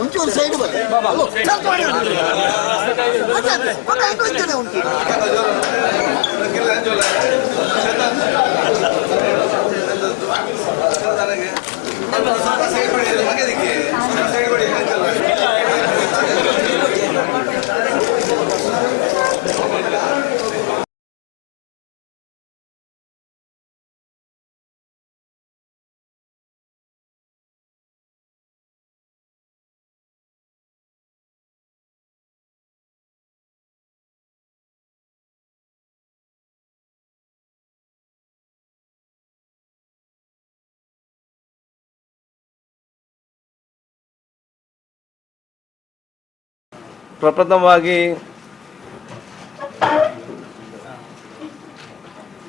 ಒಂಚೂರು ಸೈಡ್ ಉಂಟು. ಪ್ರಪ್ರಥಮವಾಗಿ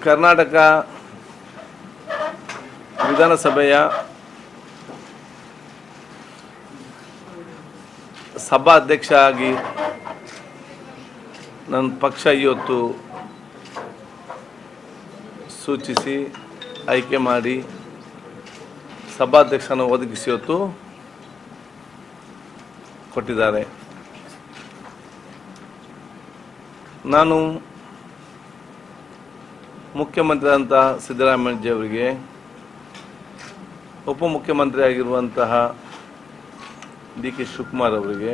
ಕರ್ನಾಟಕ ವಿಧಾನಸಭೆಯ ಸಭಾಧ್ಯಕ್ಷ ಆಗಿ ನನ್ನ ಪಕ್ಷ ಇವತ್ತು ಸೂಚಿಸಿ ಆಯ್ಕೆ ಮಾಡಿ ಸಭಾಧ್ಯಕ್ಷನ ಒದಗಿಸಿ ಇವತ್ತು ಕೊಟ್ಟಿದ್ದಾರೆ. ನಾನು ಮುಖ್ಯಮಂತ್ರಿ ಅಂತ ಸಿದ್ದರಾಮಯ್ಯಜಿಯವರಿಗೆ, ಉಪಮುಖ್ಯಮಂತ್ರಿ ಆಗಿರುವಂತಹ ಡಿ ಕೆ ಶಿವಕುಮಾರ್ ಅವರಿಗೆ,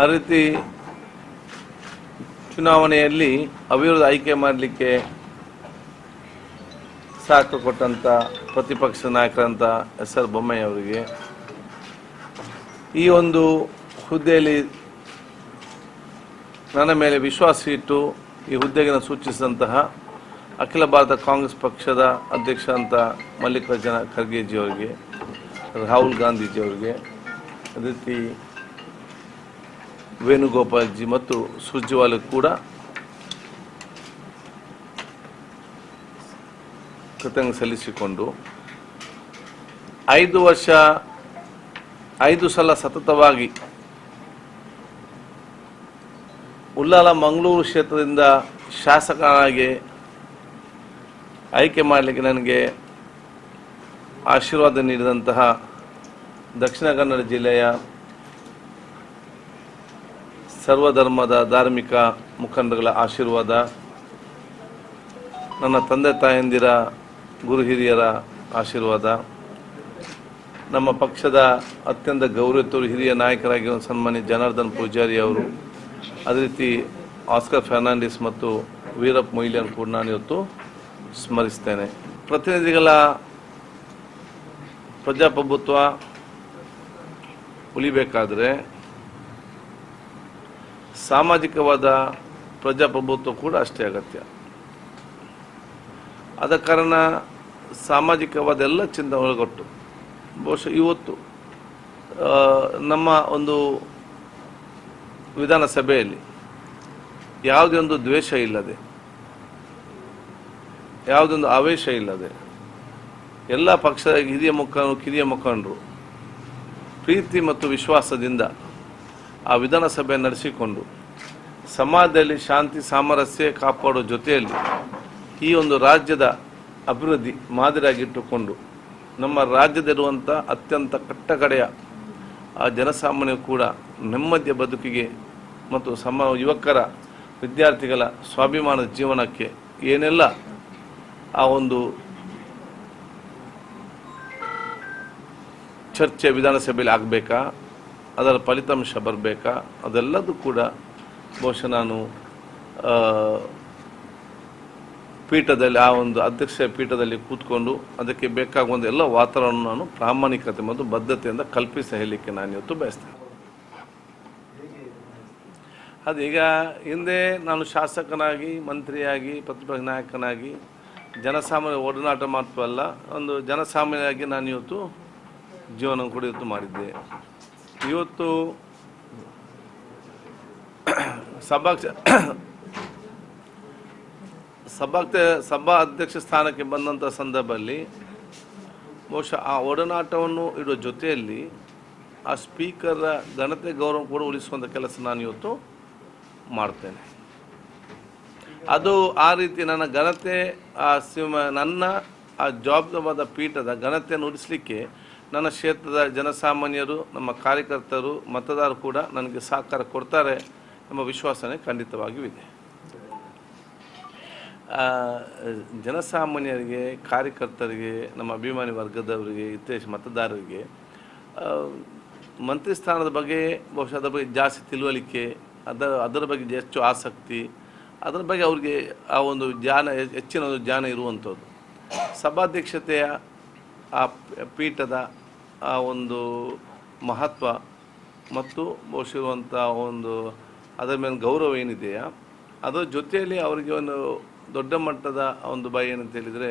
ಆ ರೀತಿ ಚುನಾವಣೆಯಲ್ಲಿ ಅವಿರೋಧ ಆಯ್ಕೆ ಮಾಡಲಿಕ್ಕೆ ಸಹಕಾರ ಕೊಟ್ಟಂಥ ಪ್ರತಿಪಕ್ಷ ನಾಯಕರಂತ ಎಸ್ ಆರ್ ಬೊಮ್ಮಾಯಿ ಅವರಿಗೆ, ಈ ಒಂದು ಹುದ್ದೆಯಲ್ಲಿ ನನ್ನ ಮೇಲೆ ವಿಶ್ವಾಸ ಇಟ್ಟು ಈ ಹುದ್ದೆಗೆ ಸೂಚಿಸಿದಂತಹ ಅಖಿಲ ಭಾರತ ಕಾಂಗ್ರೆಸ್ ಪಕ್ಷದ ಅಧ್ಯಕ್ಷ ಅಂತ ಮಲ್ಲಿಕಾರ್ಜುನ ಖರ್ಗೆಜಿಯವರಿಗೆ, ರಾಹುಲ್ ಗಾಂಧೀಜಿಯವರಿಗೆ, ಅದೇ ರೀತಿ ವೇಣುಗೋಪಾಲ್ಜಿ ಮತ್ತು ಸುರ್ಜೇವಾಲ ಕೂಡ ಕೃತಜ್ಞತೆ ಸಲ್ಲಿಸಿಕೊಂಡು 5 ಸಲ ಸತತವಾಗಿ ಉಳ್ಳಾಲ ಮಂಗಳೂರು ಕ್ಷೇತ್ರದಿಂದ ಶಾಸಕನಾಗಿ ಆಯ್ಕೆ ಮಾಡಲಿಕ್ಕೆ ನನಗೆ ಆಶೀರ್ವಾದ ನೀಡಿದಂತಹ ದಕ್ಷಿಣ ಕನ್ನಡ ಜಿಲ್ಲೆಯ ಸರ್ವಧರ್ಮದ ಧಾರ್ಮಿಕ ಮುಖಂಡರುಗಳ ಆಶೀರ್ವಾದ, ನನ್ನ ತಂದೆ ತಾಯಂದಿರ ಗುರು ಹಿರಿಯರ ಆಶೀರ್ವಾದ, ನಮ್ಮ ಪಕ್ಷದ ಅತ್ಯಂತ ಗೌರವಿತರು ಹಿರಿಯ ನಾಯಕರಾಗಿರುವ ಸನ್ಮಾನ್ಯ ಜನಾರ್ದನ್ ಪೂಜಾರಿ ಅವರು, ಅದೇ ರೀತಿ ಆಸ್ಕರ್ ಫರ್ನಾಂಡಿಸ್ ಮತ್ತು ವೀರಪ್ಪ ಮೊಯ್ಲಿಯನ್ನು ಕೂಡ ನಾನು ಇವತ್ತು ಸ್ಮರಿಸ್ತೇನೆ. ಪ್ರತಿನಿಧಿಗಳ ಪ್ರಜಾಪ್ರಭುತ್ವ ಉಳಿಬೇಕಾದರೆ ಸಾಮಾಜಿಕವಾದ ಪ್ರಜಾಪ್ರಭುತ್ವ ಕೂಡ ಅಷ್ಟೇ ಅಗತ್ಯ. ಆದ ಕಾರಣ ಸಾಮಾಜಿಕವಾದ ಎಲ್ಲ ಚಿಂತನೆ ಒಳಗೊಟ್ಟು ಬಹುಶಃ ಇವತ್ತು ನಮ್ಮ ಒಂದು ವಿಧಾನಸಭೆಯಲ್ಲಿ ಯಾವುದೇ ಒಂದು ದ್ವೇಷ ಇಲ್ಲದೆ, ಯಾವುದೊಂದು ಆವೇಶ ಇಲ್ಲದೆ, ಎಲ್ಲ ಪಕ್ಷದ ಕಿರಿಯ ಮುಖಂಡರು ಪ್ರೀತಿ ಮತ್ತು ವಿಶ್ವಾಸದಿಂದ ಆ ವಿಧಾನಸಭೆ ನಡೆಸಿಕೊಂಡು ಸಮಾಜದಲ್ಲಿ ಶಾಂತಿ ಸಾಮರಸ್ಯ ಕಾಪಾಡೋ ಜೊತೆಯಲ್ಲಿ ಈ ಒಂದು ರಾಜ್ಯದ ಅಭಿವೃದ್ಧಿ ಮಾದರಿಯಾಗಿಟ್ಟುಕೊಂಡು ನಮ್ಮ ರಾಜ್ಯದಲ್ಲಿರುವಂಥ ಅತ್ಯಂತ ಕಟ್ಟಕಡೆಯ ಆ ಜನಸಾಮಾನ್ಯ ಕೂಡ ನೆಮ್ಮದಿಯ ಬದುಕಿಗೆ ಮತ್ತು ಯುವಕರ ವಿದ್ಯಾರ್ಥಿಗಳ ಸ್ವಾಭಿಮಾನದ ಜೀವನಕ್ಕೆ ಏನೆಲ್ಲ ಆ ಒಂದು ಚರ್ಚೆ ವಿಧಾನಸಭೆಯಲ್ಲಿ ಆಗಬೇಕಾ, ಅದರ ಫಲಿತಾಂಶ ಬರಬೇಕಾ, ಅದೆಲ್ಲದೂ ಕೂಡ ಬಹುಶಃ ನಾನು ಪೀಠದಲ್ಲಿ ಆ ಒಂದು ಅಧ್ಯಕ್ಷ ಪೀಠದಲ್ಲಿ ಕೂತ್ಕೊಂಡು ಅದಕ್ಕೆ ಬೇಕಾಗುವಂಥ ಎಲ್ಲ ವಾತಾವರಣ ನಾನು ಪ್ರಾಮಾಣಿಕತೆ ಮತ್ತು ಬದ್ಧತೆಯಿಂದ ಕಲ್ಪಿಸಿ ಹೇಳಲಿಕ್ಕೆ ನಾನು ಇವತ್ತು ಬಯಸ್ತೇನೆ. ಅದೀಗ ಹಿಂದೆ ನಾನು ಶಾಸಕನಾಗಿ, ಮಂತ್ರಿಯಾಗಿ, ಪ್ರತಿಪಕ್ಷ ನಾಯಕನಾಗಿ ಜನಸಾಮಾನ್ಯ ಒಡನಾಟ ಮಾತ್ರ ಅಲ್ಲ, ಒಂದು ಜನಸಾಮಾನ್ಯರಾಗಿ ನಾನು ಇವತ್ತು ಜೀವನ ಕೂಡ ಇವತ್ತು ಮಾಡಿದ್ದೆ. ಇವತ್ತು ಸಭಾ ಅಧ್ಯಕ್ಷ ಸ್ಥಾನಕ್ಕೆ ಬಂದಂಥ ಸಂದರ್ಭದಲ್ಲಿ ಬಹುಶಃ ಆ ಒಡನಾಟವನ್ನು ಇಡೋ ಜೊತೆಯಲ್ಲಿ ಆ ಸ್ಪೀಕರ್ ಘನತೆ ಗೌರವ ಕೂಡ ಉಳಿಸುವಂಥ ಕೆಲಸ ನಾನು ಇವತ್ತು ಮಾಡ್ತೇನೆ. ಅದು ಆ ರೀತಿ ನನ್ನ ಘನತೆ ನನ್ನ ಆ ಜವಾಬ್ದಾರಿಯಾದ ಪೀಠದ ಘನತೆಯನ್ನು ಉಳಿಸಲಿಕ್ಕೆ ನನ್ನ ಕ್ಷೇತ್ರದ ಜನಸಾಮಾನ್ಯರು, ನಮ್ಮ ಕಾರ್ಯಕರ್ತರು, ಮತದಾರರು ಕೂಡ ನನಗೆ ಸಹಕಾರ ಕೊಡ್ತಾರೆ ಎಂಬ ವಿಶ್ವಾಸನೆ ಖಂಡಿತವಾಗಿಯೂ ಇದೆ. ಜನಸಾಮಾನ್ಯರಿಗೆ, ಕಾರ್ಯಕರ್ತರಿಗೆ, ನಮ್ಮ ಅಭಿಮಾನಿ ವರ್ಗದವರಿಗೆ, ಹಿತೈಷಿ ಮತದಾರರಿಗೆ ಮಂತ್ರಿ ಸ್ಥಾನದ ಬಗ್ಗೆ ಬಹುಶಃ ಅದರ ಬಗ್ಗೆ ಜಾಸ್ತಿ ತಿಳುವಳಿಕೆ, ಅದರ ಬಗ್ಗೆ ಹೆಚ್ಚು ಆಸಕ್ತಿ, ಅದರ ಬಗ್ಗೆ ಅವ್ರಿಗೆ ಆ ಒಂದು ಹೆಚ್ಚಿನ ಒಂದು ಜ್ಞಾನ ಇರುವಂಥದ್ದು. ಸಭಾಧ್ಯಕ್ಷತೆಯ ಆ ಪೀಠದ ಆ ಒಂದು ಮಹತ್ವ ಮತ್ತು ಬಹುಶಃ ಇರುವಂಥ ಒಂದು ಅದರ ಮೇಲೆ ಗೌರವ ಏನಿದೆಯಾ ಅದರ ಜೊತೆಯಲ್ಲಿ ಅವರಿಗೆ ಒಂದು ದೊಡ್ಡ ಮಟ್ಟದ ಒಂದು ಭಯ ಏನಂತ ಹೇಳಿದರೆ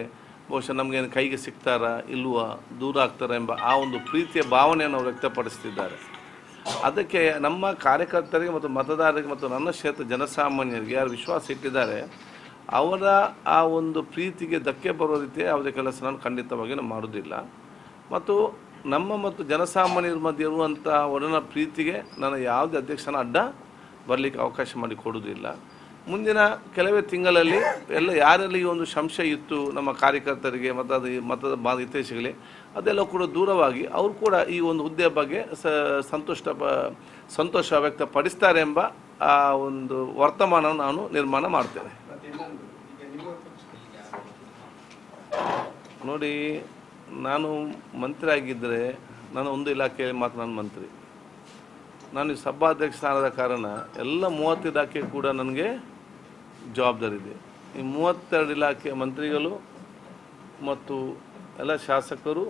ಬಹುಶಃ ನಮಗೇನು ಕೈಗೆ ಸಿಗ್ತಾರಾ ಇಲ್ವಾ, ದೂರ ಆಗ್ತಾರಾ ಎಂಬ ಆ ಒಂದು ಪ್ರೀತಿಯ ಭಾವನೆಯನ್ನು ಅವರು ವ್ಯಕ್ತಪಡಿಸ್ತಿದ್ದಾರೆ. ಅದಕ್ಕೆ ನಮ್ಮ ಕಾರ್ಯಕರ್ತರಿಗೆ ಮತ್ತು ಮತದಾರರಿಗೆ ಮತ್ತು ನನ್ನ ಕ್ಷೇತ್ರ ಜನಸಾಮಾನ್ಯರಿಗೆ ಯಾರು ವಿಶ್ವಾಸ ಇಟ್ಟಿದ್ದಾರೆ ಅವರ ಆ ಒಂದು ಪ್ರೀತಿಗೆ ಧಕ್ಕೆ ಬರುವ ರೀತಿ ಯಾವುದೇ ಕೆಲಸ ನಾನು ಖಂಡಿತವಾಗಿ ನಾನು ಮಾಡೋದಿಲ್ಲ. ಮತ್ತು ನಮ್ಮ ಮತ್ತು ಜನಸಾಮಾನ್ಯರ ಮಧ್ಯೆ ಇರುವಂಥ ಒಡನ ಪ್ರೀತಿಗೆ ನಾನು ಯಾವುದೇ ಅಧ್ಯಕ್ಷನ ಅಡ್ಡ ಬರಲಿಕ್ಕೆ ಅವಕಾಶ ಮಾಡಿ ಕೊಡೋದಿಲ್ಲ. ಮುಂದಿನ ಕೆಲವೇ ತಿಂಗಳಲ್ಲಿ ಯಾರಲ್ಲಿ ಈ ಒಂದು ಸಂಶಯ ಇತ್ತು ನಮ್ಮ ಕಾರ್ಯಕರ್ತರಿಗೆ ಮತದ ಹಿತೈಷಿಗಳೇ ಅದೆಲ್ಲ ಕೂಡ ದೂರವಾಗಿ ಅವರು ಕೂಡ ಈ ಒಂದು ಹುದ್ದೆಯ ಬಗ್ಗೆ ಸಂತೋಷ ವ್ಯಕ್ತಪಡಿಸ್ತಾರೆ ಎಂಬ ಆ ಒಂದು ವರ್ತಮಾನ ನಾನು ನಿರ್ಮಾಣ ಮಾಡ್ತೇನೆ. ನೋಡಿ, ನಾನು ಮಂತ್ರಿ ಆಗಿದ್ದರೆ ನಾನು ಒಂದು ಇಲಾಖೆಯಲ್ಲಿ ಮಾತ್ರ ನಾನು ಮಂತ್ರಿ. ನಾನು ಈ ಸಭಾಧ್ಯಕ್ಷ ಸ್ಥಾನದ ಕಾರಣ ಎಲ್ಲ 30 ಇಲಾಖೆ ಕೂಡ ನನಗೆ ಜವಾಬ್ದಾರಿ ಇದೆ. ಈ 32 ಇಲಾಖೆಯ ಮಂತ್ರಿಗಳು ಮತ್ತು ಎಲ್ಲ ಶಾಸಕರು,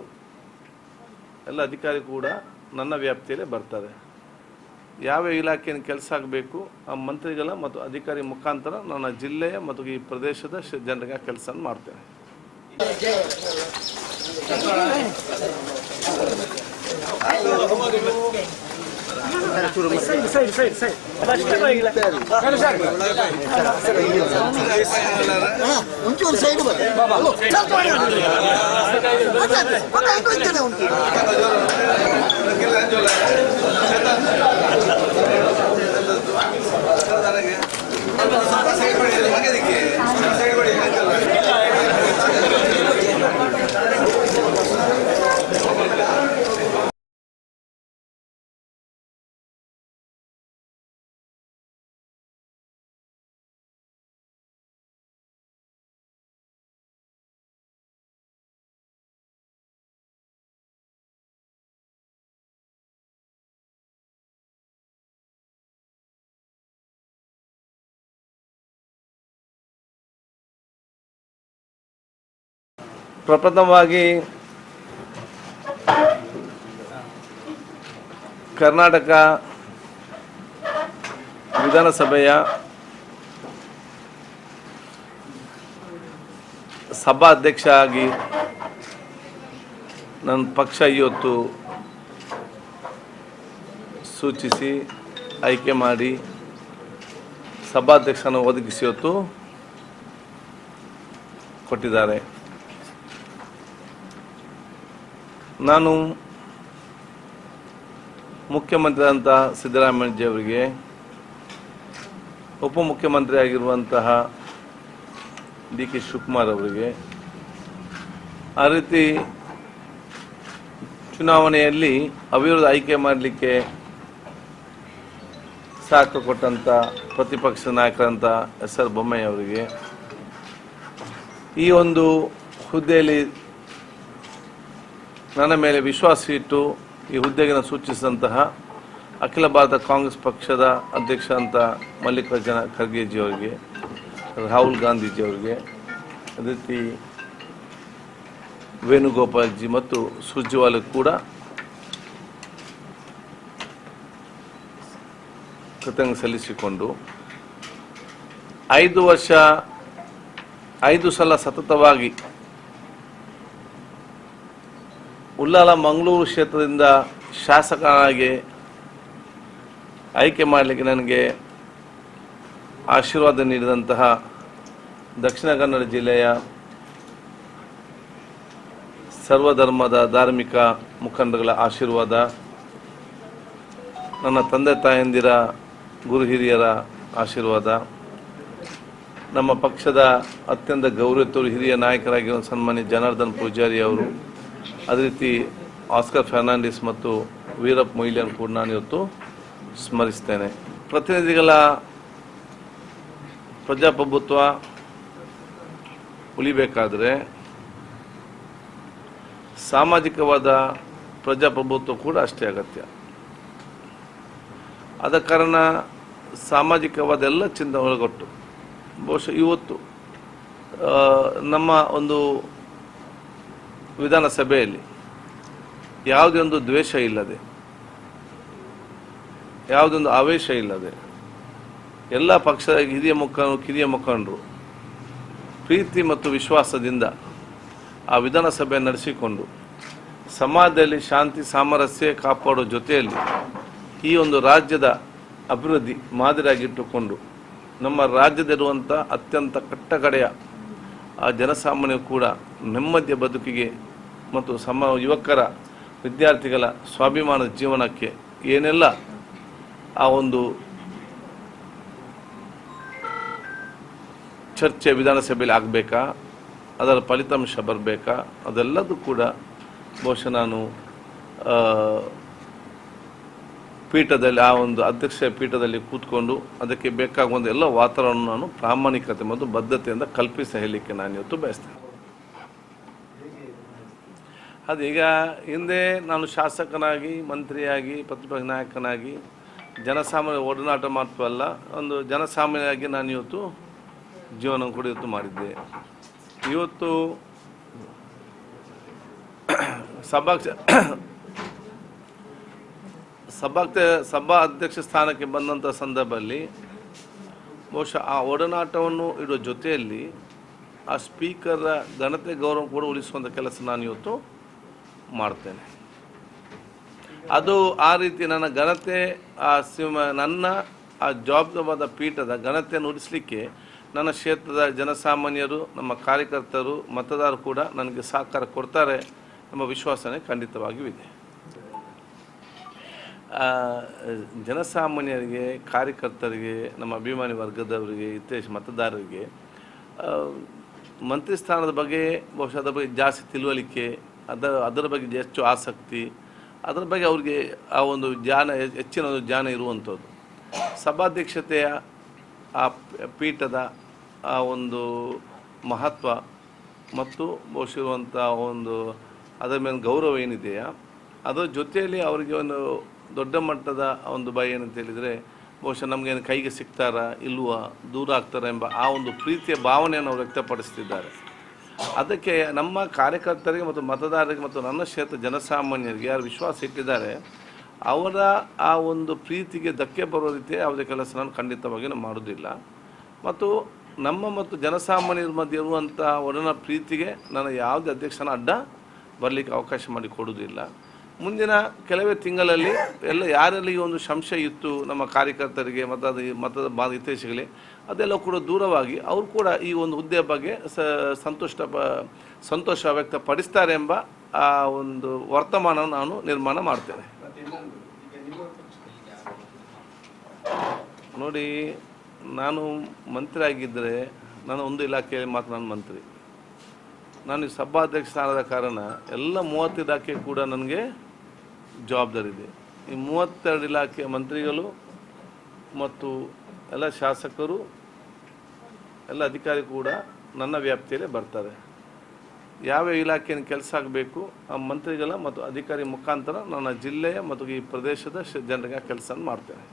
ಎಲ್ಲ ಅಧಿಕಾರಿ ಕೂಡ ನನ್ನ ವ್ಯಾಪ್ತಿಯಲ್ಲೇ ಬರ್ತಾರೆ. ಯಾವ ಇಲಾಖೆಯನ್ನು ಕೆಲಸ ಆಗಬೇಕು ಆ ಮಂತ್ರಿಗಳ ಮತ್ತು ಅಧಿಕಾರಿ ಮುಖಾಂತರ ನನ್ನ ಜಿಲ್ಲೆಯ ಮತ್ತು ಈ ಪ್ರದೇಶದ ಜನರಿಗೆ ಕೆಲಸ ಮಾಡ್ತೇನೆ. ಒಂಚೂರು ಸೈಡ್ ಪ್ರಪ್ರಥಮವಾಗಿ ಕರ್ನಾಟಕ ವಿಧಾನಸಭೆಯ ಸಭಾಧ್ಯಕ್ಷ ಆಗಿ ನನ್ನ ಪಕ್ಷ ಇವತ್ತು ಸೂಚಿಸಿ ಆಯ್ಕೆ ಮಾಡಿ ಸಭಾಧ್ಯಕ್ಷನ ಒದಗಿಸಿ ಇವತ್ತು ಕೊಟ್ಟಿದ್ದಾರೆ. ನಾನು ಮುಖ್ಯಮಂತ್ರಿ ಅಂತ ಸಿದ್ದರಾಮಯ್ಯಜಿ ಅವರಿಗೆ, ಉಪಮುಖ್ಯಮಂತ್ರಿ ಆಗಿರುವಂತಹ ಡಿ.ಕೆ. ಶಿವಕುಮಾರ್ ಅವರಿಗೆ, ಆ ರೀತಿ ಚುನಾವಣೆಯಲ್ಲಿ ಅವಿರೋಧ ಆಯ್ಕೆ ಮಾಡಲಿಕ್ಕೆ ಸಹಕಾರ ಕೊಟ್ಟಂಥ ಪ್ರತಿಪಕ್ಷ ನಾಯಕರಂತ ಎಸ್.ಆರ್. ಬೊಮ್ಮಾಯಿ ಅವರಿಗೆ, ಈ ಒಂದು ಹುದ್ದೆಯಲ್ಲಿ ನನ್ನ ಮೇಲೆ ವಿಶ್ವಾಸ ಇಟ್ಟು ಈ ಹುದ್ದೆಗೆ ನಾನು ಸೂಚಿಸಿದಂತಹ ಅಖಿಲ ಭಾರತ ಕಾಂಗ್ರೆಸ್ ಪಕ್ಷದ ಅಧ್ಯಕ್ಷ ಅಂತ ಮಲ್ಲಿಕಾರ್ಜುನ ಖರ್ಗೆಜಿ ಅವರಿಗೆ, ರಾಹುಲ್ ಗಾಂಧೀಜಿ ಅವರಿಗೆ, ಅದೇ ರೀತಿ ವೇಣುಗೋಪಾಲ್ಜಿ ಮತ್ತು ಸುರ್ಜೇವಾಲ ಕೂಡ ಕೃತಜ್ಞತೆ ಸಲ್ಲಿಸಿಕೊಂಡು 5 ವರ್ಷ 5 ಸಲ ಸತತವಾಗಿ ಉಳ್ಳಾಲ ಮಂಗಳೂರು ಕ್ಷೇತ್ರದಿಂದ ಶಾಸಕನಾಗಿ ಆಯ್ಕೆ ಮಾಡಲಿಕ್ಕೆ ನನಗೆ ಆಶೀರ್ವಾದ ನೀಡಿದಂತಹ ದಕ್ಷಿಣ ಕನ್ನಡ ಜಿಲ್ಲೆಯ ಸರ್ವಧರ್ಮದ ಧಾರ್ಮಿಕ ಮುಖಂಡರುಗಳ ಆಶೀರ್ವಾದ ನನ್ನ ತಂದೆ ತಾಯಂದಿರ ಗುರು ಹಿರಿಯರ ಆಶೀರ್ವಾದ, ನಮ್ಮ ಪಕ್ಷದ ಅತ್ಯಂತ ಗೌರವಿತರು ಹಿರಿಯ ನಾಯಕರಾಗಿರುವ ಸನ್ಮಾನ್ಯ ಜನಾರ್ದನ್ ಪೂಜಾರಿ ಅವರು, ಅದೇ ರೀತಿ ಆಸ್ಕರ್ ಫರ್ನಾಂಡಿಸ್ ಮತ್ತು ವೀರಪ್ಪ ಮೊಯ್ಲಿಯನ್ನು ಕೂಡ ನಾನು ಇವತ್ತು ಸ್ಮರಿಸ್ತೇನೆ. ಪ್ರತಿನಿಧಿಗಳ ಪ್ರಜಾಪ್ರಭುತ್ವ ಉಳಿಬೇಕಾದರೆ ಸಾಮಾಜಿಕವಾದ ಪ್ರಜಾಪ್ರಭುತ್ವ ಕೂಡ ಅಷ್ಟೇ ಅಗತ್ಯ. ಆದ ಕಾರಣ ಸಾಮಾಜಿಕವಾದ ಎಲ್ಲ ಚಿಂತನೆ ಒಳಗೊಟ್ಟು ಬಹುಶಃ ಇವತ್ತು ನಮ್ಮ ಒಂದು ವಿಧಾನಸಭೆಯಲ್ಲಿ ಯಾವುದೇ ಒಂದು ದ್ವೇಷ ಇಲ್ಲದೆ, ಯಾವುದೊಂದು ಆವೇಶ ಇಲ್ಲದೆ, ಎಲ್ಲ ಪಕ್ಷದ ಕಿರಿಯ ಮುಖಂಡರು ಪ್ರೀತಿ ಮತ್ತು ವಿಶ್ವಾಸದಿಂದ ಆ ವಿಧಾನಸಭೆ ನಡೆಸಿಕೊಂಡು ಸಮಾಜದಲ್ಲಿ ಶಾಂತಿ ಸಾಮರಸ್ಯ ಕಾಪಾಡೋ ಜೊತೆಯಲ್ಲಿ ಈ ಒಂದು ರಾಜ್ಯದ ಅಭಿವೃದ್ಧಿ ಮಾದರಿಯಾಗಿಟ್ಟುಕೊಂಡು ನಮ್ಮ ರಾಜ್ಯದಲ್ಲಿರುವಂಥ ಅತ್ಯಂತ ಕಟ್ಟಕಡೆಯ ಆ ಜನಸಾಮಾನ್ಯರು ಕೂಡ ನೆಮ್ಮದಿಯ ಬದುಕಿಗೆ ಮತ್ತು ಯುವಕರ ವಿದ್ಯಾರ್ಥಿಗಳ ಸ್ವಾಭಿಮಾನದ ಜೀವನಕ್ಕೆ ಏನೆಲ್ಲ ಆ ಒಂದು ಚರ್ಚೆ ವಿಧಾನಸಭೆಯಲ್ಲಿ ಆಗಬೇಕಾ, ಅದರ ಫಲಿತಾಂಶ ಬರಬೇಕಾ, ಅದೆಲ್ಲದೂ ಕೂಡ ಬಹುಶಃ ನಾನು ಪೀಠದಲ್ಲಿ ಆ ಒಂದು ಅಧ್ಯಕ್ಷ ಪೀಠದಲ್ಲಿ ಕೂತ್ಕೊಂಡು ಅದಕ್ಕೆ ಬೇಕಾಗುವಂಥ ಎಲ್ಲ ವಾತಾವರಣ ನಾನು ಪ್ರಾಮಾಣಿಕತೆ ಮತ್ತು ಬದ್ಧತೆಯಿಂದ ಕಲ್ಪಿಸಿ ಹೇಳಲಿಕ್ಕೆ ನಾನು ಇವತ್ತು ಬಯಸ್ತೇನೆ. ಅದೀಗ ಹಿಂದೆ ನಾನು ಶಾಸಕನಾಗಿ, ಮಂತ್ರಿಯಾಗಿ, ಪ್ರತಿಪಕ್ಷ ನಾಯಕನಾಗಿ ಜನಸಾಮಾನ್ಯ ಒಡನಾಟ ಮಾತ್ರ ಅಲ್ಲ, ಒಂದು ಜನಸಾಮಾನ್ಯರಾಗಿ ನಾನು ಇವತ್ತು ಜೀವನ ಕೂಡ ಇವತ್ತು ಮಾಡಿದ್ದೆ. ಇವತ್ತು ಸಭಾ ಅಧ್ಯಕ್ಷ ಸ್ಥಾನಕ್ಕೆ ಬಂದಂಥ ಸಂದರ್ಭದಲ್ಲಿ ಬಹುಶಃ ಆ ಒಡನಾಟವನ್ನು ಇಡುವ ಜೊತೆಯಲ್ಲಿ ಆ ಸ್ಪೀಕರ್ ಘನತೆ ಗೌರವ ಕೂಡ ಉಳಿಸುವಂಥ ಕೆಲಸ ನಾನು ಇವತ್ತು ಮಾಡ್ತೇನೆ. ಅದು ಆ ರೀತಿ ನನ್ನ ಘನತೆ ನನ್ನ ಆ ಜವಾಬ್ದಾರಿಯಾದ ಪೀಠದ ಘನತೆಯನ್ನು ಉಳಿಸಲಿಕ್ಕೆ ನನ್ನ ಕ್ಷೇತ್ರದ ಜನಸಾಮಾನ್ಯರು, ನಮ್ಮ ಕಾರ್ಯಕರ್ತರು, ಮತದಾರರು ಕೂಡ ನನಗೆ ಸಹಕಾರ ಕೊಡ್ತಾರೆ ಎಂಬ ವಿಶ್ವಾಸನೆ ಖಂಡಿತವಾಗಿಯೂ ಇದೆ. ಜನಸಾಮಾನ್ಯರಿಗೆ, ಕಾರ್ಯಕರ್ತರಿಗೆ, ನಮ್ಮ ಅಭಿಮಾನಿ ವರ್ಗದವರಿಗೆ, ಮತದಾರರಿಗೆ ಮಂತ್ರಿ ಸ್ಥಾನದ ಬಗ್ಗೆ ಬಹುಶಃ ಅದರ ಬಗ್ಗೆ ಜಾಸ್ತಿ ತಿಳುವಳಿಕೆ, ಅದರ ಬಗ್ಗೆ ಹೆಚ್ಚು ಆಸಕ್ತಿ, ಅದರ ಬಗ್ಗೆ ಅವ್ರಿಗೆ ಆ ಒಂದು ಹೆಚ್ಚಿನ ಒಂದು ಜ್ಞಾನ ಇರುವಂಥದ್ದು. ಸಭಾಧ್ಯಕ್ಷತೆಯ ಆ ಪೀಠದ ಆ ಒಂದು ಮಹತ್ವ ಮತ್ತು ಬಹುಶಃ ಇರುವಂಥ ಒಂದು ಅದರ ಮೇಲೆ ಗೌರವ ಏನಿದೆಯಾ, ಅದರ ಜೊತೆಯಲ್ಲಿ ಅವರಿಗೆ ಒಂದು ದೊಡ್ಡ ಮಟ್ಟದ ಒಂದು ಭಯ ಏನಂತ ಹೇಳಿದರೆ ಬಹುಶಃ ನಮಗೇನು ಕೈಗೆ ಸಿಗ್ತಾರಾ ಇಲ್ವಾ, ದೂರ ಆಗ್ತಾರಾ ಎಂಬ ಆ ಒಂದು ಪ್ರೀತಿಯ ಭಾವನೆಯನ್ನು ಅವರು ವ್ಯಕ್ತಪಡಿಸ್ತಿದ್ದಾರೆ. ಅದಕ್ಕೆ ನಮ್ಮ ಕಾರ್ಯಕರ್ತರಿಗೆ ಮತ್ತು ಮತದಾರರಿಗೆ ಮತ್ತು ನನ್ನ ಕ್ಷೇತ್ರ ಜನಸಾಮಾನ್ಯರಿಗೆ ಯಾರು ವಿಶ್ವಾಸ ಇಟ್ಟಿದ್ದಾರೆ ಅವರ ಆ ಒಂದು ಪ್ರೀತಿಗೆ ಧಕ್ಕೆ ಬರೋ ರೀತಿ ಯಾವುದೇ ಕೆಲಸ ನಾನು ಖಂಡಿತವಾಗಿ ನಾನು ಮಾಡೋದಿಲ್ಲ. ಮತ್ತು ನಮ್ಮ ಮತ್ತು ಜನಸಾಮಾನ್ಯರ ಮಧ್ಯೆ ಇರುವಂಥ ಒಡನ ಪ್ರೀತಿಗೆ ನಾನು ಯಾವುದೇ ಅಧ್ಯಕ್ಷನ ಅಡ್ಡ ಬರಲಿಕ್ಕೆ ಅವಕಾಶ ಮಾಡಿ ಕೊಡುವುದಿಲ್ಲ. ಮುಂದಿನ ಕೆಲವೇ ತಿಂಗಳಲ್ಲಿ ಯಾರಲ್ಲಿ ಈ ಒಂದು ಸಂಶಯ ಇತ್ತು ನಮ್ಮ ಕಾರ್ಯಕರ್ತರಿಗೆ ಮತದ ಹಿತೈಷಿಗಳಿಗೆ ಅದೆಲ್ಲ ಕೂಡ ದೂರವಾಗಿ ಅವರು ಕೂಡ ಈ ಒಂದು ಹುದ್ದೆ ಬಗ್ಗೆ ಸಂತೋಷ ವ್ಯಕ್ತಪಡಿಸ್ತಾರೆ ಎಂಬ ಆ ಒಂದು ವರ್ತಮಾನ ನಾನು ನಿರ್ಮಾಣ ಮಾಡ್ತೇನೆ. ನೋಡಿ, ನಾನು ಮಂತ್ರಿ ಆಗಿದ್ದರೆ ನಾನು ಒಂದು ಇಲಾಖೆಯಲ್ಲಿ ಮಾತ್ರ ನಾನು ಮಂತ್ರಿ. ನಾನು ಈ ಸಭಾಧ್ಯಕ್ಷ ಸ್ಥಾನದ ಕಾರಣ ಎಲ್ಲ 30 ಇಲಾಖೆ ಕೂಡ ನನಗೆ ಜವಾಬ್ದಾರಿ ಇದೆ. ಈ 32 ಇಲಾಖೆ ಮಂತ್ರಿಗಳು ಮತ್ತು ಎಲ್ಲ ಶಾಸಕರು, ಎಲ್ಲ ಅಧಿಕಾರಿ ಕೂಡ ನನ್ನ ವ್ಯಾಪ್ತಿಯಲ್ಲೇ ಬರ್ತಾರೆ. ಯಾವ ಇಲಾಖೆಯನ್ನು ಕೆಲಸ ಆಗಬೇಕು ಆ ಮಂತ್ರಿಗಳ ಮತ್ತು ಅಧಿಕಾರಿ ಮುಖಾಂತರ ನನ್ನ ಜಿಲ್ಲೆಯ ಮತ್ತು ಈ ಪ್ರದೇಶದ ಜನರಿಗೆ ಕೆಲಸ ಮಾಡ್ತೇನೆ.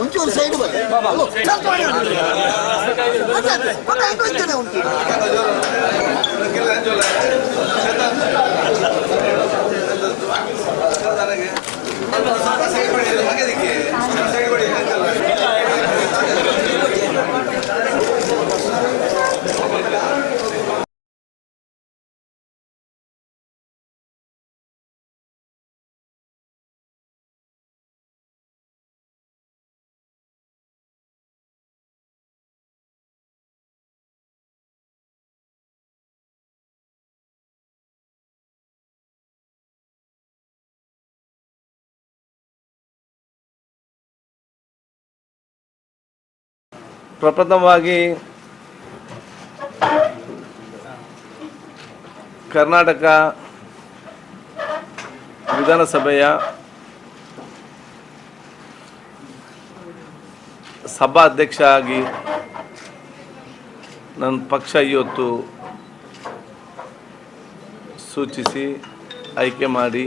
ಒಂಚೂರು ಸೈಡ್ ಪ್ರಪ್ರಥಮವಾಗಿ ಕರ್ನಾಟಕ ವಿಧಾನಸಭೆಯ ಸಭಾಧ್ಯಕ್ಷ ಆಗಿ ನನ್ನ ಪಕ್ಷ ಇವತ್ತು ಸೂಚಿಸಿ ಆಯ್ಕೆ ಮಾಡಿ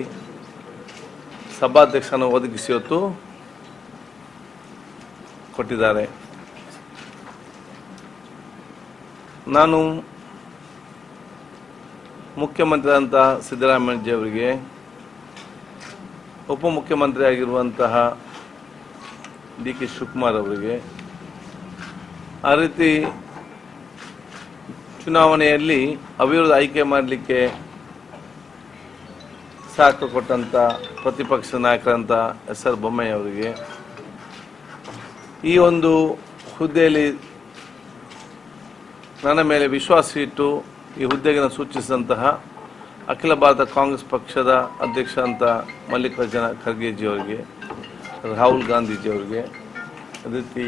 ಸಭಾಧ್ಯಕ್ಷನ ಒದಗಿಸಿ ಇವತ್ತು ಕೊಟ್ಟಿದ್ದಾರೆ. ನಾನು ಮುಖ್ಯಮಂತ್ರಿ ಅಂತ ಸಿದ್ದರಾಮಯ್ಯಜಿಯವರಿಗೆ, ಉಪಮುಖ್ಯಮಂತ್ರಿ ಆಗಿರುವಂತಹ ಡಿ ಕೆ ಶಿವಕುಮಾರ್ ಅವರಿಗೆ, ಆ ರೀತಿ ಚುನಾವಣೆಯಲ್ಲಿ ಅವಿರೋಧ ಆಯ್ಕೆ ಮಾಡಲಿಕ್ಕೆ ಸಹಕಾರ ಕೊಟ್ಟಂಥ ಪ್ರತಿಪಕ್ಷ ನಾಯಕರಂತ ಎಸ್ ಆರ್ ಬೊಮ್ಮಾಯಿ ಅವರಿಗೆ, ಈ ಒಂದು ಹುದ್ದೆಯಲ್ಲಿ ನನ್ನ ಮೇಲೆ ವಿಶ್ವಾಸ ಇಟ್ಟು ಈ ಹುದ್ದೆಗೆ ಸೂಚಿಸಿದಂತಹ ಅಖಿಲ ಭಾರತ ಕಾಂಗ್ರೆಸ್ ಪಕ್ಷದ ಅಧ್ಯಕ್ಷ ಅಂತ ಮಲ್ಲಿಕಾರ್ಜುನ ಖರ್ಗೆಜಿಯವರಿಗೆ, ರಾಹುಲ್ ಗಾಂಧೀಜಿಯವರಿಗೆ, ಅದೇ ರೀತಿ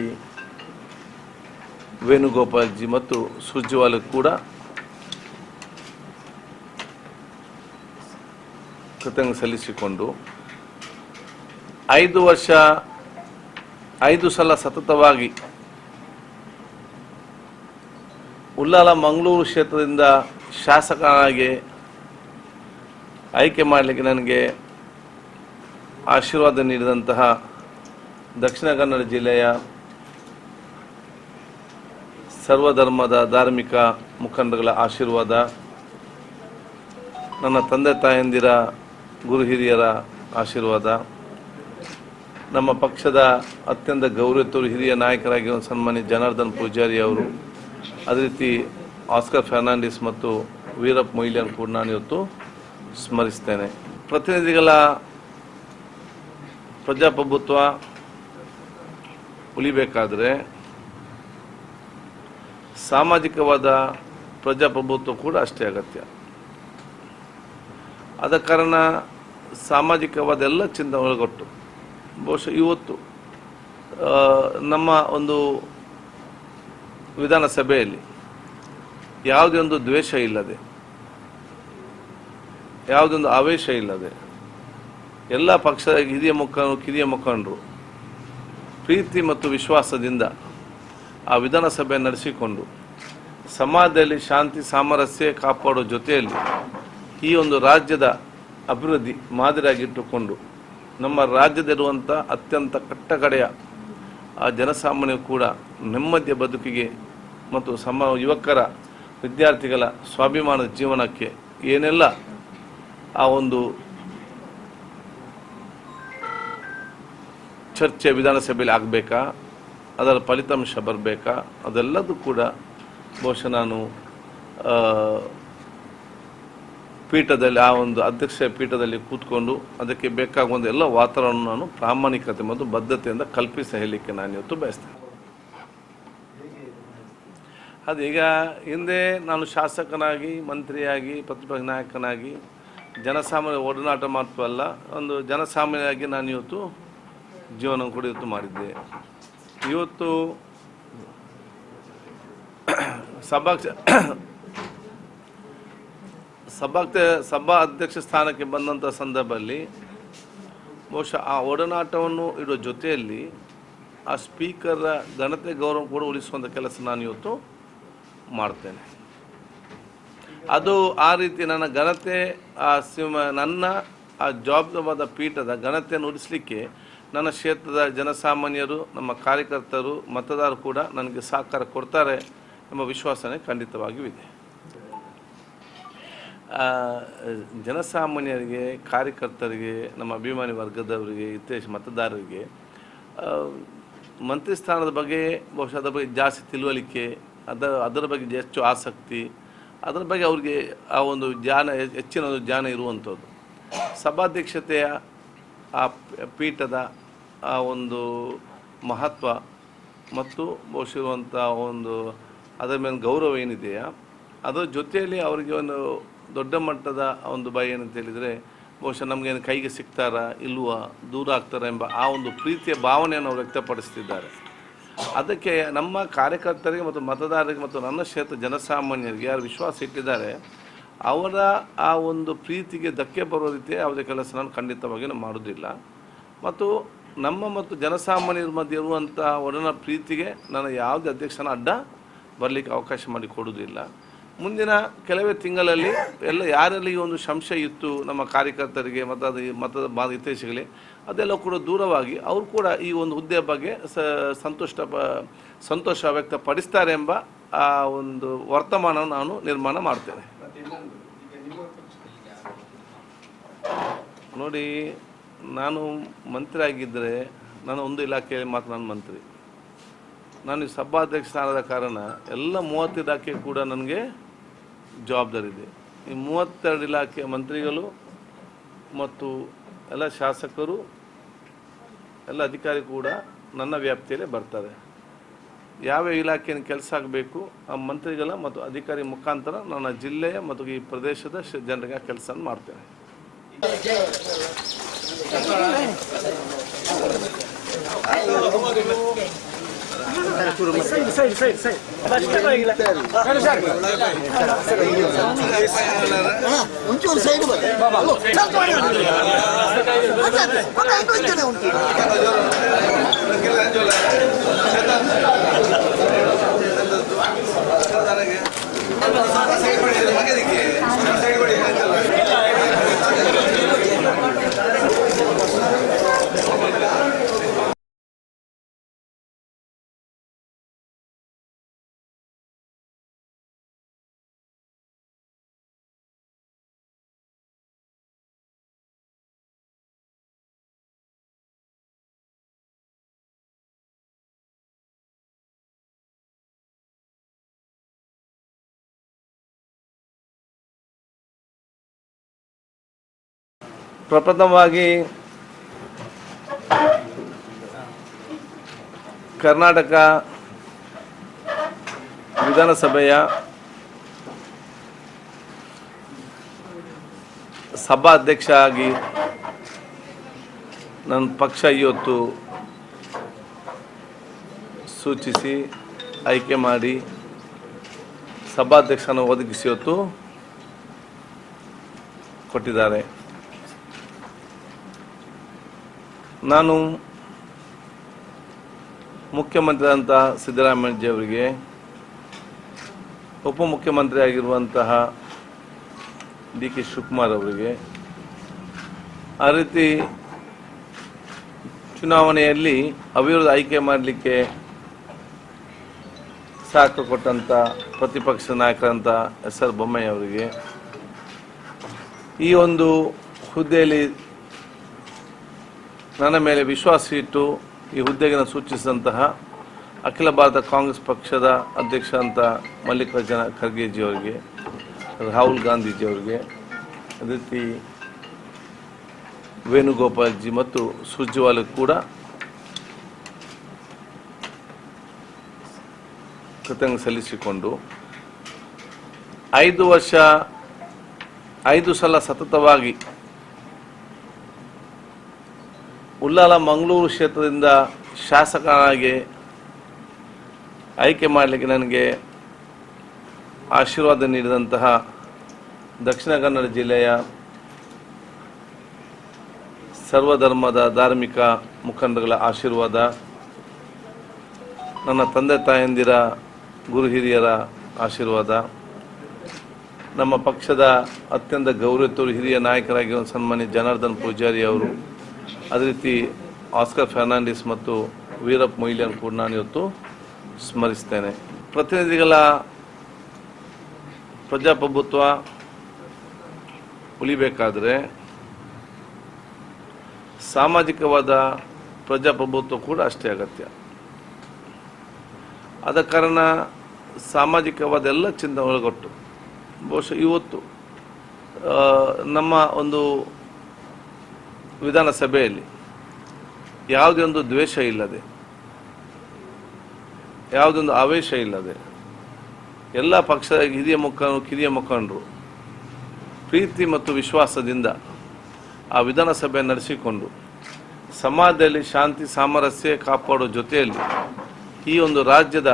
ವೇಣುಗೋಪಾಲ್ಜಿ ಮತ್ತು ಸುರ್ಜೇವಾಲ ಕೂಡ ಕೃತಜ್ಞತೆ ಸಲ್ಲಿಸಿಕೊಂಡು 5 ಸಲ ಸತತವಾಗಿ ಉಳ್ಳಾಲ ಮಂಗಳೂರು ಕ್ಷೇತ್ರದಿಂದ ಶಾಸಕನಾಗಿ ಆಯ್ಕೆ ಮಾಡಲಿಕ್ಕೆ ನನಗೆ ಆಶೀರ್ವಾದ ನೀಡಿದಂತಹ ದಕ್ಷಿಣ ಕನ್ನಡ ಜಿಲ್ಲೆಯ ಸರ್ವಧರ್ಮದ ಧಾರ್ಮಿಕ ಮುಖಂಡಗಳ ಆಶೀರ್ವಾದ, ನನ್ನ ತಂದೆ ತಾಯಂದಿರ ಗುರು ಹಿರಿಯರ ಆಶೀರ್ವಾದ, ನಮ್ಮ ಪಕ್ಷದ ಅತ್ಯಂತ ಗೌರವಿತರು ಹಿರಿಯ ನಾಯಕರಾಗಿರುವ ಸನ್ಮಾನ್ಯ ಜನಾರ್ದನ್ ಪೂಜಾರಿ ಅವರು, ಅದೇ ರೀತಿ ಆಸ್ಕರ್ ಫರ್ನಾಂಡಿಸ್ ಮತ್ತು ವೀರಪ್ಪ ಮೊಯ್ಲಿಯನ್ನು ಕೂಡ ನಾನು ಇವತ್ತು ಸ್ಮರಿಸ್ತೇನೆ. ಪ್ರತಿನಿಧಿಗಳ ಪ್ರಜಾಪ್ರಭುತ್ವ ಉಳಿಬೇಕಾದರೆ ಸಾಮಾಜಿಕವಾದ ಪ್ರಜಾಪ್ರಭುತ್ವ ಕೂಡ ಅಷ್ಟೇ ಅಗತ್ಯ. ಆದ ಕಾರಣ ಸಾಮಾಜಿಕವಾದ ಎಲ್ಲ ಚಿಂತನೆ ಒಳಗೊಟ್ಟು ಬಹುಶಃ ಇವತ್ತು ನಮ್ಮ ಒಂದು ವಿಧಾನಸಭೆಯಲ್ಲಿ ಯಾವುದೇ ಒಂದು ದ್ವೇಷ ಇಲ್ಲದೆ, ಯಾವುದೇ ಒಂದು ಆವೇಶ ಇಲ್ಲದೆ, ಎಲ್ಲ ಪಕ್ಷದ ಕಿರಿಯ ಮುಖಂಡರು ಪ್ರೀತಿ ಮತ್ತು ವಿಶ್ವಾಸದಿಂದ ಆ ವಿಧಾನಸಭೆ ನಡೆಸಿಕೊಂಡು ಸಮಾಜದಲ್ಲಿ ಶಾಂತಿ ಸಾಮರಸ್ಯ ಕಾಪಾಡೋ ಜೊತೆಯಲ್ಲಿ ಈ ಒಂದು ರಾಜ್ಯದ ಅಭಿವೃದ್ಧಿ ಮಾದರಿಯಾಗಿಟ್ಟುಕೊಂಡು ನಮ್ಮ ರಾಜ್ಯದಲ್ಲಿರುವಂಥ ಅತ್ಯಂತ ಕಟ್ಟಕಡೆಯ ಆ ಜನಸಾಮಾನ್ಯರು ಕೂಡ ನೆಮ್ಮದಿಯ ಬದುಕಿಗೆ ಮತ್ತು ಯುವಕರ ವಿದ್ಯಾರ್ಥಿಗಳ ಸ್ವಾಭಿಮಾನದ ಜೀವನಕ್ಕೆ ಏನೆಲ್ಲ ಆ ಒಂದು ಚರ್ಚೆ ವಿಧಾನಸಭೆಯಲ್ಲಿ ಆಗಬೇಕಾ, ಅದರ ಫಲಿತಾಂಶ ಬರಬೇಕಾ, ಅದೆಲ್ಲದೂ ಕೂಡ ಬಹುಶಃ ನಾನು ಪೀಠದಲ್ಲಿ ಆ ಒಂದು ಅಧ್ಯಕ್ಷ ಪೀಠದಲ್ಲಿ ಕೂತ್ಕೊಂಡು ಅದಕ್ಕೆ ಬೇಕಾಗುವಂಥ ಎಲ್ಲ ವಾತಾವರಣ ನಾನು ಪ್ರಾಮಾಣಿಕತೆ ಮತ್ತು ಬದ್ಧತೆಯಿಂದ ಕಲ್ಪಿಸಿ ಹೇಳಲಿಕ್ಕೆ ನಾನು ಇವತ್ತು ಬಯಸ್ತೇನೆ. ಅದೀಗ ಹಿಂದೆ ನಾನು ಶಾಸಕನಾಗಿ, ಮಂತ್ರಿಯಾಗಿ, ಪ್ರತಿಪಕ್ಷ ನಾಯಕನಾಗಿ ಜನಸಾಮಾನ್ಯ ಒಡನಾಟ ಮಾತ್ರವಲ್ಲ, ಒಂದು ಜನಸಾಮಾನ್ಯರಾಗಿ ನಾನು ಇವತ್ತು ಜೀವನ ಕೂಡ ಇವತ್ತು ಮಾಡಿದ್ದೆ. ಇವತ್ತು ಸಭಾ ಅಧ್ಯಕ್ಷ ಸ್ಥಾನಕ್ಕೆ ಬಂದಂಥ ಸಂದರ್ಭದಲ್ಲಿ ಬಹುಶಃ ಆ ಒಡನಾಟವನ್ನು ಇಡೋ ಜೊತೆಯಲ್ಲಿ ಆ ಸ್ಪೀಕರ್ ಘನತೆ ಗೌರವ ಕೂಡ ಉಳಿಸುವಂಥ ಕೆಲಸ ನಾನು ಇವತ್ತು ಮಾಡ್ತೇನೆ. ಅದು ಆ ರೀತಿ ನನ್ನ ಘನತೆ ನನ್ನ ಆ ಜವಾಬ್ದಾರಿಯಾದ ಪೀಠದ ಘನತೆಯನ್ನು ಉಳಿಸಲಿಕ್ಕೆ ನನ್ನ ಕ್ಷೇತ್ರದ ಜನಸಾಮಾನ್ಯರು, ನಮ್ಮ ಕಾರ್ಯಕರ್ತರು, ಮತದಾರರು ಕೂಡ ನನಗೆ ಸಹಕಾರ ಕೊಡ್ತಾರೆ ಎಂಬ ವಿಶ್ವಾಸನೆ ಖಂಡಿತವಾಗಿಯೂ ಇದೆ. ಜನಸಾಮಾನ್ಯರಿಗೆ, ಕಾರ್ಯಕರ್ತರಿಗೆ, ನಮ್ಮ ಅಭಿಮಾನಿ ವರ್ಗದವರಿಗೆ, ಇತರೆ ಮತದಾರರಿಗೆ ಮಂತ್ರಿ ಸ್ಥಾನದ ಬಗ್ಗೆ ಬಹುಶಃ ಅದರ ಬಗ್ಗೆ ಜಾಸ್ತಿ ತಿಳುವಳಿಕೆ, ಅದರ ಬಗ್ಗೆ ಹೆಚ್ಚು ಆಸಕ್ತಿ, ಅದರ ಬಗ್ಗೆ ಅವ್ರಿಗೆ ಆ ಒಂದು ಹೆಚ್ಚಿನ ಒಂದು ಜ್ಞಾನ ಇರುವಂಥದ್ದು. ಸಭಾಧ್ಯಕ್ಷತೆಯ ಆ ಪೀಠದ ಆ ಒಂದು ಮಹತ್ವ ಮತ್ತು ಬಹುಶಃ ಇರುವಂಥ ಒಂದು ಅದರ ಮೇಲೆ ಗೌರವ ಏನಿದೆಯಾ, ಅದರ ಜೊತೆಯಲ್ಲಿ ಅವರಿಗೆ ಒಂದು ದೊಡ್ಡ ಮಟ್ಟದ ಒಂದು ಭಯ ಏನಂತ ಹೇಳಿದರೆ ಬಹುಶಃ ನಮಗೇನು ಕೈಗೆ ಸಿಗ್ತಾರಾ ಇಲ್ವಾ, ದೂರ ಆಗ್ತಾರಾ ಎಂಬ ಆ ಒಂದು ಪ್ರೀತಿಯ ಭಾವನೆಯನ್ನು ಅವರು ವ್ಯಕ್ತಪಡಿಸ್ತಿದ್ದಾರೆ. ಅದಕ್ಕೆ ನಮ್ಮ ಕಾರ್ಯಕರ್ತರಿಗೆ ಮತ್ತು ಮತದಾರರಿಗೆ ಮತ್ತು ನನ್ನ ಕ್ಷೇತ್ರ ಜನಸಾಮಾನ್ಯರಿಗೆ ಯಾರು ವಿಶ್ವಾಸ ಇಟ್ಟಿದ್ದಾರೆ ಅವರ ಆ ಒಂದು ಪ್ರೀತಿಗೆ ಧಕ್ಕೆ ಬರೋ ರೀತಿ ಯಾವುದೇ ಕೆಲಸ ನಾನು ಖಂಡಿತವಾಗಿ ಮಾಡೋದಿಲ್ಲ. ಮತ್ತು ನಮ್ಮ ಮತ್ತು ಜನಸಾಮಾನ್ಯರ ಮಧ್ಯೆ ಇರುವಂಥ ಒಡನ ಪ್ರೀತಿಗೆ ನಾನು ಯಾವುದೇ ಅಧ್ಯಕ್ಷನ ಅಡ್ಡ ಬರಲಿಕ್ಕೆ ಅವಕಾಶ ಮಾಡಿ ಕೊಡೋದಿಲ್ಲ. ಮುಂದಿನ ಕೆಲವೇ ತಿಂಗಳಲ್ಲಿ ಯಾರಲ್ಲಿ ಈ ಒಂದು ಸಂಶಯ ಇತ್ತು ನಮ್ಮ ಕಾರ್ಯಕರ್ತರಿಗೆ ಮತ್ತು ಮತದ ಹಿತೈಷಿಗಳಿಗೆ ಅದೆಲ್ಲ ಕೂಡ ದೂರವಾಗಿ ಅವರು ಕೂಡ ಈ ಒಂದು ಹುದ್ದೆ ಬಗ್ಗೆ ಸಂತೋಷ ವ್ಯಕ್ತಪಡಿಸ್ತಾರೆ ಎಂಬ ಆ ಒಂದು ವರ್ತಮಾನ ನಾನು ನಿರ್ಮಾಣ ಮಾಡ್ತೇನೆ. ನೋಡಿ, ನಾನು ಮಂತ್ರಿ ಆಗಿದ್ದರೆ ನಾನು ಒಂದು ಇಲಾಖೆಯಲ್ಲಿ ಮಾತ್ರ ನಾನು ಮಂತ್ರಿ. ನಾನು ಈ ಸಭಾಧ್ಯಕ್ಷ ಸ್ಥಾನದ ಕಾರಣ ಎಲ್ಲ 30 ಇಲಾಖೆ ಕೂಡ ನನಗೆ ಜವಾಬ್ದಾರಿ ಇದೆ. ಈ 32 ಇಲಾಖೆ ಮಂತ್ರಿಗಳು ಮತ್ತು ಎಲ್ಲ ಶಾಸಕರು ಎಲ್ಲ ಅಧಿಕಾರಿ ಕೂಡ ನನ್ನ ವ್ಯಾಪ್ತಿಯಲ್ಲೇ ಬರ್ತಾರೆ. ಯಾವ ಇಲಾಖೆಯನ್ನು ಕೆಲಸ ಆಗಬೇಕು ಆ ಮಂತ್ರಿಗಳ ಮತ್ತು ಅಧಿಕಾರಿ ಮುಖಾಂತರ ನನ್ನ ಜಿಲ್ಲೆಯ ಮತ್ತು ಈ ಪ್ರದೇಶದ ಜನರಿಗೆ ಕೆಲಸ ಮಾಡ್ತೇನೆ. ಒಂಚೂರು ಸೈಡ್ ಪ್ರಪ್ರಥಮವಾಗಿ ಕರ್ನಾಟಕ ವಿಧಾನಸಭೆಯ ಸಭಾಧ್ಯಕ್ಷ ಆಗಿ ನನ್ನ ಪಕ್ಷ ಇವತ್ತು ಸೂಚಿಸಿ ಆಯ್ಕೆ ಮಾಡಿ ಸಭಾಧ್ಯಕ್ಷನ ಒದಗಿಸಿ ಇವತ್ತು ಕೊಟ್ಟಿದ್ದಾರೆ. ನಾನು ಮುಖ್ಯಮಂತ್ರಿ ಅಂತ ಸಿದ್ದರಾಮಯ್ಯ ಅವರಿಗೆ, ಉಪಮುಖ್ಯಮಂತ್ರಿ ಆಗಿರುವಂತಹ ಡಿ.ಕೆ. ಶಿವಕುಮಾರ್ ಅವರಿಗೆ, ಆ ರೀತಿ ಚುನಾವಣೆಯಲ್ಲಿ ಅವಿರೋಧ ಆಯ್ಕೆ ಮಾಡಲಿಕ್ಕೆ ಸಹಕಾರ ಕೊಟ್ಟಂಥ ಪ್ರತಿಪಕ್ಷ ನಾಯಕರಂತ ಎಸ್.ಆರ್. ಬೊಮ್ಮಾಯಿ ಅವರಿಗೆ, ಈ ಒಂದು ಹುದ್ದೆಯಲ್ಲಿ ನನ್ನ ಮೇಲೆ ವಿಶ್ವಾಸ ಇಟ್ಟು ಈ ಹುದ್ದೆಗೆ ಸೂಚಿಸಿದಂತಹ ಅಖಿಲ ಭಾರತ ಕಾಂಗ್ರೆಸ್ ಪಕ್ಷದ ಅಧ್ಯಕ್ಷ ಅಂತ ಮಲ್ಲಿಕಾರ್ಜುನ ಖರ್ಗೆಜಿಯವರಿಗೆ, ರಾಹುಲ್ ಗಾಂಧೀಜಿಯವರಿಗೆ, ಅದೇ ರೀತಿ ವೇಣುಗೋಪಾಲ್ಜಿ ಮತ್ತು ಸುರ್ಜೇವಾಲ ಕೂಡ ಕೃತಜ್ಞತೆ ಸಲ್ಲಿಸಿಕೊಂಡು 5 ಸಲ ಸತತವಾಗಿ ಉಳ್ಳಾಲ ಮಂಗಳೂರು ಕ್ಷೇತ್ರದಿಂದ ಶಾಸಕನಾಗಿ ಆಯ್ಕೆ ಮಾಡಲಿಕ್ಕೆ ನನಗೆ ಆಶೀರ್ವಾದ ನೀಡಿದಂತಹ ದಕ್ಷಿಣ ಕನ್ನಡ ಜಿಲ್ಲೆಯ ಸರ್ವಧರ್ಮದ ಧಾರ್ಮಿಕ ಮುಖಂಡರುಗಳ ಆಶೀರ್ವಾದ, ನನ್ನ ತಂದೆ ತಾಯಂದಿರ ಗುರು ಹಿರಿಯರ ಆಶೀರ್ವಾದ, ನಮ್ಮ ಪಕ್ಷದ ಅತ್ಯಂತ ಗೌರವಿತರು ಹಿರಿಯ ನಾಯಕರಾಗಿರುವ ಸನ್ಮಾನ್ಯ ಜನಾರ್ದನ್ ಪೂಜಾರಿ ಅವರು, ಅದೇ ರೀತಿ ಆಸ್ಕರ್ ಫರ್ನಾಂಡಿಸ್ ಮತ್ತು ವೀರಪ್ಪ ಮೊಯ್ಲಿಯನ್ನು ಕೂಡ ನಾನು ಇವತ್ತು ಸ್ಮರಿಸ್ತೇನೆ. ಪ್ರತಿನಿಧಿಗಳ ಪ್ರಜಾಪ್ರಭುತ್ವ ಉಳಿಬೇಕಾದರೆ ಸಾಮಾಜಿಕವಾದ ಪ್ರಜಾಪ್ರಭುತ್ವ ಕೂಡ ಅಷ್ಟೇ ಅಗತ್ಯ. ಆದ ಕಾರಣ ಸಾಮಾಜಿಕವಾದ ಎಲ್ಲ ಚಿಂತನೆ ಒಳಗೊಟ್ಟು ಬಹುಶಃ ಇವತ್ತು ನಮ್ಮ ಒಂದು ವಿಧಾನಸಭೆಯಲ್ಲಿ ಯಾವುದೇ ಒಂದು ದ್ವೇಷ ಇಲ್ಲದೆ, ಯಾವುದೊಂದು ಆವೇಶ ಇಲ್ಲದೆ, ಎಲ್ಲ ಪಕ್ಷದ ಕಿರಿಯ ಮುಖಂಡರು ಪ್ರೀತಿ ಮತ್ತು ವಿಶ್ವಾಸದಿಂದ ಆ ವಿಧಾನಸಭೆ ನಡೆಸಿಕೊಂಡು ಸಮಾಜದಲ್ಲಿ ಶಾಂತಿ ಸಾಮರಸ್ಯ ಕಾಪಾಡೋ ಜೊತೆಯಲ್ಲಿ ಈ ಒಂದು ರಾಜ್ಯದ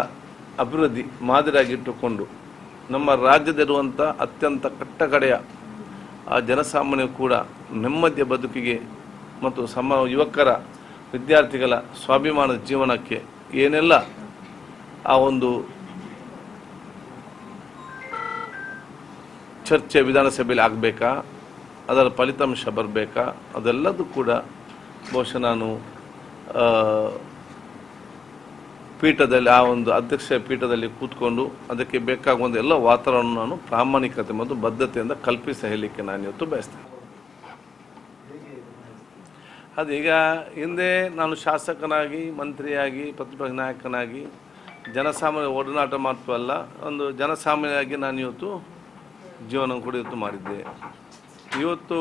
ಅಭಿವೃದ್ಧಿ ಮಾದರಿಯಾಗಿಟ್ಟುಕೊಂಡು ನಮ್ಮ ರಾಜ್ಯದಲ್ಲಿರುವಂಥ ಅತ್ಯಂತ ಕಟ್ಟಕಡೆಯ ಆ ಜನಸಾಮಾನ್ಯರು ಕೂಡ ನೆಮ್ಮದಿಯ ಬದುಕಿಗೆ ಮತ್ತು ಯುವಕರ ವಿದ್ಯಾರ್ಥಿಗಳ ಸ್ವಾಭಿಮಾನದ ಜೀವನಕ್ಕೆ ಏನೆಲ್ಲ ಆ ಒಂದು ಚರ್ಚೆ ವಿಧಾನಸಭೆಯಲ್ಲಿ ಆಗಬೇಕಾ, ಅದರ ಫಲಿತಾಂಶ ಬರಬೇಕಾ, ಅದೆಲ್ಲದೂ ಕೂಡ ಬಹುಶಃ ನಾನು ಪೀಠದಲ್ಲಿ ಆ ಒಂದು ಅಧ್ಯಕ್ಷ ಪೀಠದಲ್ಲಿ ಕೂತ್ಕೊಂಡು ಅದಕ್ಕೆ ಬೇಕಾಗುವಂಥ ಎಲ್ಲ ವಾತಾವರಣ ನಾನು ಪ್ರಾಮಾಣಿಕತೆ ಮತ್ತು ಬದ್ಧತೆಯಿಂದ ಕಲ್ಪಿಸಿ ಹೇಳಲಿಕ್ಕೆ ನಾನು ಇವತ್ತು ಬಯಸ್ತೇನೆ. ಅದೀಗ ಹಿಂದೆ ನಾನು ಶಾಸಕನಾಗಿ, ಮಂತ್ರಿಯಾಗಿ, ಪ್ರತಿಪಕ್ಷ ನಾಯಕನಾಗಿ ಜನಸಾಮಾನ್ಯ ಒಡನಾಟ ಮಾತ್ರವಲ್ಲ, ಒಂದು ಜನಸಾಮಾನ್ಯರಾಗಿ ನಾನು ಇವತ್ತು ಜೀವನ ಕೂಡ ಇವತ್ತು ಮಾಡಿದ್ದೆ. ಇವತ್ತು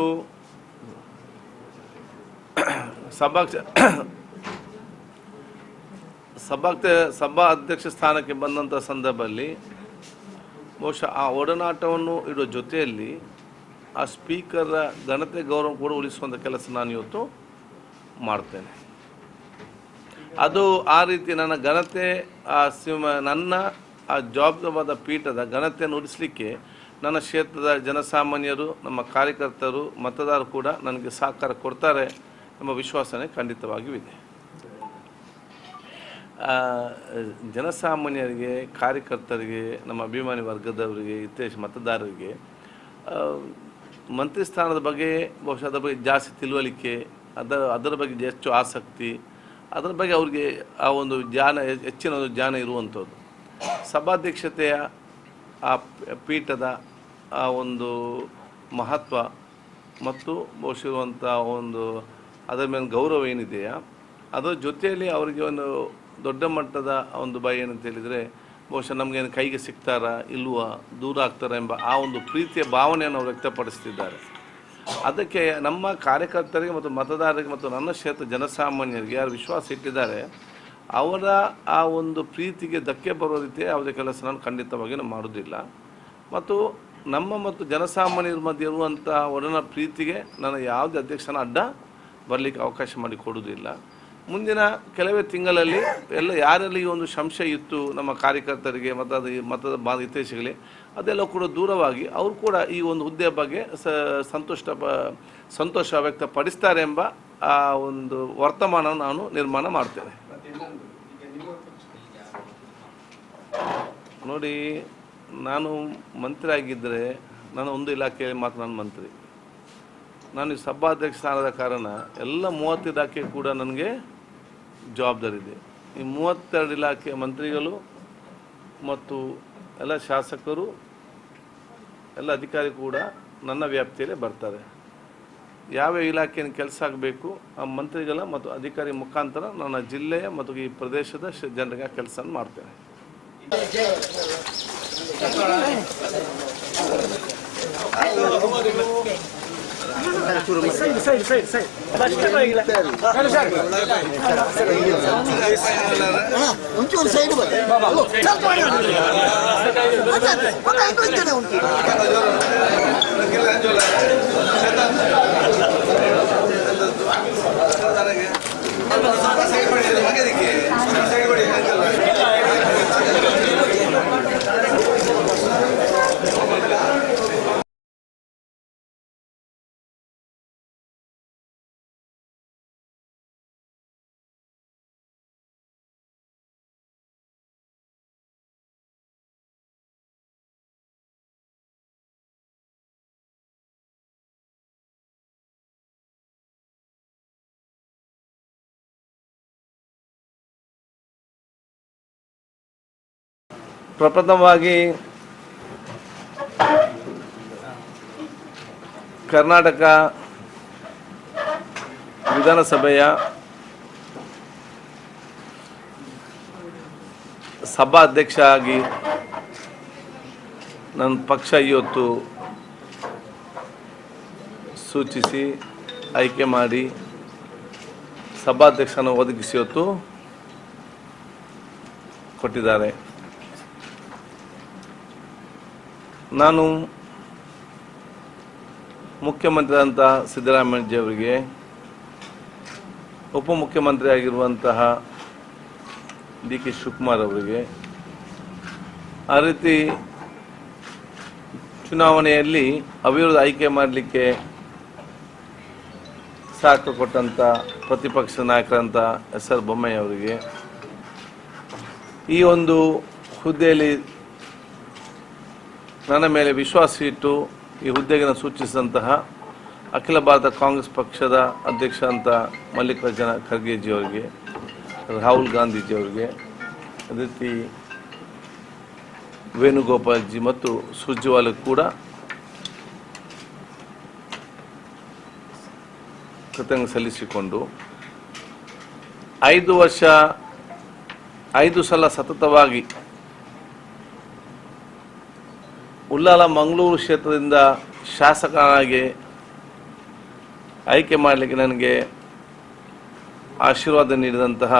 ಸಭಾ ಅಧ್ಯಕ್ಷ ಸ್ಥಾನಕ್ಕೆ ಬಂದಂಥ ಸಂದರ್ಭದಲ್ಲಿ ಬಹುಶಃ ಆ ಒಡನಾಟವನ್ನು ಇಡೋ ಜೊತೆಯಲ್ಲಿ ಆ ಸ್ಪೀಕರ್ ಘನತೆ ಗೌರವ ಕೂಡ ಉಳಿಸುವಂಥ ಕೆಲಸ ನಾನು ಇವತ್ತು ಮಾಡ್ತೇನೆ. ಅದು ಆ ರೀತಿ ನನ್ನ ಘನತೆ ನನ್ನ ಆ ಜವಾಬ್ದಾರಿಯಾದ ಪೀಠದ ಘನತೆಯನ್ನು ಉಳಿಸಲಿಕ್ಕೆ ನನ್ನ ಕ್ಷೇತ್ರದ ಜನಸಾಮಾನ್ಯರು, ನಮ್ಮ ಕಾರ್ಯಕರ್ತರು, ಮತದಾರರು ಕೂಡ ನನಗೆ ಸಹಕಾರ ಕೊಡ್ತಾರೆ ಎಂಬ ವಿಶ್ವಾಸನೆ ಖಂಡಿತವಾಗಿಯೂ ಇದೆ. ಜನಸಾಮಾನ್ಯರಿಗೆ, ಕಾರ್ಯಕರ್ತರಿಗೆ, ನಮ್ಮ ಅಭಿಮಾನಿ ವರ್ಗದವರಿಗೆ, ಹಿತೈಷಿ ಮತದಾರರಿಗೆ ಮಂತ್ರಿ ಸ್ಥಾನದ ಬಗ್ಗೆ ಬಹುಶಃ ಅದರ ಬಗ್ಗೆ ಜಾಸ್ತಿ ತಿಳುವಳಿಕೆ, ಅದರ ಬಗ್ಗೆ ಹೆಚ್ಚು ಆಸಕ್ತಿ, ಅದರ ಬಗ್ಗೆ ಅವ್ರಿಗೆ ಆ ಒಂದು ಹೆಚ್ಚಿನ ಒಂದು ಜ್ಞಾನ ಇರುವಂಥದ್ದು. ಸಭಾಧ್ಯಕ್ಷತೆಯ ಆ ಪೀಠದ ಆ ಒಂದು ಮಹತ್ವ ಮತ್ತು ಬಹುಶಃ ಇರುವಂಥ ಒಂದು ಅದರ ಮೇಲೆ ಗೌರವ ಏನಿದೆಯಾ, ಅದರ ಜೊತೆಯಲ್ಲಿ ಅವರಿಗೆ ಒಂದು ದೊಡ್ಡ ಮಟ್ಟದ ಒಂದು ಭಯ ಏನಂತ ಹೇಳಿದರೆ ಬಹುಶಃ ನಮಗೇನು ಕೈಗೆ ಸಿಗ್ತಾರಾ ಇಲ್ವಾ, ದೂರ ಆಗ್ತಾರಾ ಎಂಬ ಆ ಒಂದು ಪ್ರೀತಿಯ ಭಾವನೆಯನ್ನು ಅವರು ವ್ಯಕ್ತಪಡಿಸ್ತಿದ್ದಾರೆ. ಅದಕ್ಕೆ ನಮ್ಮ ಕಾರ್ಯಕರ್ತರಿಗೆ ಮತ್ತು ಮತದಾರರಿಗೆ ಮತ್ತು ನನ್ನ ಕ್ಷೇತ್ರ ಜನಸಾಮಾನ್ಯರಿಗೆ ಯಾರು ವಿಶ್ವಾಸ ಇಟ್ಟಿದ್ದಾರೆ ಅವರ ಆ ಒಂದು ಪ್ರೀತಿಗೆ ಧಕ್ಕೆ ಬರೋ ರೀತಿ ಯಾವುದೇ ಕೆಲಸ ನಾನು ಖಂಡಿತವಾಗಿ ಮಾಡೋದಿಲ್ಲ. ಮತ್ತು ನಮ್ಮ ಮತ್ತು ಜನಸಾಮಾನ್ಯರ ಮಧ್ಯೆ ಇರುವಂಥ ಒಡನ ಪ್ರೀತಿಗೆ ನಾನು ಯಾವುದೇ ಅಧ್ಯಕ್ಷನ ಅಡ್ಡ ಬರಲಿಕ್ಕೆ ಅವಕಾಶ ಮಾಡಿ ಕೊಡುವುದಿಲ್ಲ. ಮುಂದಿನ ಕೆಲವೇ ತಿಂಗಳಲ್ಲಿ ಯಾರಲ್ಲಿ ಈ ಒಂದು ಸಂಶಯ ಇತ್ತು ನಮ್ಮ ಕಾರ್ಯಕರ್ತರಿಗೆ ಮತದ ಹಿತೈಷಿಗಳಿಗೆ ಅದೆಲ್ಲ ಕೂಡ ದೂರವಾಗಿ ಅವರು ಕೂಡ ಈ ಒಂದು ಹುದ್ದೆಯ ಬಗ್ಗೆ ಸಂತೋಷ ವ್ಯಕ್ತಪಡಿಸ್ತಾರೆ ಎಂಬ ಆ ಒಂದು ವರ್ತಮಾನ ನಾನು ನಿರ್ಮಾಣ ಮಾಡ್ತೇನೆ. ನೋಡಿ, ನಾನು ಮಂತ್ರಿ ಆಗಿದ್ದರೆ ನಾನು ಒಂದು ಇಲಾಖೆಯಲ್ಲಿ ಮಾತ್ರ ನಾನು ಮಂತ್ರಿ. ನಾನು ಈ ಸಭಾಧ್ಯಕ್ಷ ಸ್ಥಾನದ ಕಾರಣ ಎಲ್ಲ 30 ಇಲಾಖೆ ಕೂಡ ನನಗೆ ಜವಾಬ್ದಾರಿ ಇದೆ. ಈ 32 ಇಲಾಖೆ ಮಂತ್ರಿಗಳು ಮತ್ತು ಎಲ್ಲ ಶಾಸಕರು, ಎಲ್ಲ ಅಧಿಕಾರಿ ಕೂಡ ನನ್ನ ವ್ಯಾಪ್ತಿಯಲ್ಲೇ ಬರ್ತಾರೆ. ಯಾವ ಇಲಾಖೆಯನ್ನು ಕೆಲಸ ಆಗಬೇಕು ಆ ಮಂತ್ರಿಗಳ ಮತ್ತು ಅಧಿಕಾರಿ ಮುಖಾಂತರ ನನ್ನ ಜಿಲ್ಲೆಯ ಮತ್ತು ಈ ಪ್ರದೇಶದ ಜನರಿಗೆ ಕೆಲಸ ಮಾಡ್ತೇನೆ. ಪ್ರಪ್ರಥಮವಾಗಿ ಕರ್ನಾಟಕ ವಿಧಾನಸಭೆಯ ಸಭಾಧ್ಯಕ್ಷ ಆಗಿ ನನ್ನ ಪಕ್ಷ ಇವತ್ತು ಸೂಚಿಸಿ ಆಯ್ಕೆ ಮಾಡಿ ಸಭಾಧ್ಯಕ್ಷನ ಒದಗಿಸಿ ಇವತ್ತು ಕೊಟ್ಟಿದ್ದಾರೆ. ನಾನು ಮುಖ್ಯಮಂತ್ರಿಯಾದಂಥ ಸಿದ್ದರಾಮಯ್ಯಜಿಯವರಿಗೆ, ಉಪಮುಖ್ಯಮಂತ್ರಿ ಆಗಿರುವಂತಹ ಡಿ ಕೆ ಶಿವಕುಮಾರ್ ಅವರಿಗೆ. ಆ ರೀತಿ ಚುನಾವಣೆಯಲ್ಲಿ ಅವಿರೋಧ ಆಯ್ಕೆ ಮಾಡಲಿಕ್ಕೆ ಸಹಕಾರ ಕೊಟ್ಟಂಥ ಪ್ರತಿಪಕ್ಷ ನಾಯಕರಂಥ ಎಸ್.ಆರ್. ಬೊಮ್ಮಾಯಿ ಅವರಿಗೆ, ಈ ಒಂದು ಹುದ್ದೆಯಲ್ಲಿ ನನ್ನ ಮೇಲೆ ವಿಶ್ವಾಸ ಇಟ್ಟು ಈ ಹುದ್ದೆಗೆ ಸೂಚಿಸಿದಂತಹ ಅಖಿಲ ಭಾರತ ಕಾಂಗ್ರೆಸ್ ಪಕ್ಷದ ಅಧ್ಯಕ್ಷ ಅಂತ ಮಲ್ಲಿಕಾರ್ಜುನ ಖರ್ಗೆಜಿಯವರಿಗೆ, ರಾಹುಲ್ ಗಾಂಧೀಜಿಯವರಿಗೆ, ಅದೇ ರೀತಿ ವೇಣುಗೋಪಾಲ್ಜಿ ಮತ್ತು ಸುರ್ಜೇವಾಲ ಕೂಡ ಕೃತಜ್ಞ ಸಲ್ಲಿಸಿಕೊಂಡು 5 ಸಲ ಸತತವಾಗಿ ಉಳ್ಳಾಲ ಮಂಗಳೂರು ಕ್ಷೇತ್ರದಿಂದ ಶಾಸಕನಾಗಿ ಆಯ್ಕೆ ಮಾಡಲಿಕ್ಕೆ ನನಗೆ ಆಶೀರ್ವಾದ ನೀಡಿದಂತಹ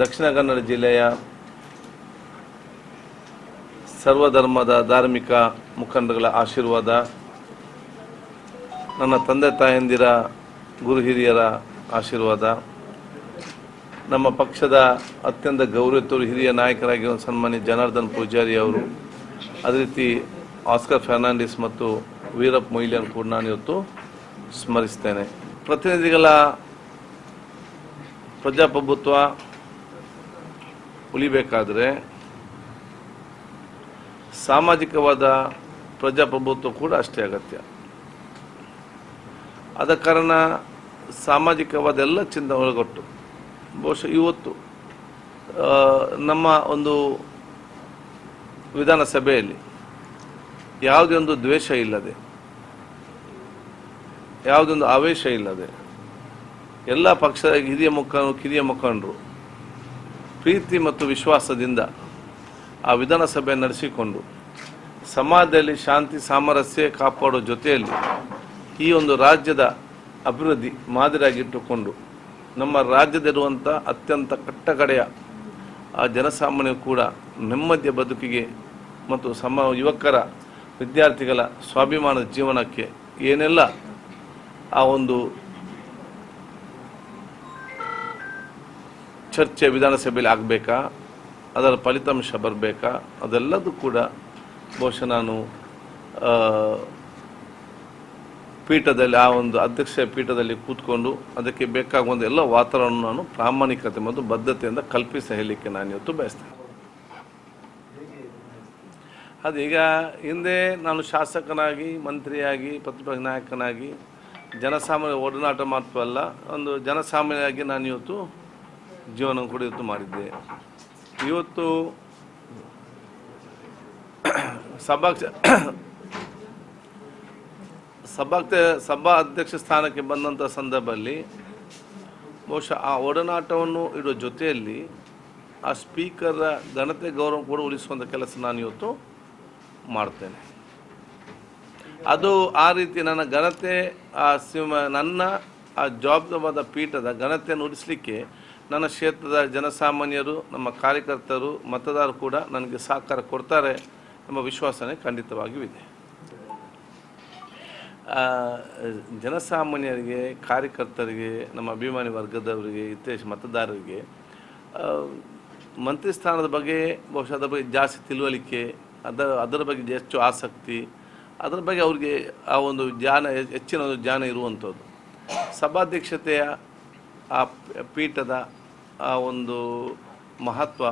ದಕ್ಷಿಣ ಕನ್ನಡ ಜಿಲ್ಲೆಯ ಸರ್ವಧರ್ಮದ ಧಾರ್ಮಿಕ ಮುಖಂಡರುಗಳ ಆಶೀರ್ವಾದ, ನನ್ನ ತಂದೆ ತಾಯಂದಿರ ಗುರು ಹಿರಿಯರ ಆಶೀರ್ವಾದ, ನಮ್ಮ ಪಕ್ಷದ ಅತ್ಯಂತ ಗೌರವಿತರು ಹಿರಿಯ ನಾಯಕರಾಗಿರುವ ಸನ್ಮಾನ್ಯ ಜನಾರ್ದನ್ ಪೂಜಾರಿ ಅವರು, ಅದೇ ರೀತಿ ಆಸ್ಕರ್ ಫರ್ನಾಂಡಿಸ್ ಮತ್ತು ವೀರಪ್ಪ ಮೊಯ್ಲಿಯನ್ನು ಕೂಡ ನಾನು ಇವತ್ತು ಸ್ಮರಿಸ್ತೇನೆ. ಪ್ರತಿನಿಧಿಗಳ ಪ್ರಜಾಪ್ರಭುತ್ವ ಉಳಿಬೇಕಾದರೆ ಸಾಮಾಜಿಕವಾದ ಪ್ರಜಾಪ್ರಭುತ್ವ ಕೂಡ ಅಷ್ಟೇ ಅಗತ್ಯ. ಆದ ಕಾರಣ ಸಾಮಾಜಿಕವಾದ ಎಲ್ಲ ಚಿಂತನೆ ಒಳಗೊಟ್ಟು ಬಹುಶಃ ಇವತ್ತು ನಮ್ಮ ಒಂದು ವಿಧಾನಸಭೆಯಲ್ಲಿ ಯಾವುದೇ ಒಂದು ದ್ವೇಷ ಇಲ್ಲದೆ, ಯಾವುದೊಂದು ಆವೇಶ ಇಲ್ಲದೆ, ಎಲ್ಲ ಪಕ್ಷದ ಕಿರಿಯ ಮುಖಂಡರು ಪ್ರೀತಿ ಮತ್ತು ವಿಶ್ವಾಸದಿಂದ ಆ ವಿಧಾನಸಭೆ ನಡೆಸಿಕೊಂಡು ಸಮಾಜದಲ್ಲಿ ಶಾಂತಿ ಸಾಮರಸ್ಯ ಕಾಪಾಡೋ ಜೊತೆಯಲ್ಲಿ ಈ ಒಂದು ರಾಜ್ಯದ ಅಭಿವೃದ್ಧಿ ಮಾದರಿಯಾಗಿಟ್ಟುಕೊಂಡು ನಮ್ಮ ರಾಜ್ಯದಲ್ಲಿರುವಂಥ ಅತ್ಯಂತ ಕಟ್ಟಕಡೆಯ ಆ ಜನಸಾಮಾನ್ಯರು ಕೂಡ ನೆಮ್ಮದಿಯ ಬದುಕಿಗೆ ಮತ್ತು ಯುವಕರ ವಿದ್ಯಾರ್ಥಿಗಳ ಸ್ವಾಭಿಮಾನದ ಜೀವನಕ್ಕೆ ಏನೆಲ್ಲ ಆ ಒಂದು ಚರ್ಚೆ ವಿಧಾನಸಭೆಯಲ್ಲಿ ಆಗಬೇಕಾ, ಅದರ ಫಲಿತಾಂಶ ಬರಬೇಕಾ, ಅದೆಲ್ಲದೂ ಕೂಡ ಬಹುಶಃ ನಾನು ಪೀಠದಲ್ಲಿ ಆ ಒಂದು ಅಧ್ಯಕ್ಷ ಪೀಠದಲ್ಲಿ ಕೂತ್ಕೊಂಡು ಅದಕ್ಕೆ ಬೇಕಾಗುವಂಥ ಎಲ್ಲ ವಾತಾವರಣ ನಾನು ಪ್ರಾಮಾಣಿಕತೆ ಮತ್ತು ಬದ್ಧತೆಯಿಂದ ಕಲ್ಪಿಸಿ ಹೇಳಲಿಕ್ಕೆ ನಾನು ಇವತ್ತು ಬಯಸ್ತೇನೆ. ಅದೀಗ ಹಿಂದೆ ನಾನು ಶಾಸಕನಾಗಿ, ಮಂತ್ರಿಯಾಗಿ, ಪ್ರತಿಪಕ್ಷ ನಾಯಕನಾಗಿ ಜನಸಾಮಾನ್ಯ ಒಡನಾಟ ಮಾತ್ರ ಅಲ್ಲ, ಒಂದು ಜನಸಾಮಾನ್ಯರಾಗಿ ನಾನು ಇವತ್ತು ಜೀವನ ಕೂಡ ಇವತ್ತು ಮಾಡಿದ್ದೆ. ಇವತ್ತು ಸಭಾ ಅಧ್ಯಕ್ಷ ಸ್ಥಾನಕ್ಕೆ ಬಂದಂಥ ಸಂದರ್ಭದಲ್ಲಿ ಬಹುಶಃ ಆ ಒಡನಾಟವನ್ನು ಇಡುವ ಜೊತೆಯಲ್ಲಿ ಆ ಸ್ಪೀಕರ್ ಘನತೆ ಗೌರವ ಕೂಡ ಉಳಿಸುವಂಥ ಕೆಲಸ ನಾನು ಇವತ್ತು ಮಾಡ್ತೇನೆ. ಅದು ಆ ರೀತಿ ನನ್ನ ಘನತೆ ನನ್ನ ಆ ಜವಾಬ್ದಾರಿಯಾದ ಪೀಠದ ಘನತೆಯನ್ನು ಉಳಿಸಲಿಕ್ಕೆ ನನ್ನ ಕ್ಷೇತ್ರದ ಜನಸಾಮಾನ್ಯರು, ನಮ್ಮ ಕಾರ್ಯಕರ್ತರು, ಮತದಾರರು ಕೂಡ ನನಗೆ ಸಹಕಾರ ಕೊಡ್ತಾರೆ ಎಂಬ ವಿಶ್ವಾಸನೆ ಖಂಡಿತವಾಗಿಯೂ ಇದೆ. ಜನಸಾಮಾನ್ಯರಿಗೆ, ಕಾರ್ಯಕರ್ತರಿಗೆ, ನಮ್ಮ ಅಭಿಮಾನಿ ವರ್ಗದವರಿಗೆ, ಹಿತೈಷ ಮತದಾರರಿಗೆ ಮಂತ್ರಿ ಸ್ಥಾನದ ಬಗ್ಗೆ ಬಹುಶಃ ಅದರ ಬಗ್ಗೆ ಜಾಸ್ತಿ ತಿಳುವಳಿಕೆ, ಅದರ ಬಗ್ಗೆ ಹೆಚ್ಚು ಆಸಕ್ತಿ, ಅದರ ಬಗ್ಗೆ ಅವ್ರಿಗೆ ಆ ಒಂದು ಹೆಚ್ಚಿನ ಒಂದು ಜ್ಞಾನ ಇರುವಂಥದ್ದು. ಸಭಾಧ್ಯಕ್ಷತೆಯ ಆ ಪೀಠದ ಆ ಒಂದು ಮಹತ್ವ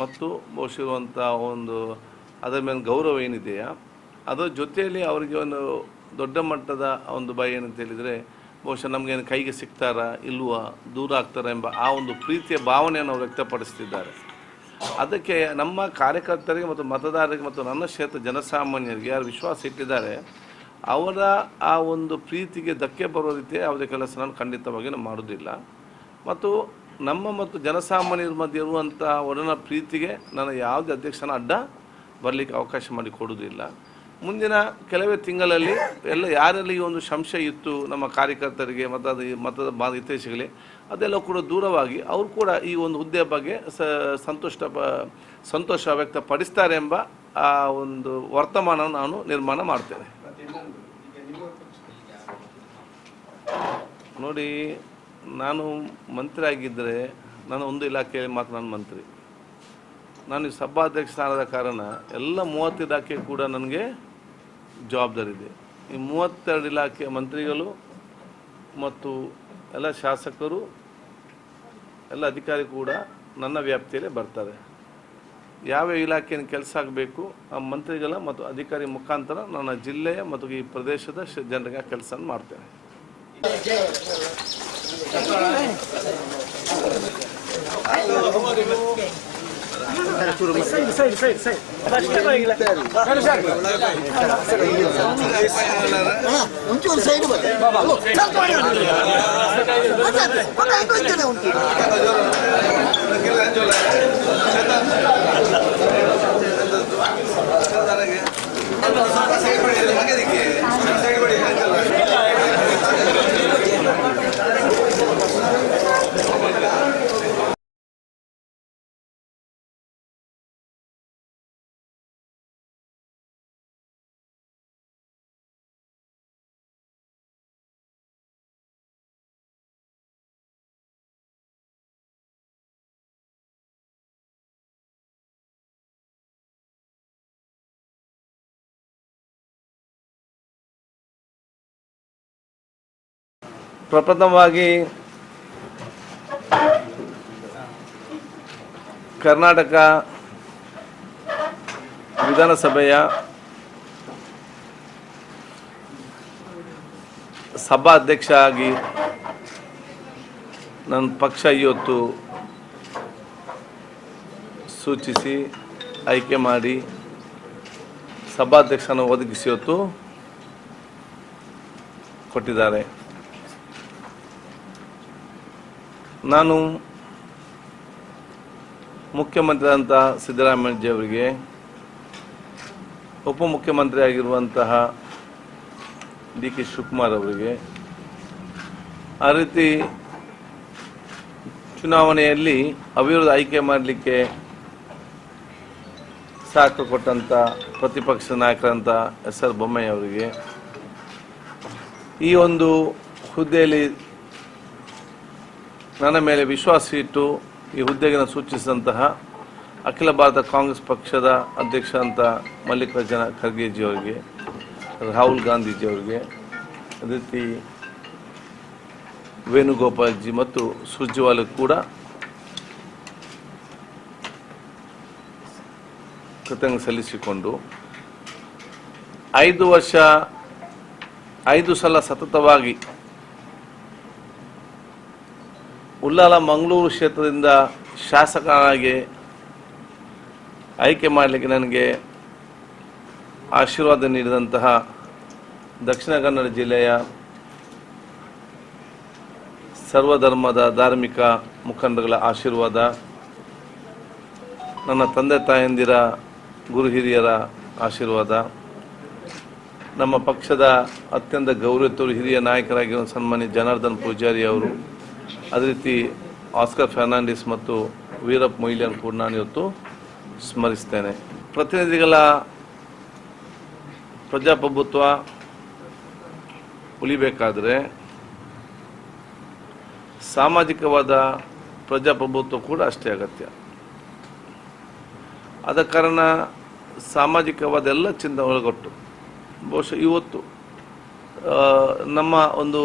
ಮತ್ತು ಬಹುಶಃ ಇರುವಂಥ ಒಂದು ಅದರ ಮೇಲೆ ಗೌರವ ಏನಿದೆಯಾ, ಅದರ ಜೊತೆಯಲ್ಲಿ ಅವರಿಗೆ ಒಂದು ದೊಡ್ಡ ಮಟ್ಟದ ಒಂದು ಭಯ ಏನಂತ ಹೇಳಿದರೆ ಬಹುಶಃ ನಮಗೇನು ಕೈಗೆ ಸಿಗ್ತಾರಾ ಇಲ್ವಾ, ದೂರ ಆಗ್ತಾರಾ ಎಂಬ ಆ ಒಂದು ಪ್ರೀತಿಯ ಭಾವನೆಯನ್ನು ಅವರು ವ್ಯಕ್ತಪಡಿಸ್ತಿದ್ದಾರೆ. ಅದಕ್ಕೆ ನಮ್ಮ ಕಾರ್ಯಕರ್ತರಿಗೆ ಮತ್ತು ಮತದಾರರಿಗೆ ಮತ್ತು ನನ್ನ ಕ್ಷೇತ್ರ ಜನಸಾಮಾನ್ಯರಿಗೆ ಯಾರು ವಿಶ್ವಾಸ ಇಟ್ಟಿದ್ದಾರೆ ಅವರ ಆ ಒಂದು ಪ್ರೀತಿಗೆ ಧಕ್ಕೆ ಬರೋ ರೀತಿ ಯಾವುದೇ ಕೆಲಸ ನಾನು ಖಂಡಿತವಾಗಿ ಮಾಡೋದಿಲ್ಲ. ಮತ್ತು ನಮ್ಮ ಮತ್ತು ಜನಸಾಮಾನ್ಯರ ಮಧ್ಯೆ ಇರುವಂಥ ಒಡನ ಪ್ರೀತಿಗೆ ನಾನು ಯಾವುದೇ ಅಧ್ಯಕ್ಷನ ಅಡ್ಡ ಬರಲಿಕ್ಕೆ ಅವಕಾಶ ಮಾಡಿ ಕೊಡುವುದಿಲ್ಲ. ಮುಂದಿನ ಕೆಲವೇ ತಿಂಗಳಲ್ಲಿ ಯಾರಲ್ಲಿ ಈ ಒಂದು ಸಂಶಯ ಇತ್ತು ನಮ್ಮ ಕಾರ್ಯಕರ್ತರಿಗೆ ಮತದ ಹಿತೈಷಿಗಳೇ, ಅದೆಲ್ಲ ಕೂಡ ದೂರವಾಗಿ ಅವರು ಕೂಡ ಈ ಒಂದು ಹುದ್ದೆ ಬಗ್ಗೆ ಸಂತೋಷ ವ್ಯಕ್ತಪಡಿಸ್ತಾರೆ ಎಂಬ ಆ ಒಂದು ವರ್ತಮಾನ ನಾನು ನಿರ್ಮಾಣ ಮಾಡ್ತೇನೆ. ನೋಡಿ, ನಾನು ಮಂತ್ರಿ ಆಗಿದ್ದರೆ ನಾನು ಒಂದು ಇಲಾಖೆಯಲ್ಲಿ ಮಾತ್ರ ನಾನು ಮಂತ್ರಿ. ನಾನು ಈ ಸಭಾಧ್ಯಕ್ಷ ಸ್ಥಾನದ ಕಾರಣ ಎಲ್ಲ 30 ಇಲಾಖೆ ಕೂಡ ನನಗೆ ಜವಾಬ್ದಾರಿ ಇದೆ. ಈ 32 ಇಲಾಖೆ ಮಂತ್ರಿಗಳು ಮತ್ತು ಎಲ್ಲ ಶಾಸಕರು ಎಲ್ಲ ಅಧಿಕಾರಿ ಕೂಡ ನನ್ನ ವ್ಯಾಪ್ತಿಯಲ್ಲೇ ಬರ್ತಾರೆ. ಯಾವ ಇಲಾಖೆಯ ಕೆಲಸ ಆಗಬೇಕು ಆ ಮಂತ್ರಿಗಳ ಮತ್ತು ಅಧಿಕಾರಿ ಮುಖಾಂತರ ನನ್ನ ಜಿಲ್ಲೆಯ ಮತ್ತು ಈ ಪ್ರದೇಶದ ಜನರಿಗೆ ಕೆಲಸ ಮಾಡ್ತೇನೆ. ಪ್ರಪ್ರಥಮವಾಗಿ ಕರ್ನಾಟಕ ವಿಧಾನಸಭೆಯ ಸಭಾಧ್ಯಕ್ಷ ಆಗಿ ನನ್ನ ಪಕ್ಷ ಇವತ್ತು ಸೂಚಿಸಿ ಆಯ್ಕೆ ಮಾಡಿ ಸಭಾಧ್ಯಕ್ಷನ ಒದಗಿಸಿ ಇವತ್ತು ಕೊಟ್ಟಿದ್ದಾರೆ. ನಾನು ಮುಖ್ಯಮಂತ್ರಿಯಾದಂಥ ಸಿದ್ದರಾಮಯ್ಯಜಿಯವರಿಗೆ, ಉಪಮುಖ್ಯಮಂತ್ರಿ ಆಗಿರುವಂತಹ ಡಿ ಕೆ ಶಿವಕುಮಾರ್ ಅವರಿಗೆ, ಆ ರೀತಿ ಚುನಾವಣೆಯಲ್ಲಿ ಅವಿರೋಧ ಆಯ್ಕೆ ಮಾಡಲಿಕ್ಕೆ ಸಹಕಾರ ಕೊಟ್ಟಂಥ ಪ್ರತಿಪಕ್ಷ ನಾಯಕರಂಥ ಎಸ್.ಆರ್. ಬೊಮ್ಮಾಯಿ ಅವರಿಗೆ, ಈ ಒಂದು ಹುದ್ದೆಯಲ್ಲಿ ನನ್ನ ಮೇಲೆ ವಿಶ್ವಾಸ ಇಟ್ಟು ಈ ಹುದ್ದೆಗೆ ಸೂಚಿಸಿದಂತಹ ಅಖಿಲ ಭಾರತ ಕಾಂಗ್ರೆಸ್ ಪಕ್ಷದ ಅಧ್ಯಕ್ಷ ಅಂತ ಮಲ್ಲಿಕಾರ್ಜುನ ಖರ್ಗೆಜಿಯವರಿಗೆ, ರಾಹುಲ್ ಗಾಂಧೀಜಿಯವರಿಗೆ, ಅದೇ ರೀತಿ ವೇಣುಗೋಪಾಲ್ಜಿ ಮತ್ತು ಸುರ್ಜೇವಾಲ ಕೂಡ ಕೃತಜ್ಞತೆ ಸಲ್ಲಿಸಿಕೊಂಡು 5 ಸಲ ಸತತವಾಗಿ ಉಳ್ಳಾಲ ಮಂಗಳೂರು ಕ್ಷೇತ್ರದಿಂದ ಶಾಸಕನಾಗಿ ಆಯ್ಕೆ ಮಾಡಲಿಕ್ಕೆ ನನಗೆ ಆಶೀರ್ವಾದ ನೀಡಿದಂತಹ ದಕ್ಷಿಣ ಕನ್ನಡ ಜಿಲ್ಲೆಯ ಸರ್ವಧರ್ಮದ ಧಾರ್ಮಿಕ ಮುಖಂಡಗಳ ಆಶೀರ್ವಾದ, ನನ್ನ ತಂದೆ ತಾಯಂದಿರ ಗುರು ಹಿರಿಯರ ಆಶೀರ್ವಾದ, ನಮ್ಮ ಪಕ್ಷದ ಅತ್ಯಂತ ಗೌರವಿತರು ಹಿರಿಯ ನಾಯಕರಾಗಿರುವ ಸನ್ಮಾನ್ಯ ಜನಾರ್ದನ್ ಪೂಜಾರಿ ಅವರು, ಅದೇ ರೀತಿ ಆಸ್ಕರ್ ಫರ್ನಾಂಡಿಸ್ ಮತ್ತು ವೀರಪ್ಪ ಮೊಯ್ಲಿಯನ್ನು ಕೂಡ ನಾನು ಇವತ್ತು ಸ್ಮರಿಸ್ತೇನೆ. ಪ್ರತಿನಿಧಿಗಳ ಪ್ರಜಾಪ್ರಭುತ್ವ ಉಳಿಬೇಕಾದರೆ ಸಾಮಾಜಿಕವಾದ ಪ್ರಜಾಪ್ರಭುತ್ವ ಕೂಡ ಅಷ್ಟೇ ಅಗತ್ಯ. ಆದ ಕಾರಣ ಸಾಮಾಜಿಕವಾದ ಎಲ್ಲ ಚಿಂತನೆ ಒಳಗೊಟ್ಟು ಬಹುಶಃ ಇವತ್ತು ನಮ್ಮ ಒಂದು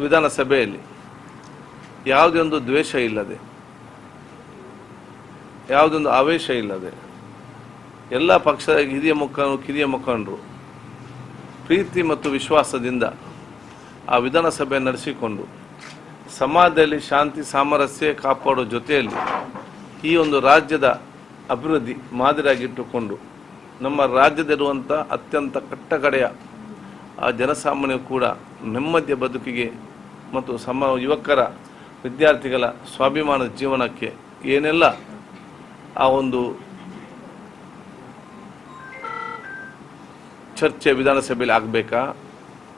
ವಿಧಾನಸಭೆಯಲ್ಲಿ ಯಾವುದೇ ಒಂದು ದ್ವೇಷ ಇಲ್ಲದೆ, ಯಾವುದೊಂದು ಆವೇಶ ಇಲ್ಲದೆ, ಎಲ್ಲ ಪಕ್ಷದ ಕಿರಿಯ ಮುಖಂಡರು ಪ್ರೀತಿ ಮತ್ತು ವಿಶ್ವಾಸದಿಂದ ಆ ವಿಧಾನಸಭೆ ನಡೆಸಿಕೊಂಡು ಸಮಾಜದಲ್ಲಿ ಶಾಂತಿ ಸಾಮರಸ್ಯ ಕಾಪಾಡುವ ಜೊತೆಯಲ್ಲಿ ಈ ಒಂದು ರಾಜ್ಯದ ಅಭಿವೃದ್ಧಿ ಮಾದರಿಯಾಗಿಟ್ಟುಕೊಂಡು ನಮ್ಮ ರಾಜ್ಯದಲ್ಲಿರುವಂಥ ಅತ್ಯಂತ ಕಟ್ಟಕಡೆಯ ಆ ಜನಸಾಮಾನ್ಯರು ಕೂಡ ನೆಮ್ಮದಿಯ ಬದುಕಿಗೆ ಮತ್ತು ಯುವಕರ ವಿದ್ಯಾರ್ಥಿಗಳ ಸ್ವಾಭಿಮಾನದ ಜೀವನಕ್ಕೆ ಏನೆಲ್ಲ ಆ ಒಂದು ಚರ್ಚೆ ವಿಧಾನಸಭೆಯಲ್ಲಿ ಆಗಬೇಕಾ,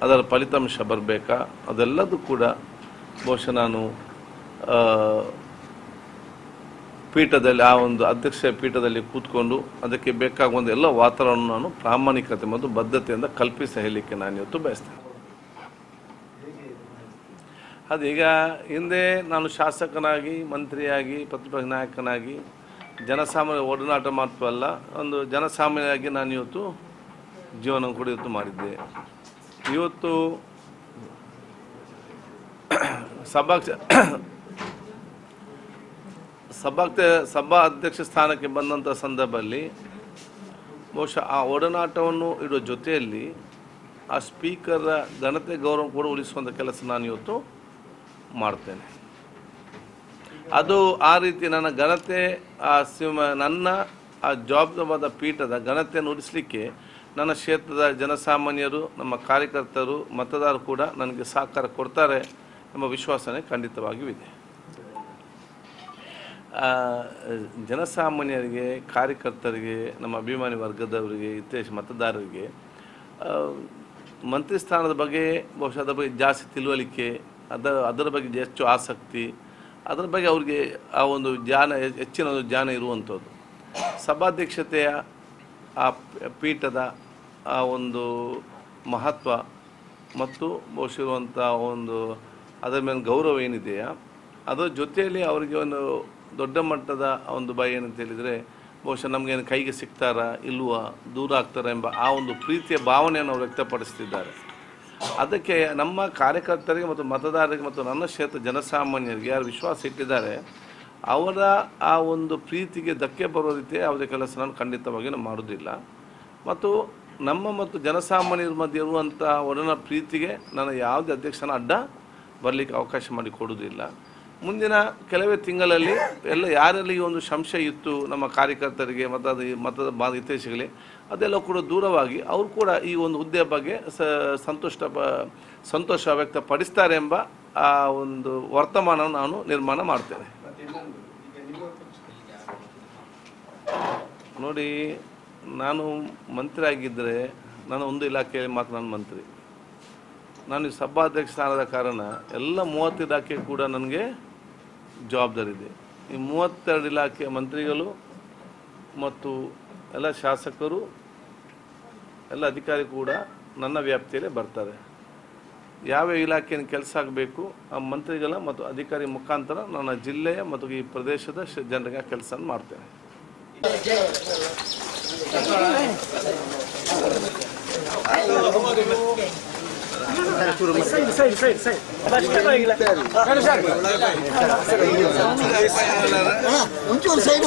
ಅದರ ಫಲಿತಾಂಶ ಬರಬೇಕಾ, ಅದೆಲ್ಲದೂ ಕೂಡ ಬಹುಶಃ ನಾನು ಪೀಠದಲ್ಲಿ ಆ ಒಂದು ಅಧ್ಯಕ್ಷ ಪೀಠದಲ್ಲಿ ಕೂತ್ಕೊಂಡು ಅದಕ್ಕೆ ಬೇಕಾಗುವಂಥ ಎಲ್ಲ ವಾತಾವರಣ ನಾನು ಪ್ರಾಮಾಣಿಕತೆ ಮತ್ತು ಬದ್ಧತೆಯಿಂದ ಕಲ್ಪಿಸಿ ಹೇಳಲಿಕ್ಕೆ ನಾನು ಇವತ್ತು ಬಯಸ್ತೇನೆ. ಅದೀಗ ಹಿಂದೆ ನಾನು ಶಾಸಕನಾಗಿ, ಮಂತ್ರಿಯಾಗಿ, ಪ್ರತಿಪಕ್ಷ ನಾಯಕನಾಗಿ ಜನಸಾಮಾನ್ಯ ಒಡನಾಟ ಮಾತ್ರವಲ್ಲ, ಒಂದು ಜನಸಾಮಾನ್ಯರಾಗಿ ನಾನು ಇವತ್ತು ಜೀವನ ಕೂಡ ಇವತ್ತು ಮಾಡಿದ್ದೆ. ಇವತ್ತು ಸಭಾ ಅಧ್ಯಕ್ಷ ಸ್ಥಾನಕ್ಕೆ ಬಂದಂಥ ಸಂದರ್ಭದಲ್ಲಿ ಬಹುಶಃ ಆ ಒಡನಾಟವನ್ನು ಇಡುವ ಜೊತೆಯಲ್ಲಿ ಆ ಸ್ಪೀಕರ್ ಘನತೆ ಗೌರವ ಕೂಡ ಉಳಿಸುವಂಥ ಕೆಲಸ ನಾನು ಇವತ್ತು ಮಾಡ್ತೇನೆ. ಅದು ಆ ರೀತಿ ನನ್ನ ಘನತೆ ನನ್ನ ಆ ಜವಾಬ್ದಾರಿಯಾದ ಪೀಠದ ಘನತೆಯನ್ನು ಉಳಿಸಲಿಕ್ಕೆ ನನ್ನ ಕ್ಷೇತ್ರದ ಜನಸಾಮಾನ್ಯರು, ನಮ್ಮ ಕಾರ್ಯಕರ್ತರು, ಮತದಾರರು ಕೂಡ ನನಗೆ ಸಹಕಾರ ಕೊಡ್ತಾರೆ ಎಂಬ ವಿಶ್ವಾಸನೆ ಖಂಡಿತವಾಗಿಯೂ ಇದೆ. ಜನಸಾಮಾನ್ಯರಿಗೆ, ಕಾರ್ಯಕರ್ತರಿಗೆ, ನಮ್ಮ ಅಭಿಮಾನಿ ವರ್ಗದವರಿಗೆ, ಇತರೆ ಮತದಾರರಿಗೆ ಮಂತ್ರಿ ಸ್ಥಾನದ ಬಗ್ಗೆ ಬಹುಶಃ ಅದರ ಬಗ್ಗೆ ಜಾಸ್ತಿ ತಿಳುವಳಿಕೆ, ಅದರ ಬಗ್ಗೆ ಹೆಚ್ಚು ಆಸಕ್ತಿ, ಅದರ ಬಗ್ಗೆ ಅವ್ರಿಗೆ ಆ ಒಂದು ಹೆಚ್ಚಿನ ಒಂದು ಜ್ಞಾನ ಇರುವಂಥದ್ದು. ಸಭಾಧ್ಯಕ್ಷತೆಯ ಆ ಪೀಠದ ಆ ಒಂದು ಮಹತ್ವ ಮತ್ತು ಬಹುಶಃ ಇರುವಂಥ ಒಂದು ಅದರ ಮೇಲೆ ಗೌರವ ಏನಿದೆಯಾ, ಅದರ ಜೊತೆಯಲ್ಲಿ ಅವರಿಗೆ ಒಂದು ದೊಡ್ಡ ಮಟ್ಟದ ಒಂದು ಭಯ ಏನಂತ ಹೇಳಿದರೆ ಬಹುಶಃ ನಮಗೇನು ಕೈಗೆ ಸಿಗ್ತಾರಾ ಇಲ್ವಾ, ದೂರ ಆಗ್ತಾರಾ ಎಂಬ ಆ ಒಂದು ಪ್ರೀತಿಯ ಭಾವನೆಯನ್ನು ಅವರು ವ್ಯಕ್ತಪಡಿಸ್ತಿದ್ದಾರೆ. ಅದಕ್ಕೆ ನಮ್ಮ ಕಾರ್ಯಕರ್ತರಿಗೆ ಮತ್ತು ಮತದಾರರಿಗೆ ಮತ್ತು ನನ್ನ ಕ್ಷೇತ್ರ ಜನಸಾಮಾನ್ಯರಿಗೆ ಯಾರು ವಿಶ್ವಾಸ ಇಟ್ಟಿದ್ದಾರೆ ಅವರ ಆ ಒಂದು ಪ್ರೀತಿಗೆ ಧಕ್ಕೆ ಬರೋ ರೀತಿ ಯಾವುದೇ ಕೆಲಸ ನಾನು ಖಂಡಿತವಾಗಿ ನಾನು ಮಾಡೋದಿಲ್ಲ. ಮತ್ತು ನಮ್ಮ ಮತ್ತು ಜನಸಾಮಾನ್ಯರ ಮಧ್ಯೆ ಇರುವಂಥ ಒಡನ ಪ್ರೀತಿಗೆ ನಾನು ಯಾವುದೇ ಅಧ್ಯಕ್ಷನ ಅಡ್ಡ ಬರಲಿಕ್ಕೆ ಅವಕಾಶ ಮಾಡಿ ಕೊಡೋದಿಲ್ಲ. ಮುಂದಿನ ಕೆಲವೇ ತಿಂಗಳಲ್ಲಿ ಯಾರಲ್ಲಿ ಈ ಒಂದು ಸಂಶಯ ಇತ್ತು ನಮ್ಮ ಕಾರ್ಯಕರ್ತರಿಗೆ ಮತದ ಹಿತೈಷಿಗಳಿಗೆ ಅದೆಲ್ಲ ಕೂಡ ದೂರವಾಗಿ ಅವರು ಕೂಡ ಈ ಒಂದು ಹುದ್ದೆ ಬಗ್ಗೆ ಸಂತೋಷ ವ್ಯಕ್ತಪಡಿಸ್ತಾರೆ ಎಂಬ ಆ ಒಂದು ವರ್ತಮಾನ ನಾನು ನಿರ್ಮಾಣ ಮಾಡ್ತೇನೆ. ನೋಡಿ, ನಾನು ಮಂತ್ರಿ ಆಗಿದ್ದರೆ ನಾನು ಒಂದು ಇಲಾಖೆಯಲ್ಲಿ ಮಾತ್ರ ನಾನು ಮಂತ್ರಿ. ನಾನು ಈ ಸಭಾಧ್ಯಕ್ಷ ಸ್ಥಾನದ ಕಾರಣ ಎಲ್ಲ 30 ಇಲಾಖೆ ಕೂಡ ನನಗೆ ಜವಾಬ್ದಾರಿ ಇದೆ. ಈ 32 ಇಲಾಖೆ ಮಂತ್ರಿಗಳು ಮತ್ತು ಎಲ್ಲ ಶಾಸಕರು, ಎಲ್ಲ ಅಧಿಕಾರಿ ಕೂಡ ನನ್ನ ವ್ಯಾಪ್ತಿಯಲ್ಲೇ ಬರ್ತಾರೆ. ಯಾವ ಇಲಾಖೆಯನ್ನು ಕೆಲಸ ಆಗಬೇಕು ಆ ಮಂತ್ರಿಗಳ ಮತ್ತು ಅಧಿಕಾರಿ ಮುಖಾಂತರ ನನ್ನ ಜಿಲ್ಲೆಯ ಮತ್ತು ಈ ಪ್ರದೇಶದ ಜನರಿಗೆ ಕೆಲಸ ಮಾಡ್ತೇನೆ. ಒಂಚೂರು ಸೈಡ್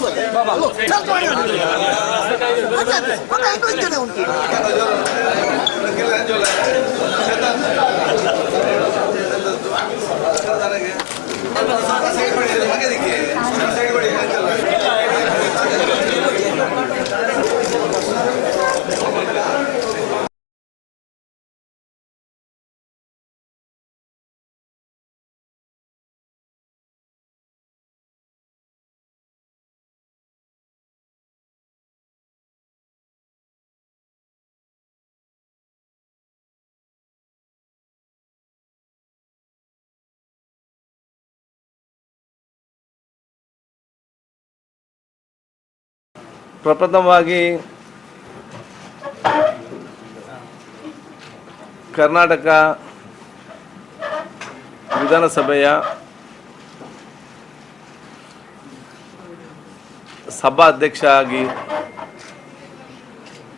ಪ್ರಪ್ರಥಮವಾಗಿ ಕರ್ನಾಟಕ ವಿಧಾನಸಭೆಯ ಸಭಾಧ್ಯಕ್ಷ ಆಗಿ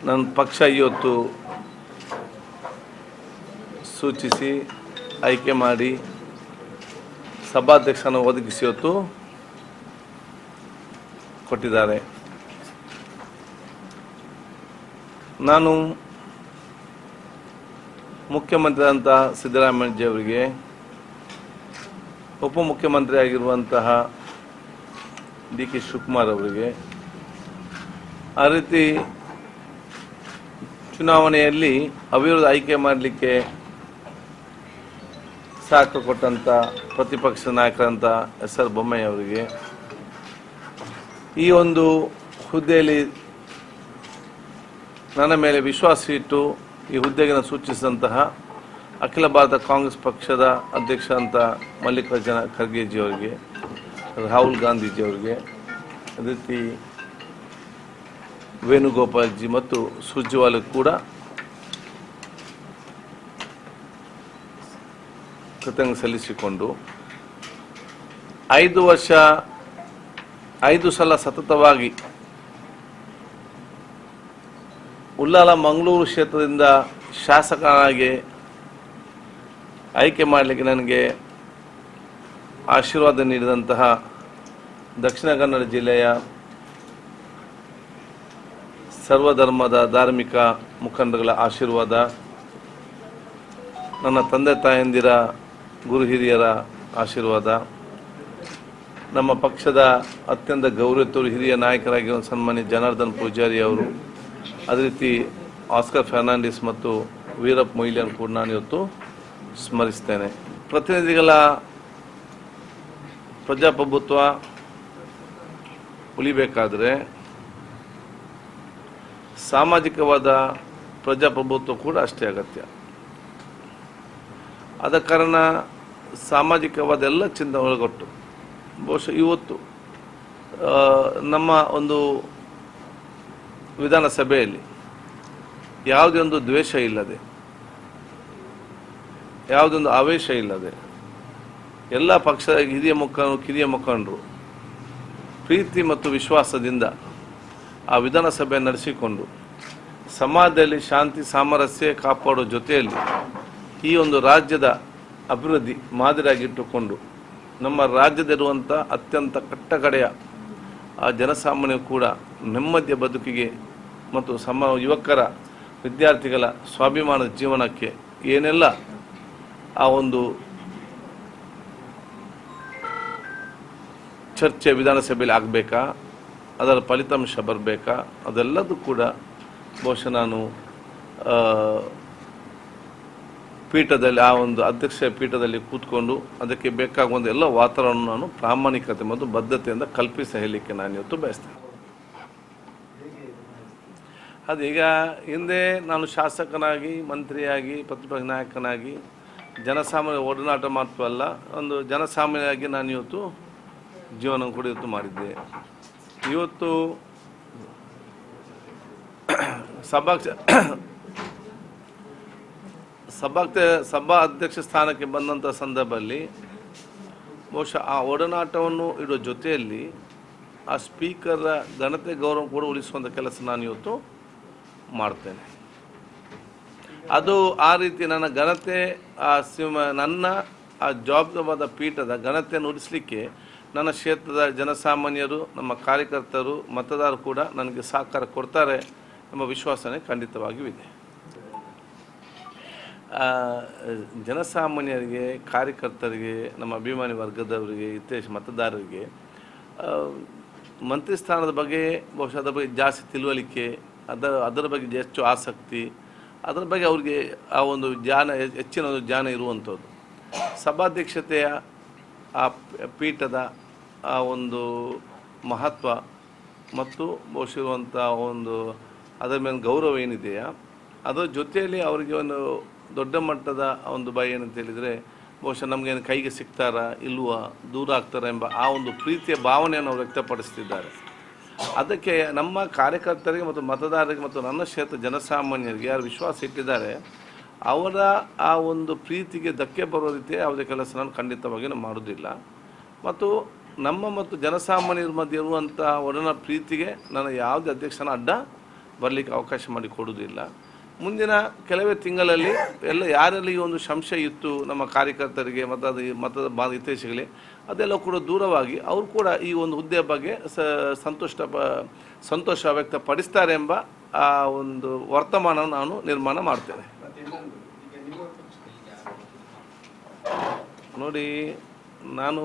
ನನ್ನ ಪಕ್ಷ ಇವತ್ತು ಸೂಚಿಸಿ ಆಯ್ಕೆ ಮಾಡಿ ಸಭಾಧ್ಯಕ್ಷನ ಒದಗಿಸಿ ಇವತ್ತು ಕೊಟ್ಟಿದ್ದಾರೆ. ನಾನು ಮುಖ್ಯಮಂತ್ರಿ ಅಂತ ಸಿದ್ದರಾಮಯ್ಯ ಅವರಿಗೆ, ಉಪಮುಖ್ಯಮಂತ್ರಿ ಆಗಿರುವಂತಹ ಡಿ ಕೆ ಶಿವಕುಮಾರ್ ಅವರಿಗೆ, ಆ ರೀತಿ ಚುನಾವಣೆಯಲ್ಲಿ ಅವಿರೋಧ ಆಯ್ಕೆ ಮಾಡಲಿಕ್ಕೆ ಸಹಕಾರ ಕೊಟ್ಟಂಥ ಪ್ರತಿಪಕ್ಷ ನಾಯಕರಂತ ಎಸ್.ಆರ್. ಬೊಮ್ಮಾಯಿ ಅವರಿಗೆ, ಈ ಒಂದು ಹುದ್ದೆಯಲ್ಲಿ ನನ್ನ ಮೇಲೆ ವಿಶ್ವಾಸ ಇಟ್ಟು ಈ ಹುದ್ದೆಗೆ ಸೂಚಿಸಿದಂತಹ ಅಖಿಲ ಭಾರತ ಕಾಂಗ್ರೆಸ್ ಪಕ್ಷದ ಅಧ್ಯಕ್ಷ ಅಂತ ಮಲ್ಲಿಕಾರ್ಜುನ ಖರ್ಗೆಜಿಯವರಿಗೆ, ರಾಹುಲ್ ಗಾಂಧೀಜಿಯವರಿಗೆ, ಅದೇ ರೀತಿ ವೇಣುಗೋಪಾಲ್ಜಿ ಮತ್ತು ಸುರ್ಜೇವಾಲ ಕೂಡ ಕೃತಜ್ಞತೆ ಸಲ್ಲಿಸಿಕೊಂಡು 5 ಸಲ ಸತತವಾಗಿ ಉಳ್ಳಾಲ ಮಂಗಳೂರು ಕ್ಷೇತ್ರದಿಂದ ಶಾಸಕನಾಗಿ ಆಯ್ಕೆ ಮಾಡಲಿಕ್ಕೆ ನನಗೆ ಆಶೀರ್ವಾದ ನೀಡಿದಂತಹ ದಕ್ಷಿಣ ಕನ್ನಡ ಜಿಲ್ಲೆಯ ಸರ್ವಧರ್ಮದ ಧಾರ್ಮಿಕ ಮುಖಂಡರುಗಳ ಆಶೀರ್ವಾದ, ನನ್ನ ತಂದೆ ತಾಯಂದಿರ ಗುರು ಹಿರಿಯರ ಆಶೀರ್ವಾದ, ನಮ್ಮ ಪಕ್ಷದ ಅತ್ಯಂತ ಗೌರವಿತರು ಹಿರಿಯ ನಾಯಕರಾಗಿರುವ ಸನ್ಮಾನ್ಯ ಜನಾರ್ದನ್ ಪೂಜಾರಿ ಅವರು, ಅದೇ ರೀತಿ ಆಸ್ಕರ್ ಫರ್ನಾಂಡಿಸ್ ಮತ್ತು ವೀರಪ್ಪ ಮೊಯ್ಲಿಯನ್ನು ಕೂಡ ನಾನು ಇವತ್ತು ಸ್ಮರಿಸ್ತೇನೆ. ಪ್ರತಿನಿಧಿಗಳ ಪ್ರಜಾಪ್ರಭುತ್ವ ಉಳಿಬೇಕಾದರೆ ಸಾಮಾಜಿಕವಾದ ಪ್ರಜಾಪ್ರಭುತ್ವ ಕೂಡ ಅಷ್ಟೇ ಅಗತ್ಯ. ಆದ ಕಾರಣ ಸಾಮಾಜಿಕವಾದ ಎಲ್ಲ ಚಿಂತನೆ ಒಳಗೊಟ್ಟು ಬಹುಶಃ ಇವತ್ತು ನಮ್ಮ ಒಂದು ವಿಧಾನಸಭೆಯಲ್ಲಿ ಯಾವುದೇ ಒಂದು ದ್ವೇಷ ಇಲ್ಲದೆ, ಯಾವುದೊಂದು ಆವೇಶ ಇಲ್ಲದೆ, ಎಲ್ಲ ಪಕ್ಷದ ಕಿರಿಯ ಮುಖಂಡರು ಪ್ರೀತಿ ಮತ್ತು ವಿಶ್ವಾಸದಿಂದ ಆ ವಿಧಾನಸಭೆ ನಡೆಸಿಕೊಂಡು ಸಮಾಜದಲ್ಲಿ ಶಾಂತಿ ಸಾಮರಸ್ಯ ಕಾಪಾಡುವ ಜೊತೆಯಲ್ಲಿ ಈ ಒಂದು ರಾಜ್ಯದ ಅಭಿವೃದ್ಧಿ ಮಾದರಿಯಾಗಿಟ್ಟುಕೊಂಡು ನಮ್ಮ ರಾಜ್ಯದಲ್ಲಿರುವಂಥ ಅತ್ಯಂತ ಕಟ್ಟಕಡೆಯ ಆ ಜನಸಾಮಾನ್ಯರು ಕೂಡ ನೆಮ್ಮದಿಯ ಬದುಕಿಗೆ ಮತ್ತು ಯುವಕರ ವಿದ್ಯಾರ್ಥಿಗಳ ಸ್ವಾಭಿಮಾನದ ಜೀವನಕ್ಕೆ ಏನೆಲ್ಲ ಆ ಒಂದು ಚರ್ಚೆ ವಿಧಾನಸಭೆಯಲ್ಲಿ ಆಗಬೇಕಾ, ಅದರ ಫಲಿತಾಂಶ ಬರಬೇಕಾ, ಅದೆಲ್ಲದೂ ಕೂಡ ಬಹುಶಃ ನಾನು ಪೀಠದಲ್ಲಿ ಆ ಒಂದು ಅಧ್ಯಕ್ಷ ಪೀಠದಲ್ಲಿ ಕೂತ್ಕೊಂಡು ಅದಕ್ಕೆ ಬೇಕಾಗುವಂಥ ಎಲ್ಲ ವಾತಾವರಣ ನಾನು ಪ್ರಾಮಾಣಿಕತೆ ಮತ್ತು ಬದ್ಧತೆಯಿಂದ ಕಲ್ಪಿಸಿ ಹೇಳಲಿಕ್ಕೆ ನಾನು ಇವತ್ತು ಬಯಸ್ತೇನೆ. ಅದೀಗ ಹಿಂದೆ ನಾನು ಶಾಸಕನಾಗಿ, ಮಂತ್ರಿಯಾಗಿ, ಪ್ರತಿಪಕ್ಷ ನಾಯಕನಾಗಿ ಜನಸಾಮಾನ್ಯ ಒಡನಾಟ ಮಾತ್ರ ಅಲ್ಲ, ಒಂದು ಜನಸಾಮಾನ್ಯರಾಗಿ ನಾನು ಇವತ್ತು ಜೀವನ ಕೂಡ ಇವತ್ತು ಮಾಡಿದ್ದೆ. ಇವತ್ತು ಸಭಾ ಅಧ್ಯಕ್ಷ ಸ್ಥಾನಕ್ಕೆ ಬಂದಂಥ ಸಂದರ್ಭದಲ್ಲಿ ಬಹುಶಃ ಆ ಒಡನಾಟವನ್ನು ಇಡೋ ಜೊತೆಯಲ್ಲಿ ಆ ಸ್ಪೀಕರ್ ಘನತೆ ಗೌರವ ಕೂಡ ಉಳಿಸುವಂಥ ಕೆಲಸ ನಾನು ಇವತ್ತು ಮಾಡ್ತೇನೆ. ಅದು ಆ ರೀತಿ ನನ್ನ ಘನತೆ ನನ್ನ ಆ ಜವಾಬ್ದಾರಿಯಾದ ಪೀಠದ ಘನತೆಯನ್ನು ಉಳಿಸಲಿಕ್ಕೆ ನನ್ನ ಕ್ಷೇತ್ರದ ಜನಸಾಮಾನ್ಯರು, ನಮ್ಮ ಕಾರ್ಯಕರ್ತರು, ಮತದಾರರು ಕೂಡ ನನಗೆ ಸಹಕಾರ ಕೊಡ್ತಾರೆ ಎಂಬ ವಿಶ್ವಾಸನೆ ಖಂಡಿತವಾಗಿಯೂ ಇದೆ. ಜನಸಾಮಾನ್ಯರಿಗೆ, ಕಾರ್ಯಕರ್ತರಿಗೆ, ನಮ್ಮ ಅಭಿಮಾನಿ ವರ್ಗದವರಿಗೆ, ಇತರೆ ಮತದಾರರಿಗೆ ಮಂತ್ರಿ ಸ್ಥಾನದ ಬಗ್ಗೆ ಬಹುಶಃ ಅದರ ಬಗ್ಗೆ ಜಾಸ್ತಿ ತಿಳುವಳಿಕೆ, ಅದರ ಬಗ್ಗೆ ಹೆಚ್ಚು ಆಸಕ್ತಿ, ಅದರ ಬಗ್ಗೆ ಅವ್ರಿಗೆ ಆ ಒಂದು ಹೆಚ್ಚಿನ ಒಂದು ಜ್ಞಾನ ಇರುವಂಥದ್ದು. ಸಭಾಧ್ಯಕ್ಷತೆಯ ಆ ಪೀಠದ ಆ ಒಂದು ಮಹತ್ವ ಮತ್ತು ಬಹುಶಃ ಇರುವಂಥ ಒಂದು ಅದರ ಮೇಲೆ ಗೌರವ ಏನಿದೆಯಾ, ಅದರ ಜೊತೆಯಲ್ಲಿ ಅವರಿಗೆ ಒಂದು ದೊಡ್ಡ ಮಟ್ಟದ ಒಂದು ಭಯ ಏನಂತ ಹೇಳಿದರೆ ಬಹುಶಃ ನಮಗೇನು ಕೈಗೆ ಸಿಗ್ತಾರಾ ಇಲ್ವಾ, ದೂರ ಆಗ್ತಾರಾ ಎಂಬ ಆ ಒಂದು ಪ್ರೀತಿಯ ಭಾವನೆಯನ್ನು ಅವರು ವ್ಯಕ್ತಪಡಿಸ್ತಿದ್ದಾರೆ. ಅದಕ್ಕೆ ನಮ್ಮ ಕಾರ್ಯಕರ್ತರಿಗೆ ಮತ್ತು ಮತದಾರರಿಗೆ ಮತ್ತು ನನ್ನ ಕ್ಷೇತ್ರ ಜನಸಾಮಾನ್ಯರಿಗೆ ಯಾರು ವಿಶ್ವಾಸ ಇಟ್ಟಿದ್ದಾರೆ ಅವರ ಆ ಒಂದು ಪ್ರೀತಿಗೆ ಧಕ್ಕೆ ಬರೋ ರೀತಿ ಯಾವುದೇ ಕೆಲಸ ನಾನು ಖಂಡಿತವಾಗಿ ಮಾಡೋದಿಲ್ಲ. ಮತ್ತು ನಮ್ಮ ಮತ್ತು ಜನಸಾಮಾನ್ಯರ ಮಧ್ಯೆ ಇರುವಂಥ ಒಡನ ಪ್ರೀತಿಗೆ ನಾನು ಯಾವುದೇ ಅಧ್ಯಕ್ಷನ ಅಡ್ಡ ಬರಲಿಕ್ಕೆ ಅವಕಾಶ ಮಾಡಿ ಕೊಡುವುದಿಲ್ಲ. ಮುಂದಿನ ಕೆಲವೇ ತಿಂಗಳಲ್ಲಿ ಯಾರಲ್ಲಿ ಈ ಒಂದು ಸಂಶಯ ಇತ್ತು ನಮ್ಮ ಕಾರ್ಯಕರ್ತರಿಗೆ ಮತದ ಹಿತೈಷಿಗಳಿಗೆ ಅದೆಲ್ಲ ಕೂಡ ದೂರವಾಗಿ ಅವರು ಕೂಡ ಈ ಒಂದು ಹುದ್ದೆ ಬಗ್ಗೆ ಸಂತೋಷ ವ್ಯಕ್ತಪಡಿಸ್ತಾರೆ ಎಂಬ ಆ ಒಂದು ವರ್ತಮಾನ ನಾನು ನಿರ್ಮಾಣ ಮಾಡ್ತೇನೆ. ನೋಡಿ, ನಾನು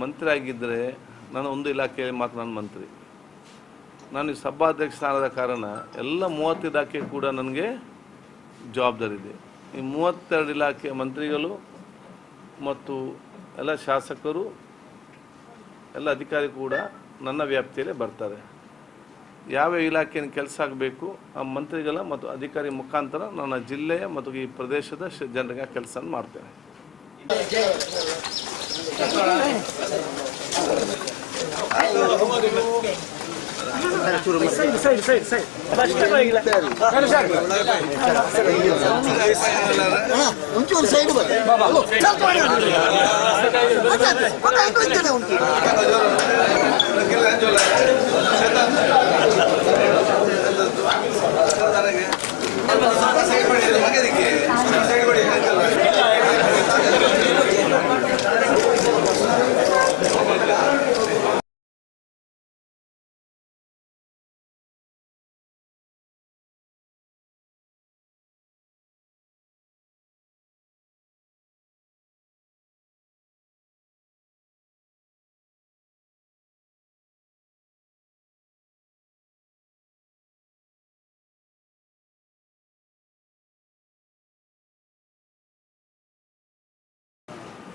ಮಂತ್ರಿ ಆಗಿದ್ದರೆ ನಾನು ಒಂದು ಇಲಾಖೆಯಲ್ಲಿ ಮಾತ್ರ ನಾನು ಮಂತ್ರಿ. ನಾನು ಈ ಸಭಾಧ್ಯಕ್ಷ ಸ್ಥಾನದ ಕಾರಣ ಎಲ್ಲ 30 ಇಲಾಖೆ ಕೂಡ ನನಗೆ ಜವಾಬ್ದಾರಿ ಇದೆ. ಈ 32 ಇಲಾಖೆ ಮಂತ್ರಿಗಳು ಮತ್ತು ಎಲ್ಲ ಶಾಸಕರು, ಎಲ್ಲ ಅಧಿಕಾರಿ ಕೂಡ ನನ್ನ ವ್ಯಾಪ್ತಿಯಲ್ಲೇ ಬರ್ತಾರೆ. ಯಾವ ಇಲಾಖೆಯನ್ನು ಕೆಲಸ ಆಗಬೇಕು ಆ ಮಂತ್ರಿಗಳ ಮತ್ತು ಅಧಿಕಾರಿ ಮುಖಾಂತರ ನನ್ನ ಜಿಲ್ಲೆಯ ಮತ್ತು ಈ ಪ್ರದೇಶದ ಜನರಿಗೆ ಕೆಲಸ ಮಾಡ್ತೇನೆ. ಒಂಚೂರು ಸೈಡ್ ಉಂಟು.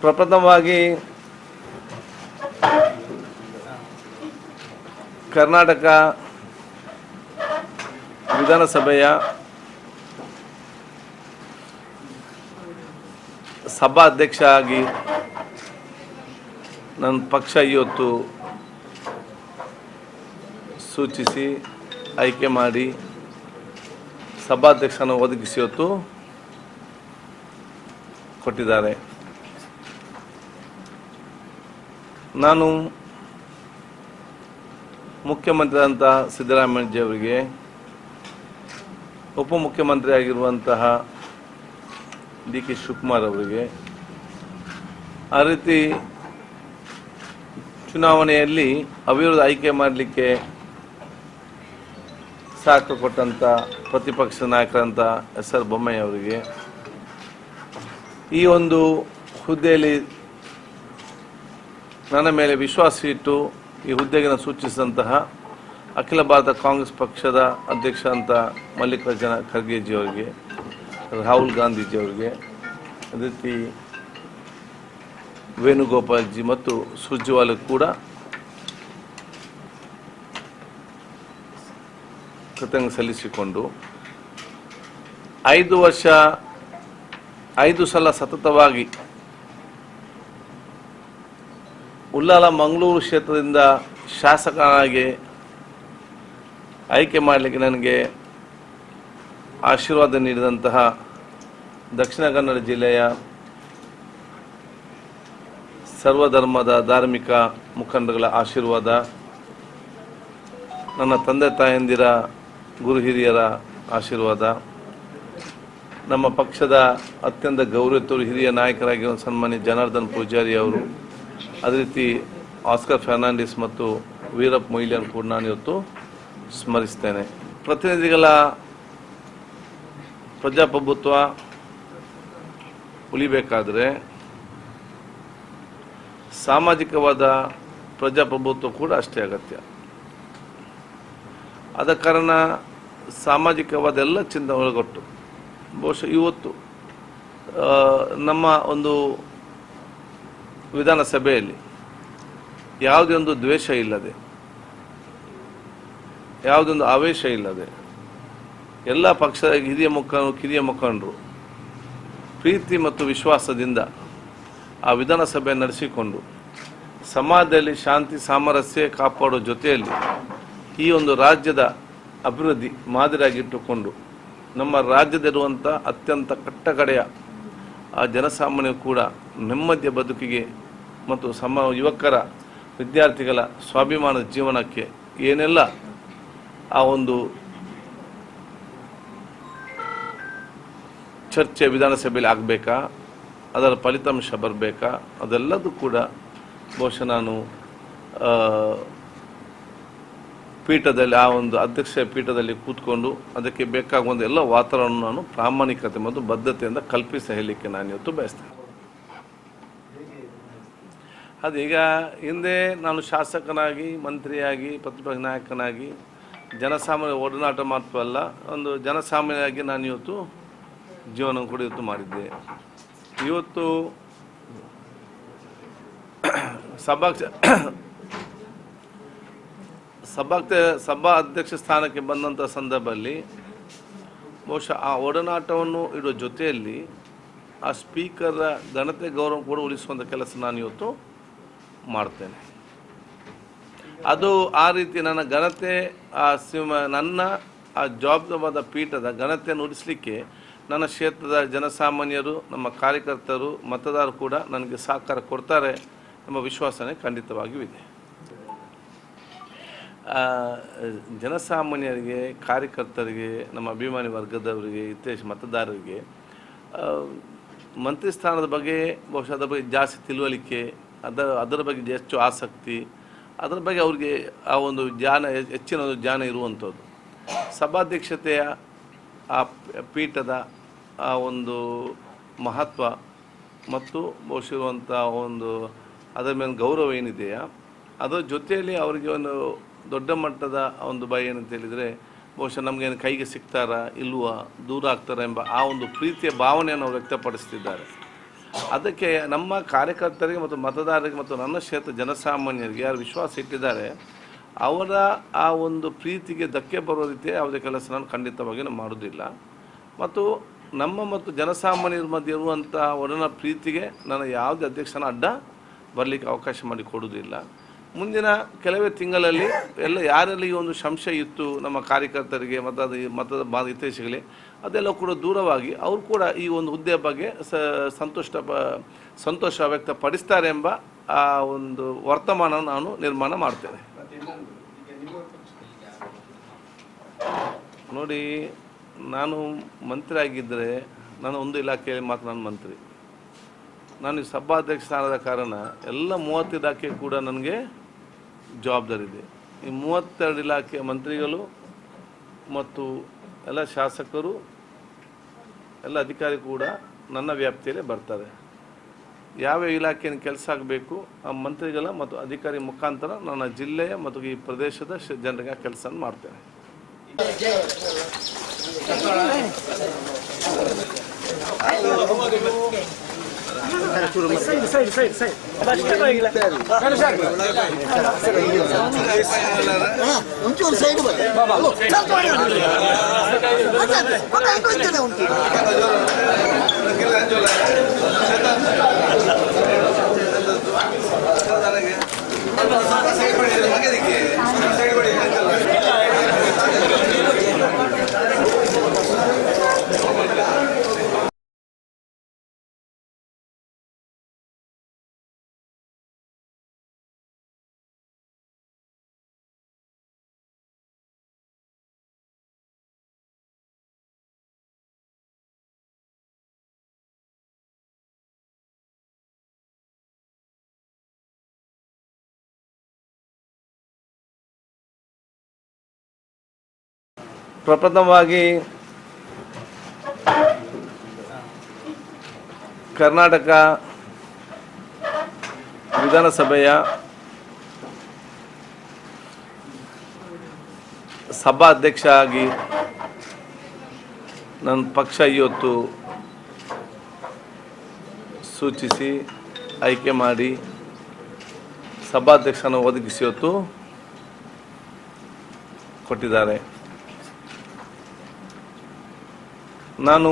ಪ್ರಪ್ರಥಮವಾಗಿ ಕರ್ನಾಟಕ ವಿಧಾನಸಭೆಯ ಸಭಾಧ್ಯಕ್ಷ ಆಗಿ ನನ್ನ ಪಕ್ಷ ಇವತ್ತು ಸೂಚಿಸಿ ಆಯ್ಕೆ ಮಾಡಿ ಸಭಾಧ್ಯಕ್ಷನ ಒದಗಿಸಿ ಇವತ್ತು ಕೊಟ್ಟಿದ್ದಾರೆ. ನಾನು ಮುಖ್ಯಮಂತ್ರಿ ಅಂತ ಸಿದ್ದರಾಮಯ್ಯಜಿ ಅವರಿಗೆ, ಉಪಮುಖ್ಯಮಂತ್ರಿ ಆಗಿರುವಂತಹ ಡಿ.ಕೆ. ಶಿವಕುಮಾರ್ ಅವರಿಗೆ, ಆ ರೀತಿ ಚುನಾವಣೆಯಲ್ಲಿ ಅವಿರೋಧ ಆಯ್ಕೆ ಮಾಡಲಿಕ್ಕೆ ಸಹಕಾರ ಕೊಟ್ಟಂಥ ಪ್ರತಿಪಕ್ಷ ನಾಯಕರಂತ ಎಸ್.ಆರ್. ಬೊಮ್ಮಾಯಿ ಅವರಿಗೆ, ಈ ಒಂದು ಹುದ್ದೆಯಲ್ಲಿ ನನ್ನ ಮೇಲೆ ವಿಶ್ವಾಸ ಇಟ್ಟು ಈ ಹುದ್ದೆಗೆ ಸೂಚಿಸಿದಂತಹ ಅಖಿಲ ಭಾರತ ಕಾಂಗ್ರೆಸ್ ಪಕ್ಷದ ಅಧ್ಯಕ್ಷ ಅಂತ ಮಲ್ಲಿಕಾರ್ಜುನ ಖರ್ಗೆಜಿ ಅವರಿಗೆ, ರಾಹುಲ್ ಗಾಂಧೀಜಿ ಅವರಿಗೆ, ಅದೇ ರೀತಿ ವೇಣುಗೋಪಾಲ್ಜಿ ಮತ್ತು ಸುರ್ಜೇವಾಲ ಕೂಡ ಕೃತಜ್ಞತೆ ಸಲ್ಲಿಸಿಕೊಂಡು 5 ಸಲ ಸತತವಾಗಿ ಉಳ್ಳಾಲ ಮಂಗಳೂರು ಕ್ಷೇತ್ರದಿಂದ ಶಾಸಕನಾಗಿ ಆಯ್ಕೆ ಮಾಡಲಿಕ್ಕೆ ನನಗೆ ಆಶೀರ್ವಾದ ನೀಡಿದಂತಹ ದಕ್ಷಿಣ ಕನ್ನಡ ಜಿಲ್ಲೆಯ ಸರ್ವಧರ್ಮದ ಧಾರ್ಮಿಕ ಮುಖಂಡರುಗಳ ಆಶೀರ್ವಾದ, ನನ್ನ ತಂದೆ ತಾಯಂದಿರ ಗುರು ಹಿರಿಯರ ಆಶೀರ್ವಾದ, ನಮ್ಮ ಪಕ್ಷದ ಅತ್ಯಂತ ಗೌರವಿತರು ಹಿರಿಯ ನಾಯಕರಾಗಿರುವ ಸನ್ಮಾನ್ಯ ಜನಾರ್ದನ್ ಪೂಜಾರಿ ಅವರು, ಅದೇ ರೀತಿ ಆಸ್ಕರ್ ಫರ್ನಾಂಡಿಸ್ ಮತ್ತು ವೀರಪ್ಪ ಮೊಯ್ಲಿಯನ್ನು ಕೂಡ ನಾನು ಇವತ್ತು ಸ್ಮರಿಸ್ತೇನೆ. ಪ್ರತಿನಿಧಿಗಳ ಪ್ರಜಾಪ್ರಭುತ್ವ ಉಳಿಬೇಕಾದರೆ ಸಾಮಾಜಿಕವಾದ ಪ್ರಜಾಪ್ರಭುತ್ವ ಕೂಡ ಅಷ್ಟೇ ಅಗತ್ಯ. ಆದ ಕಾರಣ ಸಾಮಾಜಿಕವಾದ ಎಲ್ಲ ಚಿಂತನೆ ಒಳಗೊಟ್ಟು ಬಹುಶಃ ಇವತ್ತು ನಮ್ಮ ಒಂದು ವಿಧಾನಸಭೆಯಲ್ಲಿ ಯಾವುದೇ ಒಂದು ದ್ವೇಷ ಇಲ್ಲದೆ, ಯಾವುದೊಂದು ಆವೇಶ ಇಲ್ಲದೆ, ಎಲ್ಲ ಪಕ್ಷದ ಕಿರಿಯ ಮುಖಂಡರು ಪ್ರೀತಿ ಮತ್ತು ವಿಶ್ವಾಸದಿಂದ ಆ ವಿಧಾನಸಭೆ ನಡೆಸಿಕೊಂಡು ಸಮಾಜದಲ್ಲಿ ಶಾಂತಿ ಸಾಮರಸ್ಯ ಕಾಪಾಡೋ ಜೊತೆಯಲ್ಲಿ ಈ ಒಂದು ರಾಜ್ಯದ ಅಭಿವೃದ್ಧಿ ಮಾದರಿಯಾಗಿಟ್ಟುಕೊಂಡು ನಮ್ಮ ರಾಜ್ಯದಲ್ಲಿರುವಂಥ ಅತ್ಯಂತ ಕಟ್ಟಕಡೆಯ ಆ ಜನಸಾಮಾನ್ಯ ಕೂಡ ನೆಮ್ಮದಿಯ ಬದುಕಿಗೆ ಮತ್ತು ಯುವಕರ ವಿದ್ಯಾರ್ಥಿಗಳ ಸ್ವಾಭಿಮಾನದ ಜೀವನಕ್ಕೆ ಏನೆಲ್ಲ ಆ ಒಂದು ಚರ್ಚೆ ವಿಧಾನಸಭೆಯಲ್ಲಿ ಆಗಬೇಕಾ, ಅದರ ಫಲಿತಾಂಶ ಬರಬೇಕಾ, ಅದೆಲ್ಲದೂ ಕೂಡ ಬಹುಶಃ ನಾನು ಪೀಠದಲ್ಲಿ ಆ ಒಂದು ಅಧ್ಯಕ್ಷ ಪೀಠದಲ್ಲಿ ಕೂತ್ಕೊಂಡು ಅದಕ್ಕೆ ಬೇಕಾಗುವಂಥ ಎಲ್ಲ ವಾತಾವರಣ ನಾನು ಪ್ರಾಮಾಣಿಕತೆ ಮತ್ತು ಬದ್ಧತೆಯಿಂದ ಕಲ್ಪಿಸಿ ಹೇಳಲಿಕ್ಕೆ ನಾನು ಇವತ್ತು ಬಯಸ್ತೇನೆ. ಅದೀಗ ಹಿಂದೆ ನಾನು ಶಾಸಕನಾಗಿ, ಮಂತ್ರಿಯಾಗಿ, ಪ್ರತಿಪಕ್ಷ ನಾಯಕನಾಗಿ ಜನಸಾಮಾನ್ಯ ಒಡನಾಟ ಮಾತ್ರ ಅಲ್ಲ, ಒಂದು ಜನಸಾಮಾನ್ಯರಾಗಿ ನಾನು ಇವತ್ತು ಜೀವನ ಕೂಡ ಇವತ್ತು ಮಾಡಿದ್ದೆ. ಇವತ್ತು ಸಭಾ ಅಧ್ಯಕ್ಷ ಸ್ಥಾನಕ್ಕೆ ಬಂದಂಥ ಸಂದರ್ಭದಲ್ಲಿ ಬಹುಶಃ ಆ ಒಡನಾಟವನ್ನು ಇಡುವ ಜೊತೆಯಲ್ಲಿ ಆ ಸ್ಪೀಕರ್ ಘನತೆ ಗೌರವ ಕೂಡ ಉಳಿಸುವಂಥ ಕೆಲಸ ನಾನು ಇವತ್ತು ಮಾಡ್ತೇನೆ. ಅದು ಆ ರೀತಿ ನನ್ನ ಘನತೆ ನನ್ನ ಆ ಜವಾಬ್ದಾರಿಯಾದ ಪೀಠದ ಘನತೆಯನ್ನು ಉಳಿಸಲಿಕ್ಕೆ ನನ್ನ ಕ್ಷೇತ್ರದ ಜನಸಾಮಾನ್ಯರು, ನಮ್ಮ ಕಾರ್ಯಕರ್ತರು, ಮತದಾರರು ಕೂಡ ನನಗೆ ಸಹಕಾರ ಕೊಡ್ತಾರೆ ಎಂಬ ವಿಶ್ವಾಸನೆ ಖಂಡಿತವಾಗಿಯೂ ಇದೆ. ಜನಸಾಮಾನ್ಯರಿಗೆ, ಕಾರ್ಯಕರ್ತರಿಗೆ, ನಮ್ಮ ಅಭಿಮಾನಿ ವರ್ಗದವರಿಗೆ, ಹಿತೈಷಿ ಮತದಾರರಿಗೆ ಮಂತ್ರಿ ಸ್ಥಾನದ ಬಗ್ಗೆ ಬಹುಶಃ ಅದರ ಬಗ್ಗೆ ಜಾಸ್ತಿ ತಿಳುವಳಿಕೆ, ಅದರ ಬಗ್ಗೆ ಹೆಚ್ಚು ಆಸಕ್ತಿ, ಅದರ ಬಗ್ಗೆ ಅವ್ರಿಗೆ ಆ ಒಂದು ಹೆಚ್ಚಿನ ಒಂದು ಜ್ಞಾನ ಇರುವಂಥದ್ದು. ಸಭಾಧ್ಯಕ್ಷತೆಯ ಆ ಪೀಠದ ಆ ಒಂದು ಮಹತ್ವ ಮತ್ತು ಬಹುಶಃ ಇರುವಂಥ ಒಂದು ಅದರ ಮೇಲೆ ಗೌರವ ಏನಿದೆಯಾ, ಅದರ ಜೊತೆಯಲ್ಲಿ ಅವರಿಗೆ ಒಂದು ದೊಡ್ಡ ಮಟ್ಟದ ಒಂದು ಭಯ ಏನಂತ ಹೇಳಿದರೆ, ಬಹುಶಃ ನಮಗೇನು ಕೈಗೆ ಸಿಗ್ತಾರಾ ಇಲ್ವಾ, ದೂರ ಆಗ್ತಾರಾ ಎಂಬ ಆ ಒಂದು ಪ್ರೀತಿಯ ಭಾವನೆಯನ್ನು ಅವರು ವ್ಯಕ್ತಪಡಿಸ್ತಿದ್ದಾರೆ. ಅದಕ್ಕೆ ನಮ್ಮ ಕಾರ್ಯಕರ್ತರಿಗೆ ಮತ್ತು ಮತದಾರರಿಗೆ ಮತ್ತು ನನ್ನ ಕ್ಷೇತ್ರ ಜನಸಾಮಾನ್ಯರಿಗೆ ಯಾರು ವಿಶ್ವಾಸ ಇಟ್ಟಿದ್ದಾರೆ, ಅವರ ಆ ಒಂದು ಪ್ರೀತಿಗೆ ಧಕ್ಕೆ ಬರೋ ರೀತಿಯ ಯಾವುದೇ ಕೆಲಸ ನಾನು ಖಂಡಿತವಾಗಿ ನಾನು ಮಾಡೋದಿಲ್ಲ. ಮತ್ತು ನಮ್ಮ ಮತ್ತು ಜನಸಾಮಾನ್ಯರ ಮಧ್ಯೆ ಇರುವಂಥ ಒಡನ ಪ್ರೀತಿಗೆ ನಾನು ಯಾವುದೇ ಅಧ್ಯಕ್ಷನ ಅಡ್ಡ ಬರಲಿಕ್ಕೆ ಅವಕಾಶ ಮಾಡಿ ಕೊಡುವುದಿಲ್ಲ. ಮುಂದಿನ ಕೆಲವೇ ತಿಂಗಳಲ್ಲಿ ಯಾರಲ್ಲಿ ಈ ಒಂದು ಸಂಶಯ ಇತ್ತು ನಮ್ಮ ಕಾರ್ಯಕರ್ತರಿಗೆ ಮತದ ಹಿತೈಷಿಗಳೇ, ಅದೆಲ್ಲ ಕೂಡ ದೂರವಾಗಿ ಅವರು ಕೂಡ ಈ ಒಂದು ಹುದ್ದೆ ಬಗ್ಗೆ ಸಂತೋಷ ವ್ಯಕ್ತಪಡಿಸ್ತಾರೆ ಎಂಬ ಆ ಒಂದು ವರ್ತಮಾನ ನಾನು ನಿರ್ಮಾಣ ಮಾಡ್ತೇನೆ. ನೋಡಿ, ನಾನು ಮಂತ್ರಿ ಆಗಿದ್ದರೆ ನಾನು ಒಂದು ಇಲಾಖೆಯಲ್ಲಿ ಮಾತ್ರ ನಾನು ಮಂತ್ರಿ. ನಾನು ಈ ಸಭಾಧ್ಯಕ್ಷ ಸ್ಥಾನದ ಕಾರಣ ಎಲ್ಲ 30 ಇಲಾಖೆ ಕೂಡ ನನಗೆ ಜವಾಬ್ದಾರಿ ಇದೆ. ಈ 32 ಇಲಾಖೆಯ ಮಂತ್ರಿಗಳು ಮತ್ತು ಎಲ್ಲ ಶಾಸಕರು, ಎಲ್ಲ ಅಧಿಕಾರಿ ಕೂಡ ನನ್ನ ವ್ಯಾಪ್ತಿಯಲ್ಲೇ ಬರ್ತಾರೆ. ಯಾವ ಇಲಾಖೆಯನ್ನು ಕೆಲಸ ಆಗಬೇಕು ಆ ಮಂತ್ರಿಗಳ ಮತ್ತು ಅಧಿಕಾರಿ ಮುಖಾಂತರ ನನ್ನ ಜಿಲ್ಲೆಯ ಮತ್ತು ಈ ಪ್ರದೇಶದ ಜನರಿಗೆ ಕೆಲಸ ಮಾಡ್ತೇನೆ. ಒಂಚೂರು ಸೈಡ್ ಪ್ರಪ್ರಥಮವಾಗಿ ಕರ್ನಾಟಕ ವಿಧಾನಸಭೆಯ ಸಭಾಧ್ಯಕ್ಷ ಆಗಿ ನನ್ನ ಪಕ್ಷ ಇವತ್ತು ಸೂಚಿಸಿ ಆಯ್ಕೆ ಮಾಡಿ ಸಭಾಧ್ಯಕ್ಷನ ಒದಗಿಸಿ ಇವತ್ತು ಕೊಟ್ಟಿದ್ದಾರೆ. ನಾನು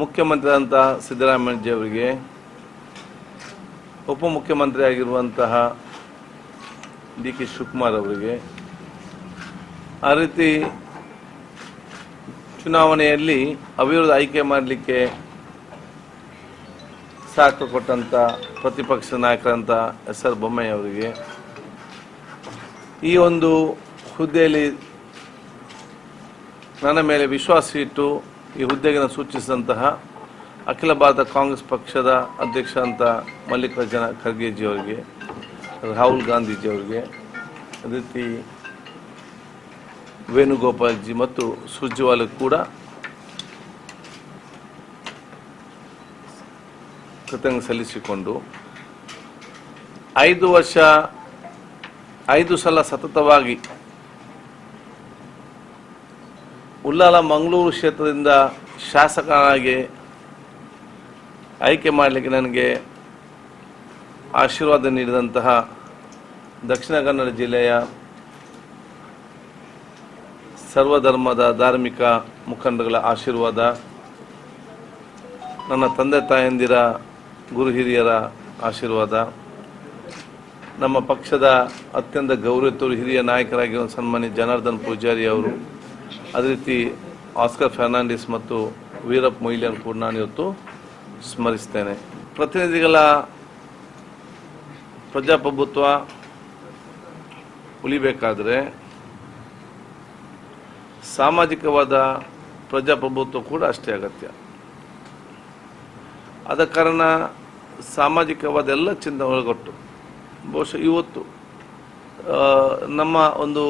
ಮುಖ್ಯಮಂತ್ರಿಯಾದಂಥ ಸಿದ್ದರಾಮಯ್ಯಜಿಯವರಿಗೆ, ಉಪಮುಖ್ಯಮಂತ್ರಿ ಆಗಿರುವಂತಹ ಡಿ ಕೆ ಶಿವಕುಮಾರ್ ಅವರಿಗೆ, ಆ ರೀತಿ ಚುನಾವಣೆಯಲ್ಲಿ ಅವಿರೋಧ ಆಯ್ಕೆ ಮಾಡಲಿಕ್ಕೆ ಸಹಕಾರ ಕೊಟ್ಟಂಥ ಪ್ರತಿಪಕ್ಷ ನಾಯಕರಂಥ ಎಸ್.ಆರ್. ಬೊಮ್ಮಾಯಿ ಅವರಿಗೆ, ಈ ಒಂದು ಹುದ್ದೆಯಲ್ಲಿ ನನ್ನ ಮೇಲೆ ವಿಶ್ವಾಸ ಇಟ್ಟು ಈ ಹುದ್ದೆಗೆ ಸೂಚಿಸಿದಂತಹ ಅಖಿಲ ಭಾರತ ಕಾಂಗ್ರೆಸ್ ಪಕ್ಷದ ಅಧ್ಯಕ್ಷ ಅಂತ ಮಲ್ಲಿಕಾರ್ಜುನ ಖರ್ಗೆಜಿಯವರಿಗೆ, ರಾಹುಲ್ ಗಾಂಧೀಜಿಯವರಿಗೆ, ಅದೇ ರೀತಿ ವೇಣುಗೋಪಾಲ್ಜಿ ಮತ್ತು ಸುರ್ಜೇವಾಲ ಕೂಡ ಕೃತಜ್ಞತೆ ಸಲ್ಲಿಸಿಕೊಂಡು 5 ಸಲ ಸತತವಾಗಿ ಉಳ್ಳಾಲ ಮಂಗಳೂರು ಕ್ಷೇತ್ರದಿಂದ ಶಾಸಕನಾಗಿ ಆಯ್ಕೆ ಮಾಡಲಿಕ್ಕೆ ನನಗೆ ಆಶೀರ್ವಾದ ನೀಡಿದಂತಹ ದಕ್ಷಿಣ ಕನ್ನಡ ಜಿಲ್ಲೆಯ ಸರ್ವಧರ್ಮದ ಧಾರ್ಮಿಕ ಮುಖಂಡಗಳ ಆಶೀರ್ವಾದ, ನನ್ನ ತಂದೆ ತಾಯಂದಿರ ಗುರು ಹಿರಿಯರ ಆಶೀರ್ವಾದ ನಮ್ಮ ಪಕ್ಷದ ಅತ್ಯಂತ ಗೌರವಿತರು ಹಿರಿಯ ನಾಯಕರಾಗಿರುವ ಸನ್ಮಾನ್ಯ ಜನಾರ್ದನ್ ಪೂಜಾರಿ ಅವರು, ಅದೇ ರೀತಿ ಆಸ್ಕರ್ ಫರ್ನಾಂಡಿಸ್ ಮತ್ತು ವೀರಪ್ಪ ಮೊಯ್ಲಿಯನ್ನು ಕೂಡ ನಾನು ಇವತ್ತು ಸ್ಮರಿಸ್ತೇನೆ. ಪ್ರತಿನಿಧಿಗಳ ಪ್ರಜಾಪ್ರಭುತ್ವ ಉಳಿಬೇಕಾದರೆ ಸಾಮಾಜಿಕವಾದ ಪ್ರಜಾಪ್ರಭುತ್ವ ಕೂಡ ಅಷ್ಟೇ ಅಗತ್ಯ. ಆದ ಕಾರಣ ಸಾಮಾಜಿಕವಾದ ಎಲ್ಲ ಚಿಂತನೆ ಒಳಗೊಟ್ಟು ಬಹುಶಃ ಇವತ್ತು ನಮ್ಮ ಒಂದು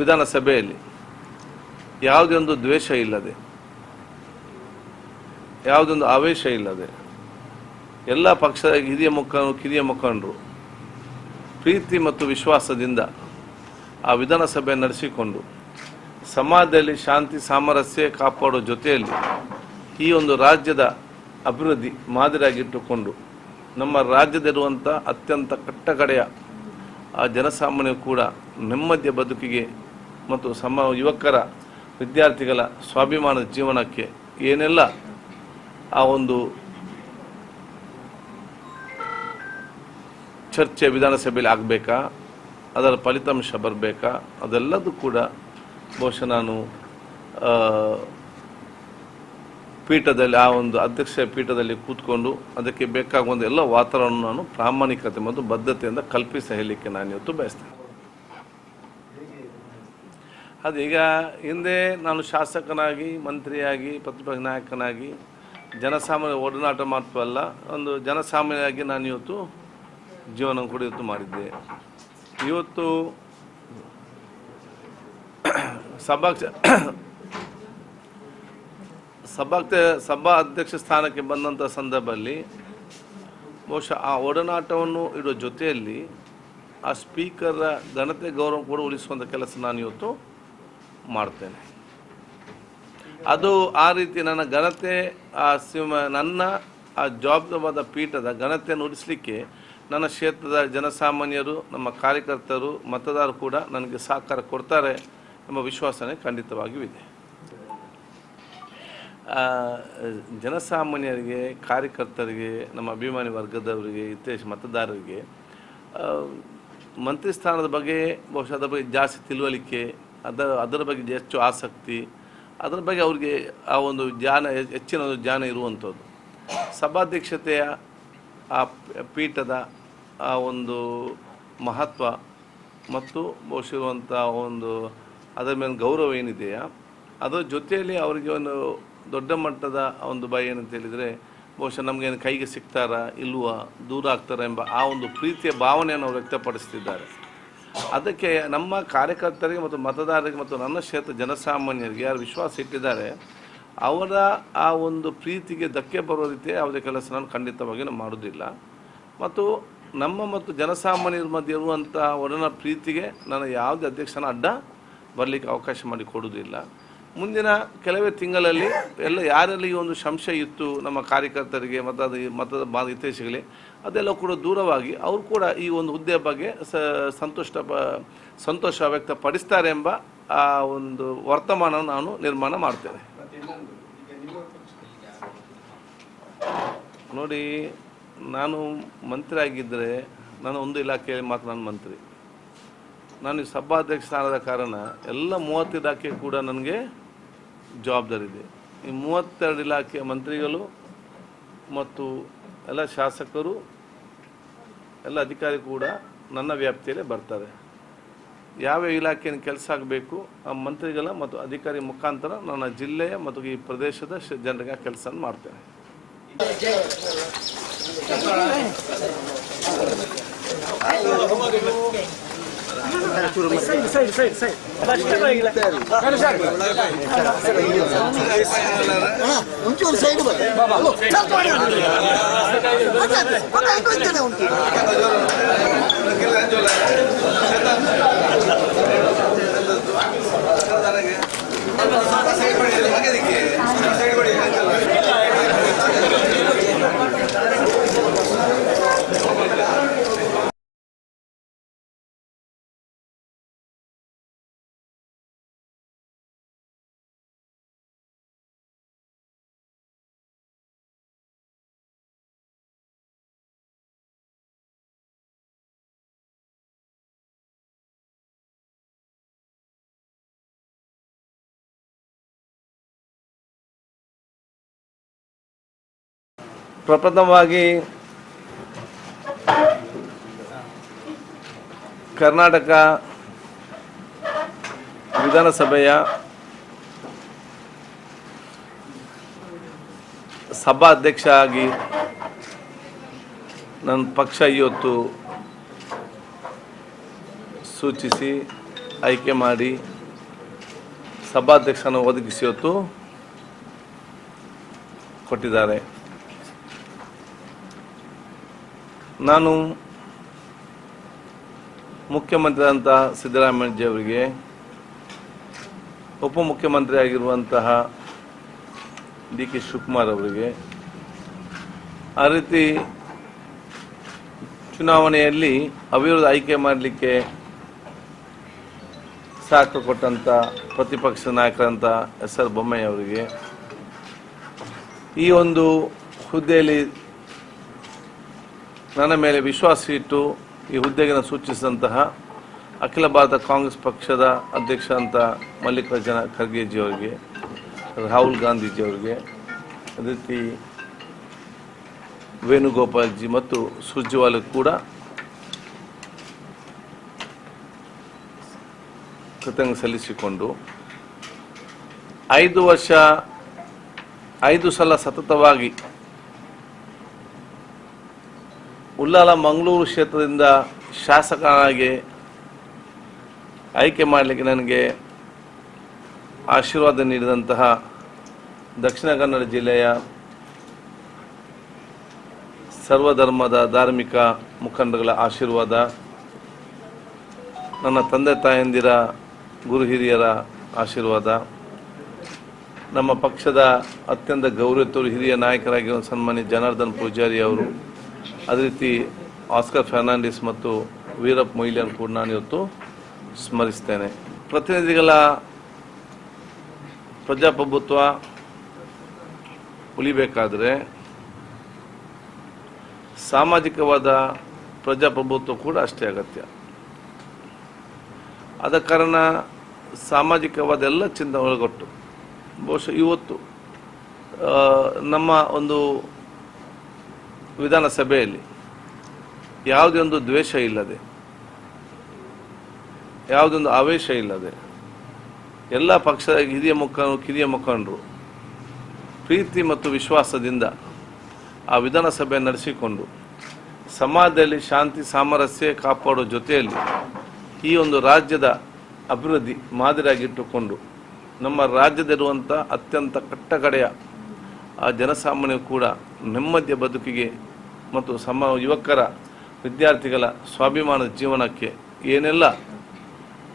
ವಿಧಾನಸಭೆಯಲ್ಲಿ ಯಾವುದೇ ಒಂದು ದ್ವೇಷ ಇಲ್ಲದೆ, ಯಾವುದೊಂದು ಆವೇಶ ಇಲ್ಲದೆ, ಎಲ್ಲ ಪಕ್ಷದ ಕಿರಿಯ ಮುಖಂಡರು ಪ್ರೀತಿ ಮತ್ತು ವಿಶ್ವಾಸದಿಂದ ಆ ವಿಧಾನಸಭೆ ನಡೆಸಿಕೊಂಡು ಸಮಾಜದಲ್ಲಿ ಶಾಂತಿ ಸಾಮರಸ್ಯ ಕಾಪಾಡೋ ಜೊತೆಯಲ್ಲಿ ಈ ಒಂದು ರಾಜ್ಯದ ಅಭಿವೃದ್ಧಿ ಮಾದರಿಯಾಗಿಟ್ಟುಕೊಂಡು ನಮ್ಮ ರಾಜ್ಯದಲ್ಲಿರುವಂಥ ಅತ್ಯಂತ ಕಟ್ಟಕಡೆಯ ಆ ಜನಸಾಮಾನ್ಯರು ಕೂಡ ನೆಮ್ಮದಿಯ ಬದುಕಿಗೆ ಮತ್ತು ಯುವಕರ ವಿದ್ಯಾರ್ಥಿಗಳ ಸ್ವಾಭಿಮಾನದ ಜೀವನಕ್ಕೆ ಏನೆಲ್ಲ ಆ ಒಂದು ಚರ್ಚೆ ವಿಧಾನಸಭೆಯಲ್ಲಿ ಆಗಬೇಕಾ, ಅದರ ಫಲಿತಾಂಶ ಬರಬೇಕಾ, ಅದೆಲ್ಲದೂ ಕೂಡ ಬಹುಶಃ ನಾನು ಪೀಠದಲ್ಲಿ ಆ ಒಂದು ಅಧ್ಯಕ್ಷ ಪೀಠದಲ್ಲಿ ಕೂತ್ಕೊಂಡು ಅದಕ್ಕೆ ಬೇಕಾಗುವಂಥ ಎಲ್ಲ ವಾತಾವರಣ ನಾನು ಪ್ರಾಮಾಣಿಕತೆ ಮತ್ತು ಬದ್ಧತೆಯಿಂದ ಕಲ್ಪಿಸಿ ಹೇಳಲಿಕ್ಕೆ ನಾನು ಇವತ್ತು ಬಯಸ್ತೇನೆ. ಅದೀಗ ಹಿಂದೆ ನಾನು ಶಾಸಕನಾಗಿ, ಮಂತ್ರಿಯಾಗಿ, ಪ್ರತಿಪಕ್ಷ ನಾಯಕನಾಗಿ ಜನಸಾಮಾನ್ಯ ಒಡನಾಟ ಮಾತ್ರವಲ್ಲ, ಒಂದು ಜನಸಾಮಾನ್ಯರಾಗಿ ನಾನು ಇವತ್ತು ಜೀವನ ಕೂಡ ಇವತ್ತು ಮಾಡಿದ್ದೆ. ಇವತ್ತು ಸಭಾ ಅಧ್ಯಕ್ಷ ಸ್ಥಾನಕ್ಕೆ ಬಂದಂಥ ಸಂದರ್ಭದಲ್ಲಿ ಬಹುಶಃ ಆ ಒಡನಾಟವನ್ನು ಇಡೋ ಜೊತೆಯಲ್ಲಿ ಆ ಸ್ಪೀಕರ್ ಘನತೆ ಗೌರವ ಕೂಡ ಉಳಿಸುವಂಥ ಕೆಲಸ ನಾನು ಇವತ್ತು ಮಾಡ್ತೇನೆ. ಅದು ಆ ರೀತಿ ನನ್ನ ಘನತೆ ನನ್ನ ಆ ಜವಾಬ್ದಾರಿಯಾದ ಪೀಠದ ಘನತೆಯನ್ನು ಉಳಿಸಲಿಕ್ಕೆ ನನ್ನ ಕ್ಷೇತ್ರದ ಜನಸಾಮಾನ್ಯರು, ನಮ್ಮ ಕಾರ್ಯಕರ್ತರು, ಮತದಾರರು ಕೂಡ ನನಗೆ ಸಹಕಾರ ಕೊಡ್ತಾರೆ ಎಂಬ ವಿಶ್ವಾಸನೆ ಖಂಡಿತವಾಗಿಯೂ ಇದೆ. ಜನಸಾಮಾನ್ಯರಿಗೆ, ಕಾರ್ಯಕರ್ತರಿಗೆ, ನಮ್ಮ ಅಭಿಮಾನಿ ವರ್ಗದವರಿಗೆ, ಇತರೆ ಮತದಾರರಿಗೆ ಮಂತ್ರಿ ಸ್ಥಾನದ ಬಗ್ಗೆ ಬಹುಶಃ ಅದರ ಬಗ್ಗೆ ಜಾಸ್ತಿ ತಿಳುವಳಿಕೆ, ಅದರ ಬಗ್ಗೆ ಹೆಚ್ಚು ಆಸಕ್ತಿ, ಅದರ ಬಗ್ಗೆ ಅವ್ರಿಗೆ ಆ ಒಂದು ಹೆಚ್ಚಿನ ಒಂದು ಜ್ಞಾನ ಇರುವಂಥದ್ದು. ಸಭಾಧ್ಯಕ್ಷತೆಯ ಆ ಪೀಠದ ಆ ಒಂದು ಮಹತ್ವ ಮತ್ತು ಬಹುಶಃ ಇರುವಂಥ ಒಂದು ಅದರ ಮೇಲೆ ಗೌರವ ಏನಿದೆಯಾ, ಅದರ ಜೊತೆಯಲ್ಲಿ ಅವರಿಗೆ ಒಂದು ದೊಡ್ಡ ಮಟ್ಟದ ಒಂದು ಭಯ ಏನಂತ ಹೇಳಿದರೆ ಬಹುಶಃ ನಮಗೇನು ಕೈಗೆ ಸಿಗ್ತಾರಾ ಇಲ್ವಾ, ದೂರ ಆಗ್ತಾರಾ ಎಂಬ ಆ ಒಂದು ಪ್ರೀತಿಯ ಭಾವನೆಯನ್ನು ಅವರು ವ್ಯಕ್ತಪಡಿಸ್ತಿದ್ದಾರೆ. ಅದಕ್ಕೆ ನಮ್ಮ ಕಾರ್ಯಕರ್ತರಿಗೆ ಮತ್ತು ಮತದಾರರಿಗೆ ಮತ್ತು ನನ್ನ ಕ್ಷೇತ್ರ ಜನಸಾಮಾನ್ಯರಿಗೆ ಯಾರು ವಿಶ್ವಾಸ ಇಟ್ಟಿದ್ದಾರೆ ಅವರ ಆ ಒಂದು ಪ್ರೀತಿಗೆ ಧಕ್ಕೆ ಬರೋ ರೀತಿ ಯಾವುದೇ ಕೆಲಸ ನಾನು ಖಂಡಿತವಾಗಿ ಮಾಡೋದಿಲ್ಲ. ಮತ್ತು ನಮ್ಮ ಮತ್ತು ಜನಸಾಮಾನ್ಯರ ಮಧ್ಯೆ ಇರುವಂಥ ಒಡನ ಪ್ರೀತಿಗೆ ನಾನು ಯಾವುದೇ ಅಧ್ಯಕ್ಷನ ಅಡ್ಡ ಬರಲಿಕ್ಕೆ ಅವಕಾಶ ಮಾಡಿ ಕೊಡುವುದಿಲ್ಲ. ಮುಂದಿನ ಕೆಲವೇ ತಿಂಗಳಲ್ಲಿ ಯಾರಲ್ಲಿ ಈ ಒಂದು ಸಂಶಯ ಇತ್ತು ನಮ್ಮ ಕಾರ್ಯಕರ್ತರಿಗೆ ಮತದ ಹಿತೈಷಿಗಳಿಗೆ, ಅದೆಲ್ಲ ಕೂಡ ದೂರವಾಗಿ ಅವರು ಕೂಡ ಈ ಒಂದು ಹುದ್ದೆ ಬಗ್ಗೆ ಸಂತೋಷ ವ್ಯಕ್ತಪಡಿಸ್ತಾರೆ ಎಂಬ ಆ ಒಂದು ವರ್ತಮಾನ ನಾನು ನಿರ್ಮಾಣ ಮಾಡ್ತೇನೆ. ನೋಡಿ, ನಾನು ಮಂತ್ರಿ ಆಗಿದ್ದರೆ ನಾನು ಒಂದು ಇಲಾಖೆಯಲ್ಲಿ ಮಾತ್ರ ನಾನು ಮಂತ್ರಿ. ನಾನು ಈ ಸಭಾಧ್ಯಕ್ಷ ಸ್ಥಾನದ ಕಾರಣ ಎಲ್ಲ 30 ಇಲಾಖೆ ಕೂಡ ನನಗೆ ಜವಾಬ್ದಾರಿ ಇದೆ. ಈ 32 ಇಲಾಖೆಯ ಮಂತ್ರಿಗಳು ಮತ್ತು ಎಲ್ಲ ಶಾಸಕರು, ಎಲ್ಲ ಅಧಿಕಾರಿ ಕೂಡ ನನ್ನ ವ್ಯಾಪ್ತಿಯಲ್ಲೇ ಬರ್ತಾರೆ. ಯಾವ ಇಲಾಖೆಯನ್ನು ಕೆಲಸ ಆಗಬೇಕು ಆ ಮಂತ್ರಿಗಳ ಮತ್ತು ಅಧಿಕಾರಿ ಮುಖಾಂತರ ನನ್ನ ಜಿಲ್ಲೆಯ ಮತ್ತು ಈ ಪ್ರದೇಶದ ಜನರಿಗೆ ಕೆಲಸ ಮಾಡ್ತೇನೆ. ಒಂಚೂರು ಸೈಡ್ ಪ್ರಪ್ರಥಮವಾಗಿ ಕರ್ನಾಟಕ ವಿಧಾನಸಭೆಯ ಸಭಾಧ್ಯಕ್ಷ ಆಗಿ ನನ್ನ ಪಕ್ಷ ಇವತ್ತು ಸೂಚಿಸಿ ಆಯ್ಕೆ ಮಾಡಿ ಸಭಾಧ್ಯಕ್ಷನ ಒದಗಿಸಿ ಇವತ್ತು ಕೊಟ್ಟಿದ್ದಾರೆ. ನಾನು ಮುಖ್ಯಮಂತ್ರಿ ಅಂತ ಸಿದ್ದರಾಮಯ್ಯಜಿ ಅವರಿಗೆ, ಉಪಮುಖ್ಯಮಂತ್ರಿ ಆಗಿರುವಂತಹ ಡಿ ಕೆ ಶಿವಕುಮಾರ್ ಅವರಿಗೆ, ಆ ರೀತಿ ಚುನಾವಣೆಯಲ್ಲಿ ಅವಿರೋಧ ಆಯ್ಕೆ ಮಾಡಲಿಕ್ಕೆ ಸಹಕಾರ ಕೊಟ್ಟಂಥ ಪ್ರತಿಪಕ್ಷ ನಾಯಕರಂತ ಎಸ್ ಆರ್ ಬೊಮ್ಮಾಯಿ ಅವರಿಗೆ, ಈ ಒಂದು ಹುದ್ದೆಯಲ್ಲಿ ನನ್ನ ಮೇಲೆ ವಿಶ್ವಾಸ ಇಟ್ಟು ಈ ಹುದ್ದೆಗೆ ಸೂಚಿಸಿದಂತಹ ಅಖಿಲ ಭಾರತ ಕಾಂಗ್ರೆಸ್ ಪಕ್ಷದ ಅಧ್ಯಕ್ಷ ಅಂತ ಮಲ್ಲಿಕಾರ್ಜುನ ಖರ್ಗೆಜಿ ಅವರಿಗೆ, ರಾಹುಲ್ ಗಾಂಧೀಜಿ ಅವರಿಗೆ, ಅದೇ ರೀತಿ ವೇಣುಗೋಪಾಲ್ಜಿ ಮತ್ತು ಸುರ್ಜೇವಾಲ ಕೂಡ ಕೃತಜ್ಞತೆ ಸಲ್ಲಿಸಿಕೊಂಡು 5 ಸಲ ಸತತವಾಗಿ ಉಳ್ಳಾಲ ಮಂಗಳೂರು ಕ್ಷೇತ್ರದಿಂದ ಶಾಸಕನಾಗಿ ಆಯ್ಕೆ ಮಾಡಲಿಕ್ಕೆ ನನಗೆ ಆಶೀರ್ವಾದ ನೀಡಿದಂತಹ ದಕ್ಷಿಣ ಕನ್ನಡ ಜಿಲ್ಲೆಯ ಸರ್ವಧರ್ಮದ ಧಾರ್ಮಿಕ ಮುಖಂಡಗಳ ಆಶೀರ್ವಾದ, ನನ್ನ ತಂದೆ ತಾಯಂದಿರ ಗುರು ಹಿರಿಯರ ಆಶೀರ್ವಾದ, ನಮ್ಮ ಪಕ್ಷದ ಅತ್ಯಂತ ಗೌರವಿತರು ಹಿರಿಯ ನಾಯಕರಾಗಿರುವ ಸನ್ಮಾನ್ಯ ಜನಾರ್ದನ್ ಪೂಜಾರಿ ಅವರು, ಅದೇ ರೀತಿ ಆಸ್ಕರ್ ಫರ್ನಾಂಡಿಸ್ ಮತ್ತು ವೀರಪ್ಪ ಮೊಯ್ಲಿಯನ್ನು ಕೂಡ ನಾನು ಇವತ್ತು ಸ್ಮರಿಸ್ತೇನೆ. ಪ್ರತಿನಿಧಿಗಳ ಪ್ರಜಾಪ್ರಭುತ್ವ ಉಳಿಬೇಕಾದರೆ ಸಾಮಾಜಿಕವಾದ ಪ್ರಜಾಪ್ರಭುತ್ವ ಕೂಡ ಅಷ್ಟೇ ಅಗತ್ಯ. ಆದ ಕಾರಣ ಸಾಮಾಜಿಕವಾದ ಎಲ್ಲ ಚಿಂತನೆ ಒಳಗೊಟ್ಟು ಬಹುಶಃ ಇವತ್ತು ನಮ್ಮ ಒಂದು ವಿಧಾನಸಭೆಯಲ್ಲಿ ಯಾವುದೇ ಒಂದು ದ್ವೇಷ ಇಲ್ಲದೆ, ಯಾವುದೊಂದು ಆವೇಶ ಇಲ್ಲದೆ, ಎಲ್ಲ ಪಕ್ಷದ ಕಿರಿಯ ಮುಖಂಡರು ಪ್ರೀತಿ ಮತ್ತು ವಿಶ್ವಾಸದಿಂದ ಆ ವಿಧಾನಸಭೆ ನಡೆಸಿಕೊಂಡು ಸಮಾಜದಲ್ಲಿ ಶಾಂತಿ ಸಾಮರಸ್ಯ ಕಾಪಾಡೋ ಜೊತೆಯಲ್ಲಿ ಈ ಒಂದು ರಾಜ್ಯದ ಅಭಿವೃದ್ಧಿ ಮಾದರಿಯಾಗಿಟ್ಟುಕೊಂಡು ನಮ್ಮ ರಾಜ್ಯದಲ್ಲಿರುವಂಥ ಅತ್ಯಂತ ಕಟ್ಟಕಡೆಯ ಆ ಜನಸಾಮಾನ್ಯರು ಕೂಡ ನೆಮ್ಮದಿಯ ಬದುಕಿಗೆ ಮತ್ತು ಯುವಕರ ವಿದ್ಯಾರ್ಥಿಗಳ ಸ್ವಾಭಿಮಾನದ ಜೀವನಕ್ಕೆ ಏನೆಲ್ಲ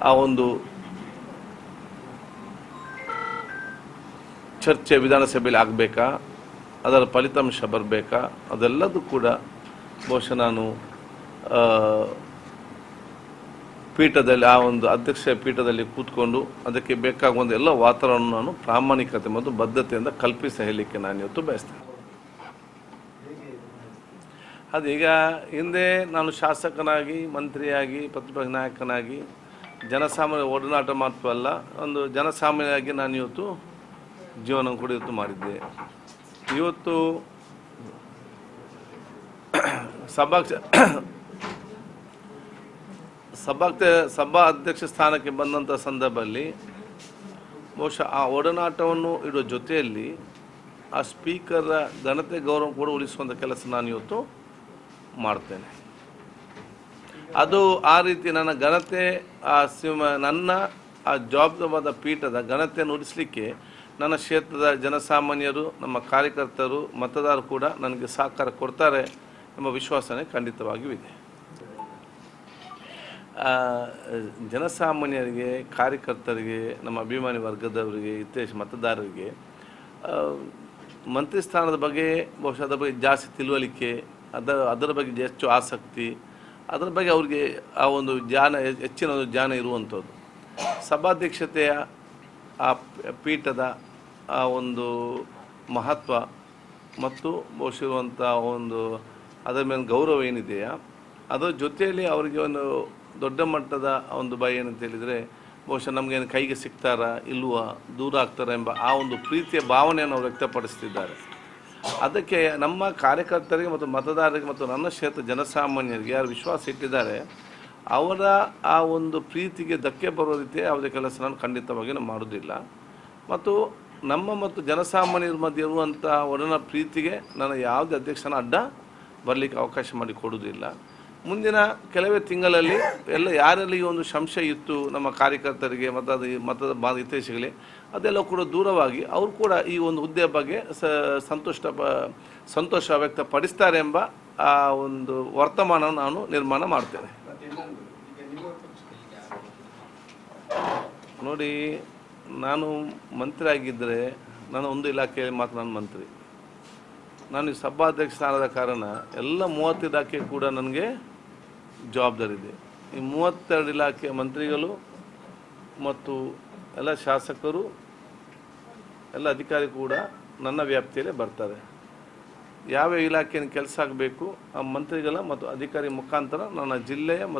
ಆ ಒಂದು ಚರ್ಚೆ ವಿಧಾನಸಭೆಯಲ್ಲಿ ಆಗಬೇಕಾ, ಅದರ ಫಲಿತಾಂಶ ಬರಬೇಕಾ, ಅದೆಲ್ಲದೂ ಕೂಡ ಬಹುಶಃ ನಾನು ಪೀಠದಲ್ಲಿ ಆ ಒಂದು ಅಧ್ಯಕ್ಷ ಪೀಠದಲ್ಲಿ ಕೂತ್ಕೊಂಡು ಅದಕ್ಕೆ ಬೇಕಾಗುವಂಥ ಎಲ್ಲ ವಾತಾವರಣ ನಾನು ಪ್ರಾಮಾಣಿಕತೆ ಮತ್ತು ಬದ್ಧತೆಯಿಂದ ಕಲ್ಪಿಸಿ ಹೇಳಲಿಕ್ಕೆ ನಾನು ಇವತ್ತು ಬಯಸ್ತೇನೆ. ಅದೀಗ ಹಿಂದೆ ನಾನು ಶಾಸಕನಾಗಿ, ಮಂತ್ರಿಯಾಗಿ, ಪ್ರತಿಪಕ್ಷ ನಾಯಕನಾಗಿ ಜನಸಾಮಾನ್ಯ ಒಡನಾಟ ಮಾತ್ರ ಅಲ್ಲ, ಒಂದು ಜನಸಾಮಾನ್ಯರಾಗಿ ನಾನು ಇವತ್ತು ಜೀವನ ಕೂಡ ಇವತ್ತು ಮಾಡಿದ್ದೆ. ಇವತ್ತು ಸಭಾ ಅಧ್ಯಕ್ಷ ಸ್ಥಾನಕ್ಕೆ ಬಂದಂಥ ಸಂದರ್ಭದಲ್ಲಿ ಬಹುಶಃ ಆ ಒಡನಾಟವನ್ನು ಇಡೋ ಜೊತೆಯಲ್ಲಿ ಆ ಸ್ಪೀಕರ್ ಘನತೆ ಗೌರವ ಕೂಡ ಉಳಿಸುವಂಥ ಕೆಲಸ ನಾನು ಇವತ್ತು ಮಾಡ್ತೇನೆ. ಅದು ಆ ರೀತಿ ನನ್ನ ಘನತೆ ನನ್ನ ಆ ಜವಾಬ್ದಾರಿಯಾದ ಪೀಠದ ಘನತೆಯನ್ನು ಉಳಿಸಲಿಕ್ಕೆ ನನ್ನ ಕ್ಷೇತ್ರದ ಜನಸಾಮಾನ್ಯರು, ನಮ್ಮ ಕಾರ್ಯಕರ್ತರು, ಮತದಾರರು ಕೂಡ ನನಗೆ ಸಹಕಾರ ಕೊಡ್ತಾರೆ ಎಂಬ ವಿಶ್ವಾಸನೆ ಖಂಡಿತವಾಗಿಯೂ ಇದೆ. ಜನಸಾಮಾನ್ಯರಿಗೆ, ಕಾರ್ಯಕರ್ತರಿಗೆ, ನಮ್ಮ ಅಭಿಮಾನಿ ವರ್ಗದವರಿಗೆ, ಹಿತೈಷಿ ಮತದಾರರಿಗೆ ಮಂತ್ರಿ ಸ್ಥಾನದ ಬಗ್ಗೆ ಬಹುಶಃ ಅದರ ಬಗ್ಗೆ ಜಾಸ್ತಿ ತಿಳುವಳಿಕೆ, ಅದರ ಬಗ್ಗೆ ಹೆಚ್ಚು ಆಸಕ್ತಿ, ಅದರ ಬಗ್ಗೆ ಅವ್ರಿಗೆ ಆ ಒಂದು ಹೆಚ್ಚಿನ ಒಂದು ಜ್ಞಾನ ಇರುವಂಥದ್ದು. ಸಭಾಧ್ಯಕ್ಷತೆಯ ಆ ಪೀಠದ ಆ ಒಂದು ಮಹತ್ವ ಮತ್ತು ಬಹುಶಃ ಇರುವಂಥ ಒಂದು ಅದರ ಮೇಲೆ ಗೌರವ ಏನಿದೆಯಾ, ಅದರ ಜೊತೆಯಲ್ಲಿ ಅವರಿಗೆ ಒಂದು ದೊಡ್ಡ ಮಟ್ಟದ ಒಂದು ಭಯ ಏನಂತ ಹೇಳಿದರೆ ಬಹುಶಃ ನಮಗೇನು ಕೈಗೆ ಸಿಗ್ತಾರಾ ಇಲ್ವಾ, ದೂರ ಆಗ್ತಾರಾ ಎಂಬ ಆ ಒಂದು ಪ್ರೀತಿಯ ಭಾವನೆಯನ್ನು ಅವರು ವ್ಯಕ್ತಪಡಿಸ್ತಿದ್ದಾರೆ. ಅದಕ್ಕೆ ನಮ್ಮ ಕಾರ್ಯಕರ್ತರಿಗೆ ಮತ್ತು ಮತದಾರರಿಗೆ ಮತ್ತು ನನ್ನ ಕ್ಷೇತ್ರ ಜನಸಾಮಾನ್ಯರಿಗೆ ಯಾರು ವಿಶ್ವಾಸ ಇಟ್ಟಿದ್ದಾರೆ ಅವರ ಆ ಒಂದು ಪ್ರೀತಿಗೆ ಧಕ್ಕೆ ಬರುವ ರೀತಿ ಯಾವುದೇ ಕೆಲಸ ನಾನು ಖಂಡಿತವಾಗಿ ನಾನು ಮಾಡೋದಿಲ್ಲ. ಮತ್ತು ನಮ್ಮ ಮತ್ತು ಜನಸಾಮಾನ್ಯರ ಮಧ್ಯೆ ಇರುವಂಥ ಒಡನ ಪ್ರೀತಿಗೆ ನಾನು ಯಾವುದೇ ಅಧ್ಯಕ್ಷನ ಅಡ್ಡ ಬರಲಿಕ್ಕೆ ಅವಕಾಶ ಮಾಡಿ ಕೊಡೋದಿಲ್ಲ. ಮುಂದಿನ ಕೆಲವೇ ತಿಂಗಳಲ್ಲಿ ಯಾರಲ್ಲಿ ಒಂದು ಸಂಶಯ ಇತ್ತು ನಮ್ಮ ಕಾರ್ಯಕರ್ತರಿಗೆ ಮತದ ಹಿತೈಷಿಗಳಿಗೆ ಅದೆಲ್ಲ ಕೂಡ ದೂರವಾಗಿ ಅವರು ಕೂಡ ಈ ಒಂದು ಹುದ್ದೆ ಬಗ್ಗೆ ಸಂತೋಷ ವ್ಯಕ್ತಪಡಿಸ್ತಾರೆ ಎಂಬ ಆ ಒಂದು ವರ್ತಮಾನ ನಾನು ನಿರ್ಮಾಣ ಮಾಡ್ತೇನೆ. ನೋಡಿ, ನಾನು ಮಂತ್ರಿ ಆಗಿದ್ದರೆ ನಾನು ಒಂದು ಇಲಾಖೆಯಲ್ಲಿ ಮಾತ್ರ ನಾನು ಮಂತ್ರಿ. ನಾನು ಈ ಸಭಾಧ್ಯಕ್ಷ ಸ್ಥಾನದ ಕಾರಣ ಎಲ್ಲ 30 ಇಲಾಖೆ ಕೂಡ ನನಗೆ ಜವಾಬ್ದಾರಿ ಇದೆ. ಈ 32 ಇಲಾಖೆ ಮಂತ್ರಿಗಳು ಮತ್ತು ಎಲ್ಲ ಶಾಸಕರು ಎಲ್ಲ ಅಧಿಕಾರಿ ಕೂಡ ನನ್ನ ವ್ಯಾಪ್ತಿಯಲ್ಲೇ ಬರ್ತಾರೆ. ಯಾವ ಇಲಾಖೆಯನ್ನು ಕೆಲಸ ಆಗಬೇಕು ಆ ಮಂತ್ರಿಗಳ ಮತ್ತು ಅಧಿಕಾರಿ ಮುಖಾಂತರ ನನ್ನ ಜಿಲ್ಲೆಯ ಮತ್ತು